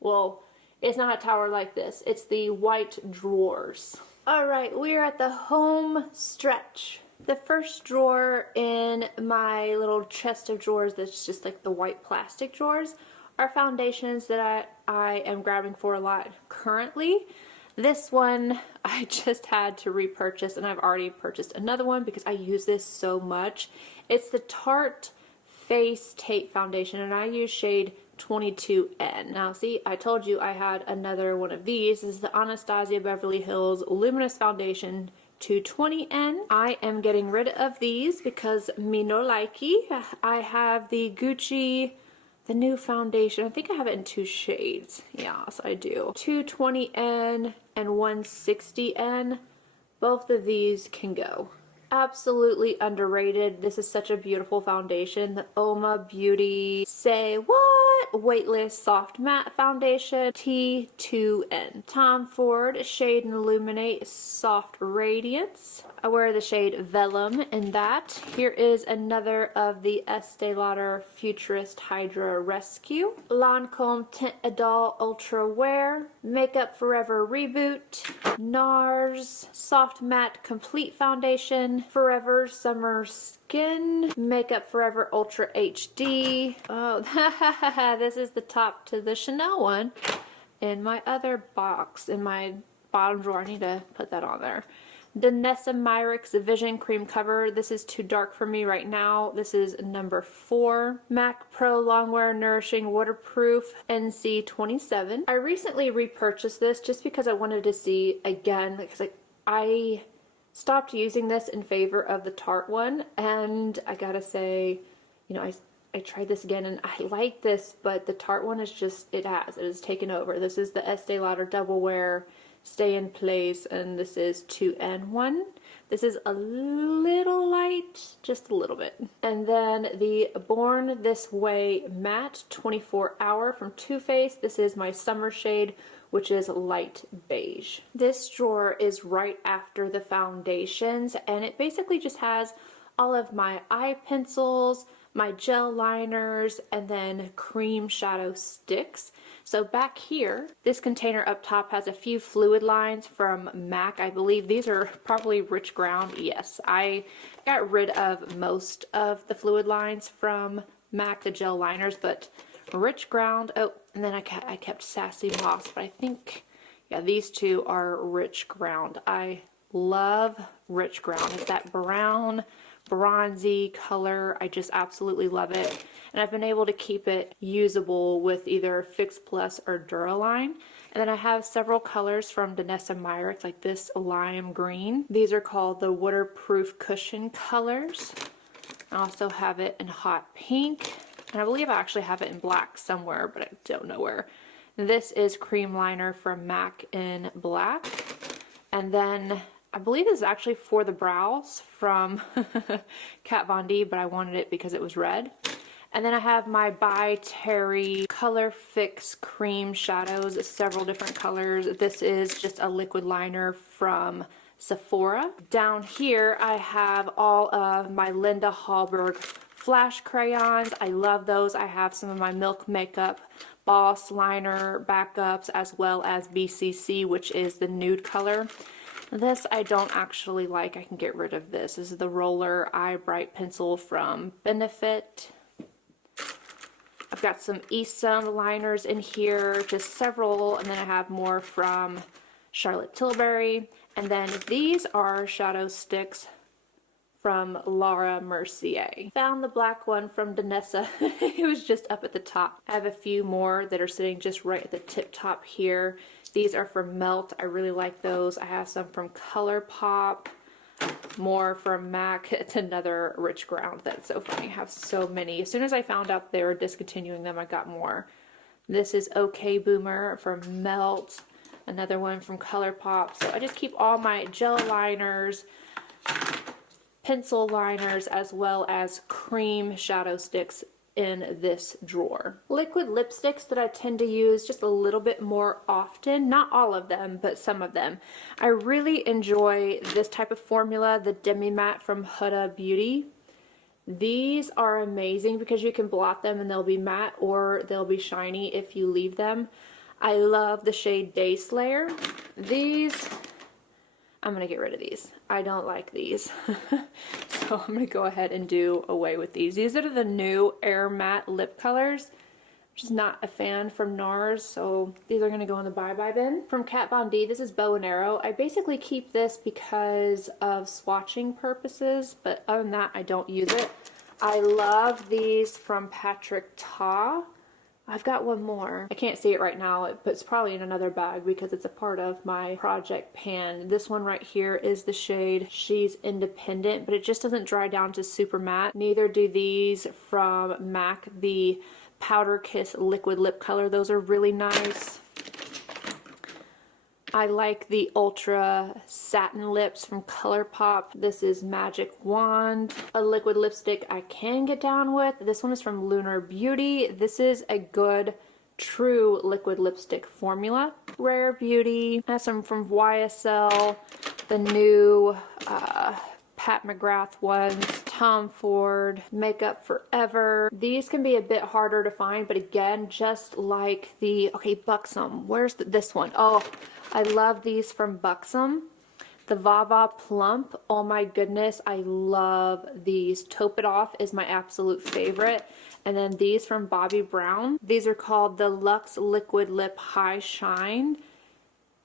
Well, it's not a tower like this. It's the white drawers. Alright, we are at the home stretch. The first drawer in my little chest of drawers that's just like the white plastic drawers are foundations that I am grabbing for a lot currently. This one I just had to repurchase, and I've already purchased another one because I use this so much. It's the Tarte Face Tape Foundation, and I use shade 22N. Now see, I told you I had another one of these. This is the Anastasia Beverly Hills Luminous Foundation 220N. I am getting rid of these because me no likey. I have the Gucci, the new foundation. I think I have it in 2 shades. Yes, I do. 220N and 160N. Both of these can go. Absolutely underrated. This is such a beautiful foundation. The Oma Beauty Say What? Weightless Soft Matte Foundation T2N. Tom Ford Shade and Illuminate Soft Radiance. I wear the shade Vellum in that. Here is another of the Estee Lauder Futurist Hydra Rescue. Lancome Tint Idole Ultra Wear. Makeup Forever Reboot. NARS Soft Matte Complete Foundation. Forever Summer Skin. Makeup Forever Ultra HD. Oh, this is the top to the Chanel one in my other box, in my bottom drawer. I need to put that on there. Denona Myricks Vision Cream Cover. This is too dark for me right now. This is number 4. MAC Pro Longwear Nourishing Waterproof NC27. I recently repurchased this just because I wanted to see again, because I stopped using this in favor of the Tarte one, and I gotta say, you know, I tried this again and I like this, but the Tarte one is just, it has taken over. This is the Estee Lauder Double Wear Stay in Place, and this is 2N1. This is a little light, just a little bit. And then the Born This Way Matte 24 Hour from Too Faced. This is my summer shade, which is light beige. This drawer is right after the foundations, and it basically just has all of my eye pencils, my gel liners, and then cream shadow sticks. So back here, this container up top has a few fluid lines from MAC. I believe these are probably Rich Ground. Yes, I got rid of most of the fluid lines from MAC, the gel liners, but Rich Ground, oh, and then I kept Sassy Moss, but I think, yeah, these two are Rich Ground. I love Rich Ground. It's that brown, bronzy color. I just absolutely love it, and I've been able to keep it usable with either Fix Plus or Duraline. And then I have several colors from Denona Myricks, like this lime green. These are called the waterproof cushion colors. I also have it in hot pink, and I believe I actually have it in black somewhere, but I don't know where. This is cream liner from MAC in black, and then I believe this is actually for the brows from Kat Von D, but I wanted it because it was red. And then I have my By Terry Color Fix Cream Shadows, several different colors. This is just a liquid liner from Sephora. Down here I have all of my Linda Hallberg Flash crayons. I love those. I have some of my Milk Makeup Boss liner backups, as well as BCC, which is the nude color. This I don't actually like. I can get rid of this. This is the Roller Eye Bright Pencil from Benefit. I've got some Esom liners in here, just several, and then I have more from Charlotte Tilbury. And then these are shadow sticks from Laura Mercier. Found the black one from Denona. It was just up at the top. I have a few more that are sitting just right at the tip top here. These are from Melt. I really like those. I have some from ColourPop, more from MAC. It's another Rich Ground. That's so funny. I have so many. As soon as I found out they were discontinuing them, I got more. This is OK Boomer from Melt. Another one from ColourPop. So I just keep all my gel liners, pencil liners, as well as cream shadow sticks in this drawer. Liquid lipsticks that I tend to use just a little bit more often, not all of them, but some of them. I really enjoy this type of formula, the Demi Matte from Huda Beauty. These are amazing because you can blot them and they'll be matte or they'll be shiny if you leave them. I love the shade Day Slayer. These, I'm gonna get rid of these. I don't like these. So I'm gonna go ahead and do away with these. These are the new Air Matte lip colors. which is not a fan from NARS, so these are going to go in the bye-bye bin. From Kat Von D, this is Bow and Arrow. I basically keep this because of swatching purposes, but other than that, I don't use it. I love these from Patrick Ta. I've got one more. I can't see it right now, but it's probably in another bag because it's a part of my project pan. This one right here is the shade She's Independent, but it just doesn't dry down to super matte. Neither do these from MAC, the Powder Kiss liquid lip color. Those are really nice. I like the Ultra Satin Lips from ColourPop. This is Magic Wand, a liquid lipstick I can get down with. This one is from Lunar Beauty. This is a good, true liquid lipstick formula. Rare Beauty. I have some from YSL, the new Pat McGrath ones, Tom Ford, Makeup Forever. These can be a bit harder to find, but again, just like the, okay, Buxom. Where's this one? Oh, I love these from Buxom. The Vava Plump. Oh my goodness, I love these. Taupe It Off is my absolute favorite. And then these from Bobbi Brown. These are called the Luxe Liquid Lip High Shine.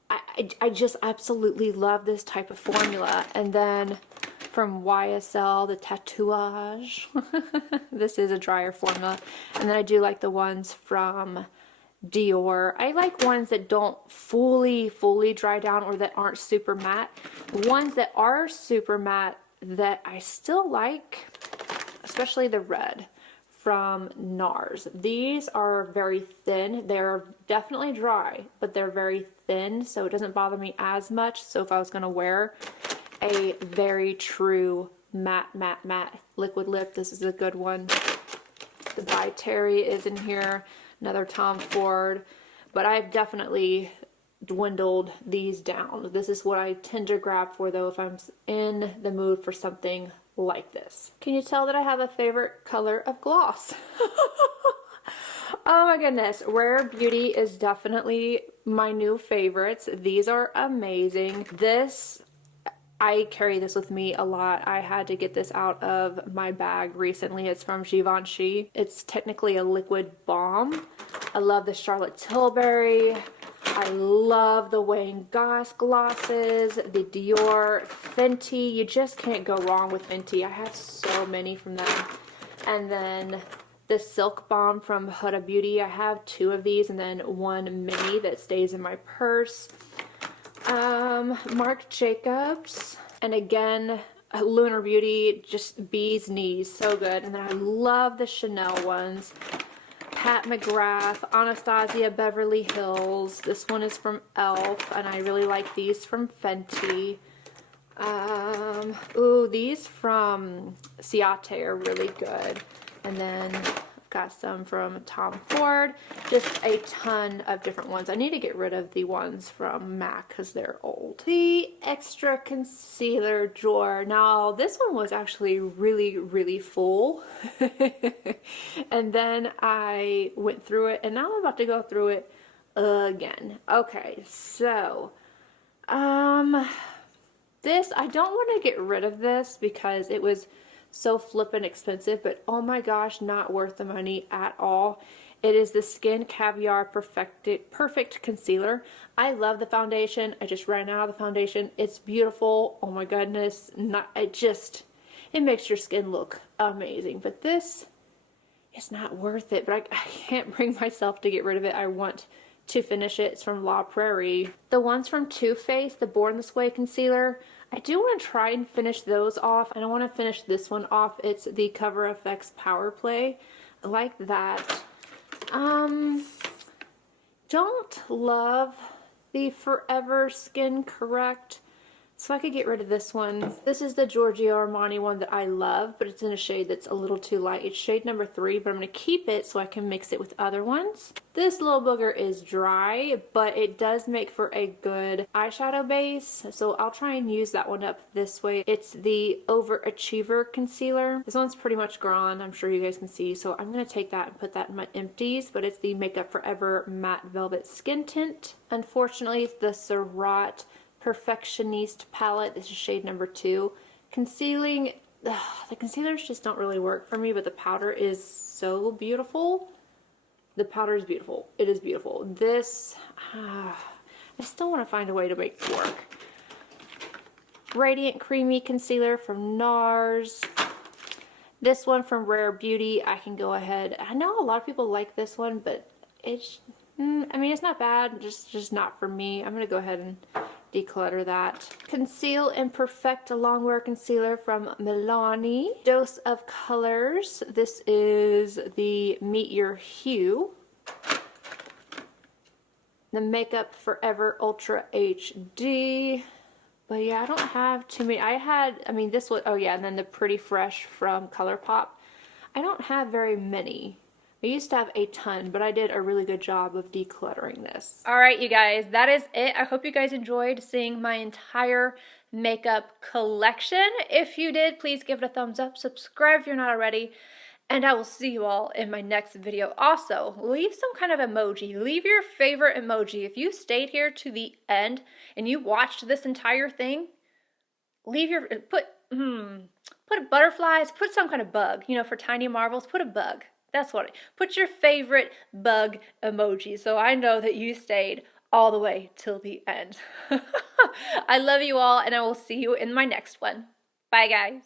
I just absolutely love this type of formula. And then from YSL, the Tatouage. This is a drier formula. And then I do like the ones from Dior. I like ones that don't fully dry down or that aren't super matte. Ones that are super matte that I still like, especially the red from NARS. These are very thin. They're definitely dry, but they're very thin, so it doesn't bother me as much. So if I was going to wear a very true matte liquid lip, this is a good one. The By Terry is in here. Another Tom Ford, but I've definitely dwindled these down. This is what I tend to grab for though if I'm in the mood for something like this. Can you tell that I have a favorite color of gloss? Oh my goodness, Rare Beauty is definitely my new favorites. These are amazing. This, I carry this with me a lot. I had to get this out of my bag recently. It's from Givenchy. It's technically a liquid balm. I love the Charlotte Tilbury. I love the Wayne Goss glosses, the Dior, Fenty. You just can't go wrong with Fenty. I have so many from them. And then the Silk Balm from Huda Beauty. I have 2 of these and then one mini that stays in my purse. Marc Jacobs, and again, Lunar Beauty, just bee's knees, so good. And then I love the Chanel ones. Pat McGrath, Anastasia Beverly Hills. This one is from e.l.f. and I really like these from Fenty. Ooh, these from Ciate are really good. And then got some from Tom Ford. Just a ton of different ones. I need to get rid of the ones from MAC because they're old. The extra concealer drawer. Now this one was actually really full. And then I went through it and now I'm about to go through it again. Okay, so this, I don't want to get rid of this because it was so flippin' expensive, but oh my gosh, not worth the money at all. It is the Skin Caviar Perfect Concealer. I love the foundation. I just ran out of the foundation. It's beautiful. Oh my goodness. It makes your skin look amazing. But this is not worth it. But I can't bring myself to get rid of it. I want to finish it. It's from La Prairie. The ones from Too Faced, the Born This Way concealer, I do want to try and finish those off. And I want to finish this one off. It's the Cover FX Power Play. I like that. Don't love the Forever Skin Correct, so I could get rid of this one. This is the Giorgio Armani one that I love, but it's in a shade that's a little too light. It's shade number 3, but I'm going to keep it so I can mix it with other ones. This little booger is dry, but it does make for a good eyeshadow base, so I'll try and use that one up this way. It's the Overachiever Concealer. This one's pretty much gone, I'm sure you guys can see, so I'm going to take that and put that in my empties, but it's the Makeup Forever Matte Velvet Skin Tint. Unfortunately, it's the Surratt Perfectioniste palette. This is shade number 2. Concealing, the concealers just don't really work for me, but the powder is so beautiful. The powder is beautiful. It is beautiful. This, I still want to find a way to make it work. Radiant Creamy Concealer from NARS. This one from Rare Beauty, I can go ahead. I know a lot of people like this one, but it's, I mean, it's not bad, just not for me. I'm going to go ahead and declutter that. Conceal and Perfect Longwear Concealer from Milani. Dose of Colors. This is the Meet Your Hue. The Makeup Forever Ultra HD. But yeah, I don't have too many. I mean, this was, oh yeah, and then the Pretty Fresh from ColourPop. I don't have very many. I used to have a ton, but I did a really good job of decluttering this. All right, you guys, that is it. I hope you guys enjoyed seeing my entire makeup collection. If you did, please give it a thumbs up, subscribe if you're not already, and I will see you all in my next video. Also, leave some kind of emoji. Leave your favorite emoji. If you stayed here to the end and you watched this entire thing, leave your, put butterflies, put some kind of bug. You know, for Tiny Marvels, put a bug. That's what, put your favorite bug emoji so I know that you stayed all the way till the end. I love you all, and I will see you in my next one. Bye, guys.